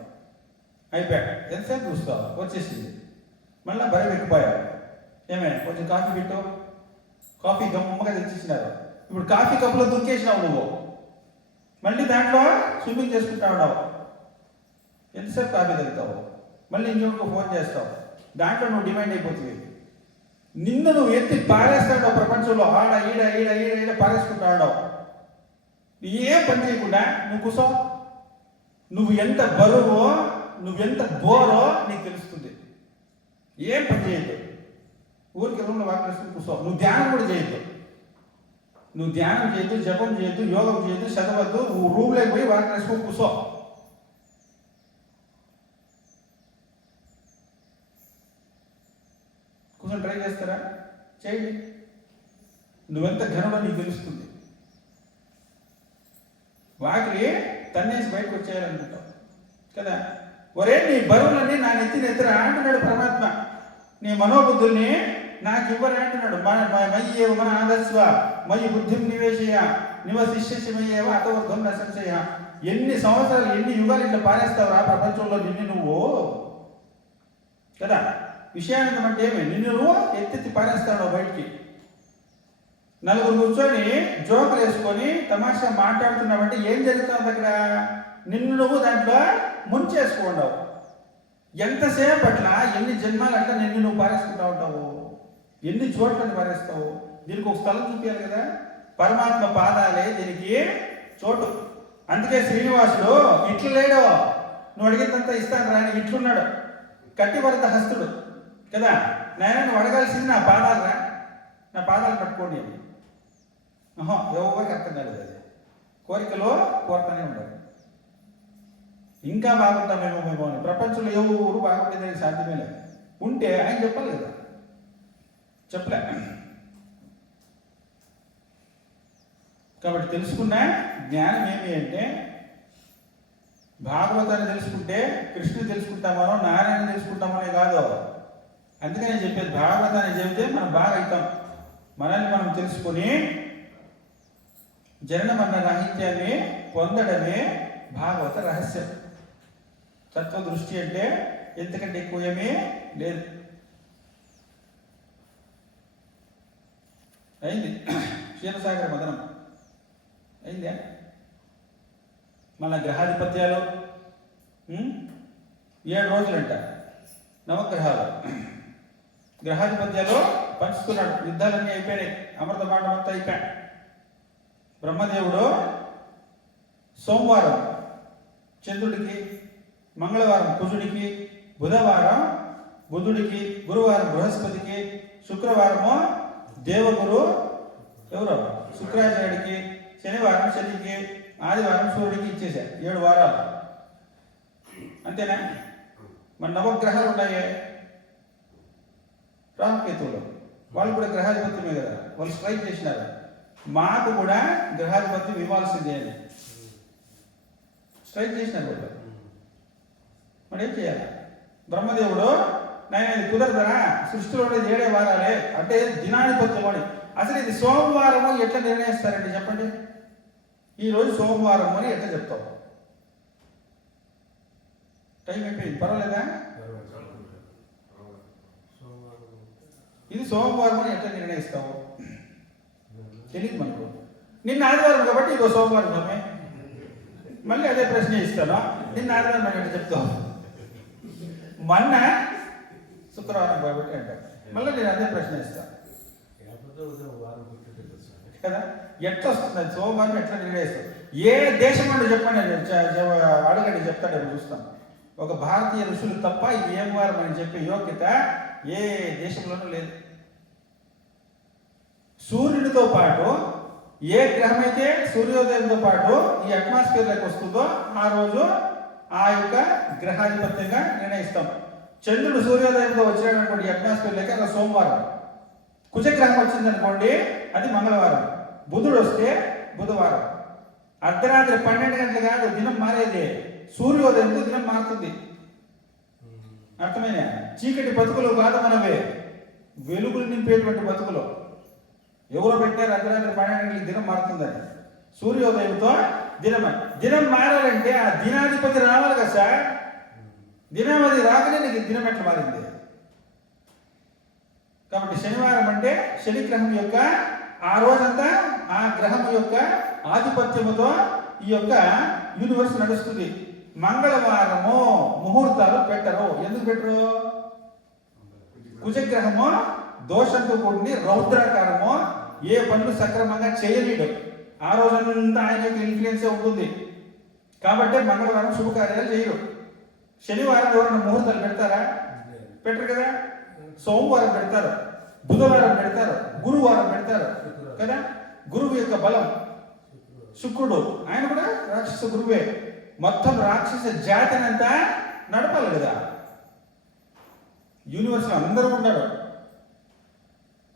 అయిపోయాడు, ఎంతసేపు చూస్తావు? వచ్చేసింది. మళ్ళీ బరువు ఎక్కిపోయావు. ఏమే కొంచెం కాఫీ పెట్టు, కాఫీ గమ్మగా తెచ్చిచ్చినారు. ఇప్పుడు కాఫీ కప్పులో దుక్కేసినావు నువ్వు, మళ్ళీ దాంట్లో స్విమ్మింగ్ చేసుకుంటా ఉన్నావు. ఎంతసేపు కాఫీ తాగుతావు? మళ్ళీ ఇంకొక ఫోన్ చేస్తావు, దాంట్లో నువ్వు డిమాండ్ అయిపోతుంది. నిన్ను నువ్వు ఎత్తి పారేస్తాడు ప్రపంచంలో, ఆడ ఈడ ఈడ ఈడ ఈడ పారేసుకుంటా ఉన్నావు. ఏం పని చేయకుండా నువ్వు కూసో. నువ్వు ఎంత బరువో, నువ్వెంత బోరో నీకు తెలుస్తుంది. ఏం పని చేయొద్దు, ఊరికి రూమ్లో వాక్ చేసుకుని కూసో. నువ్వు ధ్యానం కూడా చేయొద్దు, నువ్వు ధ్యానం చేయొద్దు, జపం చేయొద్దు, యోగం చేయొద్దు, చదవద్దు. నువ్వు రూమ్లోకి పోయి వాక్ చేసుకుని కూసో. కూర్చొని ట్రై చేస్తారా? చేయండి. నువ్వెంత ఘనుడో నీకు తెలుస్తుంది. వాకిలి తన్నేసి బయటకు వచ్చేయాలనుకుంటావు కదా. ఒరే నీ బరువులన్నీ నా నెత్తిన ఎత్తురా అంటున్నాడు పరమాత్మ. నీ మనోబుద్ధుల్ని నాకు ఇవ్వరా అంటున్నాడు. మయ్యేవ మన ఆదస్వ మయి బుద్ధిం నివేశయ నివశిష్యమయ్యేవ అతవర్ధం నశంశయ. ఎన్ని సంవత్సరాలు, ఎన్ని యుగాలు ఇట్లా పారేస్తావురా ప్రపంచంలో నిన్ను నువ్వు కదా. విషయానందం అంటే ఏమి? నిన్ను నువ్వు ఎత్తెత్తి పారేస్తాడు బయటికి. నలుగురు కూర్చొని జోకులు వేసుకొని తమాషా మాట్లాడుతున్నావంటే ఏం జరుగుతుంది అక్కడ? నిన్ను నువ్వు దాంట్లో ముంచేసుకుంటావు. ఎంతసేపు అట్లా, ఎన్ని జన్మాలు అట్లా నిన్ను నువ్వు పారేసుకుంటా ఉంటావు, ఎన్ని చోట్లను పారేస్తావు. దీనికి ఒక స్థలం చూపించాలి కదా. పరమాత్మ పాదాలే దీనికి చోటు. అందుకే శ్రీనివాసుడు ఇట్లు లేడు, నువ్వు అడిగినంత ఇస్తాను రాని ఇట్లున్నాడు. కట్టివరద హస్తుడు కదా. నాయన నువ్వు అడగాల్సింది నా పాదాలు రా, నా పాదాలు పట్టుకోండి అని. ఎవరికి అర్థం కాలేదు. అది కోరికలో కోరుతానే ఉండాలి. ఇంకా బాగుంటామేమో మేము అని. ప్రపంచంలో ఎవరు బాగుండేది సాధ్యమే లేదు. ఉంటే ఆయన చెప్పాలి కదా, చెప్పలే. కాబట్టి తెలుసుకున్న జ్ఞానం ఏమి అంటే, భాగవతాన్ని తెలుసుకుంటే కృష్ణుని తెలుసుకుంటామనో నారాయణ తెలుసుకుంటామనే కాదు. అందుకని నేను చెప్పేది, భాగవతాన్ని చెబితే మనం బాగా అవుతాం. మనల్ని మనం తెలుసుకొని జనన మరణ రాహిత్యాన్ని పొందడమే భాగవత రహస్యం. తత్వ దృష్టి అంటే ఎంతకంటే ఎక్కువ ఏమీ లేదు. అయింది క్షీరసాగర మదనం అయిందా? మన గ్రహాధిపత్యాలు 7 రోజులంట. నవగ్రహాలు గ్రహాధిపత్యాలు పంచుకున్నాడు. యుద్ధాలన్నీ అయిపోయినాయి, అమృతమాండం అంతా అయిపోయాయి. బ్రహ్మదేవుడు సోమవారం చంద్రుడికి, మంగళవారం కుజుడికి, బుధవారం బుధుడికి, గురువారం బృహస్పతికి, శుక్రవారము దేవగురు ఎవరో శుక్రాచార్యుడికి, శనివారం శనికి, ఆదివారం సూర్యుడికి ఇచ్చేశారు. 7 వారాలు అంతేనా? మన నవగ్రహాలు ఉన్నాయి, రాహుకేతువులు, వాళ్ళు కూడా గ్రహాధిపత్యమే కదా, వాళ్ళు స్ట్రైక్ చేసినారు. మాకు కూడా గ్రహాధిపత్యం ఇవ్వాల్సిందే అని స్ట్రైక్ చేసినారు వాళ్ళు. మరి ఏం చేయాలి? బ్రహ్మదేవుడు నేను ఇది కుదరదరా, సృష్టిలో ఉండేది 7 వారాలే అంటే దినాధిపత్యం అని. అసలు ఇది సోమవారము ఎట్లా నిర్ణయిస్తారండి చెప్పండి? ఈరోజు సోమవారం అని ఎట్లా చెప్తావు? టైం అయిపోయింది, పర్వాలేదా? ఇది సోమవారం అని ఎట్లా నిర్ణయిస్తావు? తెలియదు మనకు. నిన్న ఆదివారం కాబట్టి ఇదో సోమవారం మళ్ళీ అదే ప్రశ్న ఇస్తాను. నిన్న ఆదివారం అని చెప్తావు, మొన్న శుక్రవారం కాబట్టి అంటారు. మళ్ళీ నేను అదే ప్రశ్న ఇస్తాను కదా, ఎట్లా వస్తుంది అది? సోమవారం ఎట్లా నిర్ణయిస్తాం? ఏ దేశం అంటే చెప్పండి, అడగండి, చెప్తాడు, చూస్తాను. ఒక భారతీయ ఋషులు తప్ప ఇది ఏం వారం అని చెప్పే యోగ్యత ఏ దేశంలోనూ లేదు. సూర్యుడితో పాటు ఏ గ్రహం అయితే సూర్యోదయంతో పాటు ఈ అట్మాస్ఫియర్లోకి వస్తుందో ఆ రోజు ఆ యొక్క గ్రహాధిపత్యంగా నిర్ణయిస్తాం. చంద్రుడు సూర్యోదయంతో వచ్చినటువంటి అట్మాస్ఫియర్లోకి అలా సోమవారం, కుజగ్రహం వచ్చిందనుకోండి అది మంగళవారం, బుధుడు వస్తే బుధవారం. అర్ధరాత్రి 12 గంటలు కాదు దినం మారేది, సూర్యోదయంతో దినం మారుతుంది. అర్థమైన చీకటి బతుకులు కాదు మనవే, వెలుగులు నింపేటువంటి బతుకులు. ఎవరో పెట్టారు అర్ధరాత్రి 12 గంటలకి దినం మారుతుందని. సూర్యోదయంతో దినం మారాలంటే ఆ దినాధిపతి రావాలి కదా సార్. దినామది రాకనే నీకు దినం ఎట్లా మారింది? కాబట్టి శనివారం అంటే శనిగ్రహం యొక్క ఆ రోజంతా ఆ గ్రహం యొక్క ఆధిపత్యముతో ఈ యొక్క యూనివర్స్ నడుస్తుంది. మంగళవారము ముహూర్తాలు పెట్టరు. ఎందుకు పెట్టరు? కుజగ్రహము దోషంతో కూడిని రౌద్రాకారము, ఏ పనులు సక్రమంగా చేయలేడు. ఆ రోజంతా ఆయన యొక్క ఇన్ఫ్లుయెన్సే ఉంటుంది. కాబట్టి మంగళవారం శుభకార్యాలు చేయరు. శనివారం ఎవరైనా ముహూర్తాలు పెడతారా? పెట్టరు కదా. సోమవారం పెడతారు, బుధవారం పెడతారు, గురువారం పెడతారు కదా. గురువు యొక్క బలం శుక్రుడు, ఆయన కూడా రాక్షస గురువే. మొత్తం రాక్షస జాతినంతా నడపాలి కదా. యూనివర్స్లో అందరూ ఉన్నారు,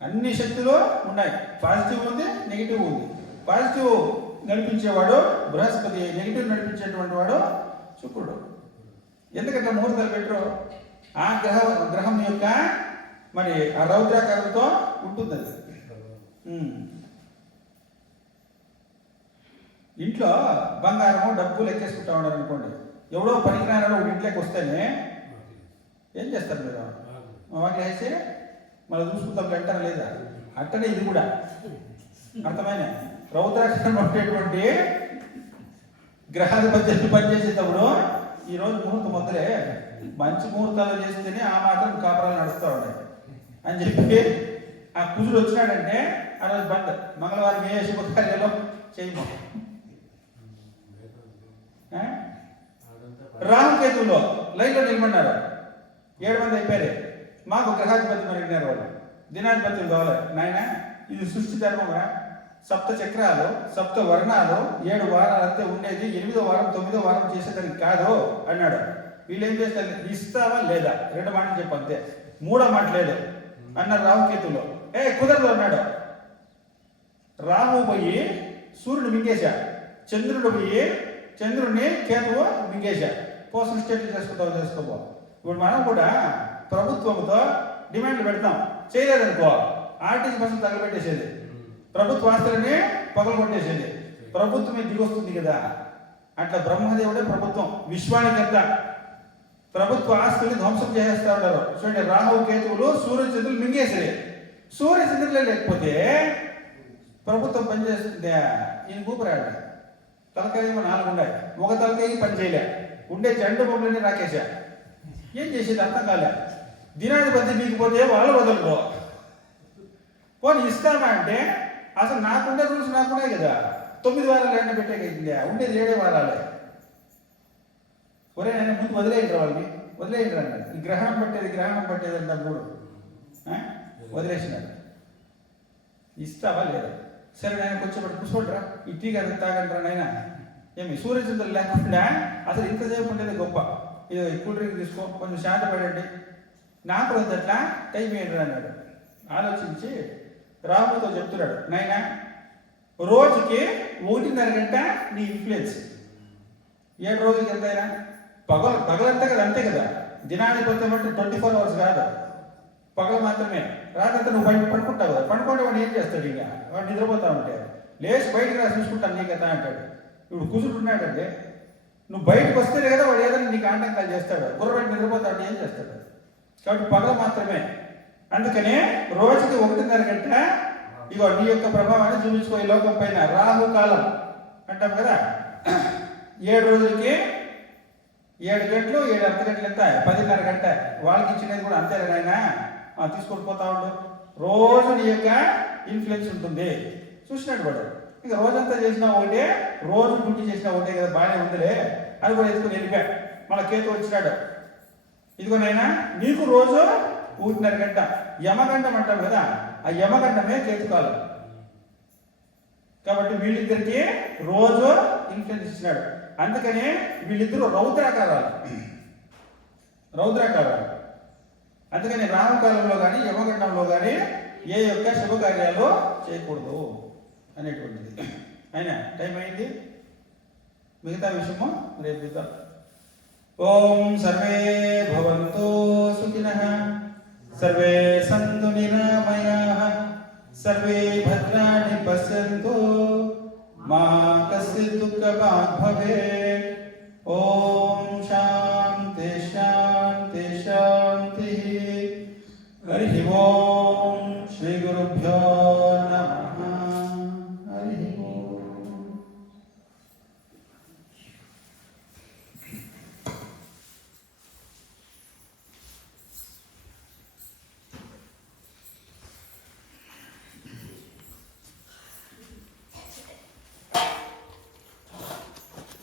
అన్ని శక్తులు ఉన్నాయి. పాజిటివ్ ఉంది, నెగిటివ్ ఉంది. పాజిటివ్ నడిపించేవాడు బృహస్పతి, నెగిటివ్ నడిపించేటువంటి వాడు శుక్రుడు. ఎందుకంటే ముహూర్తాలు పెట్టరు? ఆ గ్రహం యొక్క మరి ఆ రౌద్రాకారంతో ఉంటుంది అది. ఇంట్లో బంగారము డబ్బు లెక్కేసుకుంటా ఉన్నారు అనుకోండి, ఎవడో పనికిరానో ఒక ఇంట్లోకి వస్తేనే ఏం చేస్తారు మీరు? మా వాటికి వేసి మళ్ళీ చూసుకుంటాం అంటారా లేదా? అట్టనే ఇది కూడా అర్థమైన రౌద్రాకారం ఉండేటువంటి గ్రహాధిపత్యాలు పనిచేసేటప్పుడు ఈరోజు ముహూర్తం మొదలే మంచి ముహూర్తాలు చేస్తేనే ఆ మాత్రం కాపురాలు నడుస్తూ ఉన్నాయి అని చెప్పి ఆ కుజుడు వచ్చినాడంటే ఆ రోజు బంద్. మంగళవారం ఏ శుభకార్యాలు చేయము. రాహుకేతువులో లైన్లో నిలబడినారు, 7 మంది అయిపోయారు. మాకు గ్రహాధిపతి మరి అడిగినారు వాళ్ళు, దినాధిపత్యం కావాలి నాయన, ఇది సృష్టి ధర్మమా? 7 చక్రాలు 7 వర్ణాలు 7 వారాలు అంతే ఉండేది, 8వ వారం 9వ వారం చేసేదానికి కాదు అన్నాడు. వీళ్ళు ఏం చేస్తారు? ఇస్తావా లేదా? 2 మాటలు చెప్పు అంతే, 3వ మాట లేదు అన్నారు రాహుకేతువులో. కుదరదు అన్నాడు. రాహు పోయి సూర్యుడు మింగేశా, చంద్రుడు పోయి చంద్రుడిని కేతువు మింగేశా. పోసం స్టేట్లు చేసుకుంటావు చేసుకోబో. ఇప్పుడు మనం కూడా ప్రభుత్వంతో డిమాండ్లు పెడతాం, చేయలేదనుకో ఆర్టీసీ బస్సులు తగలబెట్టేసేది, ప్రభుత్వ ఆస్తులని పగలగొట్టేసేది, ప్రభుత్వమే దిగొస్తుంది కదా. అట్లా బ్రహ్మదేవుడే ప్రభుత్వం, విశ్వానికంతా ప్రభుత్వ ఆస్తుల్ని ధ్వంసం చేసేస్తా ఉంటారు. చూడండి, రాహు కేతువులు సూర్యచంద్రులు మింగేసేది. సూర్యచంద్రులే లేకపోతే ప్రభుత్వం పనిచేస్తుందే. ఈయన కూపరాడు, తలకాయేమో 4 ఉన్నాయి, ఒక తలకాయ పని చేయలే, ఉండే జండు బొమ్మలన్నీ రాకేశా. ఏం చేసేది అర్థం కాలే. దినాధిపతి మీకపోతే వాళ్ళు వదలరు. పోనీ ఇస్తామా అంటే అసలు నాకుండే రూల్స్ నాకున్నాయి కదా. 9 వారాలు ఎండ పెట్టేకైంది, ఉండేది 7 వారాలే. ఒరే నేను ముందు వదిలేయండి వాళ్ళని, వదిలేయండి అన్నాడు. ఈ గ్రహణం పట్టేది అన్నారు చూడు, వదిలేసినాడు. ఇస్తావా లేదా? సరే నాయన కొంచెం కూర్చోండిరా, ఈ టీ కదా తాగండిరా నాయన. ఏమి సూర్యచంద్రులు లేకుండా అసలు ఇంతసేపు ఉండేది గొప్ప. ఇది కూల్ డ్రింక్ తీసుకో, కొంచెం శాంతపడండి, నాకు రోజు అట్లా టైం ఏంటి అన్నాడు. ఆలోచించి రాహుతో చెప్తున్నాడు, నాయన రోజుకి 1.5 గంట నీ ఇన్ఫ్లుయెన్స్. 7 రోజులకి ఎంతైనా పగలంతా కదా, అంతే కదా. దినాధిపత్యం అంటే 24 hours కాదు, పగలు మాత్రమే. రాత్రంతా నువ్వు బయట పడుకుంటావు కదా, పడుకుంటే వాడు ఏం చేస్తాడు? ఇక వాడు నిద్రపోతా ఉంటే లేచి బయటకు రా చూసుకుంటాను నీ కదా అంటాడు. ఇప్పుడు కుజుడు ఉన్నాడంటే నువ్వు బయటకు వస్తేనే కదా వాడు ఏదైనా నీకు ఆటంకాలు చేస్తాడు. గుర్రబడి నిద్రపోతాడు, ఏం చేస్తాడు? కాబట్టి పగలు మాత్రమే. అందుకనే రోజుకి 1.5 గంట ఇగో నీ యొక్క ప్రభావాన్ని చూపించుకో ఈ లోకం పైన. రాహు కాలం అంటాం కదా, 7 రోజులకి 7 గంటలు 7 అర్ధ గంటలు ఎంత 10:30 గంట వాళ్ళకి ఇచ్చినది కూడా అంతే నాయన తీసుకొని పోతా ఉండు. రోజు నీ యొక్క ఇన్ఫ్లుయెన్స్ ఉంటుంది. చూసినాడు వాడు. ఇంకా రోజంతా చేసినా ఒకటే, రోజు డ్యూటీ చేసినా ఒకటే కదా, బాగానే ఉందిలే అది కూడా ఎత్తుకుని వెళ్ళిపోయా. మళ్ళీ కేతు వచ్చినాడు, ఇదిగోనైనా నీకు రోజు 1:30 గంట యమగండం అంటాం కదా, ఆ యమగండమే కేతుకాలం. కాబట్టి వీళ్ళిద్దరికి రోజు ఇన్ఫ్లుయెన్స్ ఇచ్చినాడు. అందుకని వీళ్ళిద్దరూ రౌద్రాకారాలు. అందుకని రామకాలంలో కానీ యమగండంలో కానీ ఏ యొక్క శుభకార్యాలు చేయకూడదు అనేటువంటిది. అయినా టైం అయింది, మిగతా విషయము రేపు చూద్దాం. ఓం సర్వే భవంతు సుఖినః, సర్వే సంతు నిరామయాః, సర్వే భద్రాణి పశ్యంతు, మా కస్య దుఃఖభాగ్ భవేత్. ఓం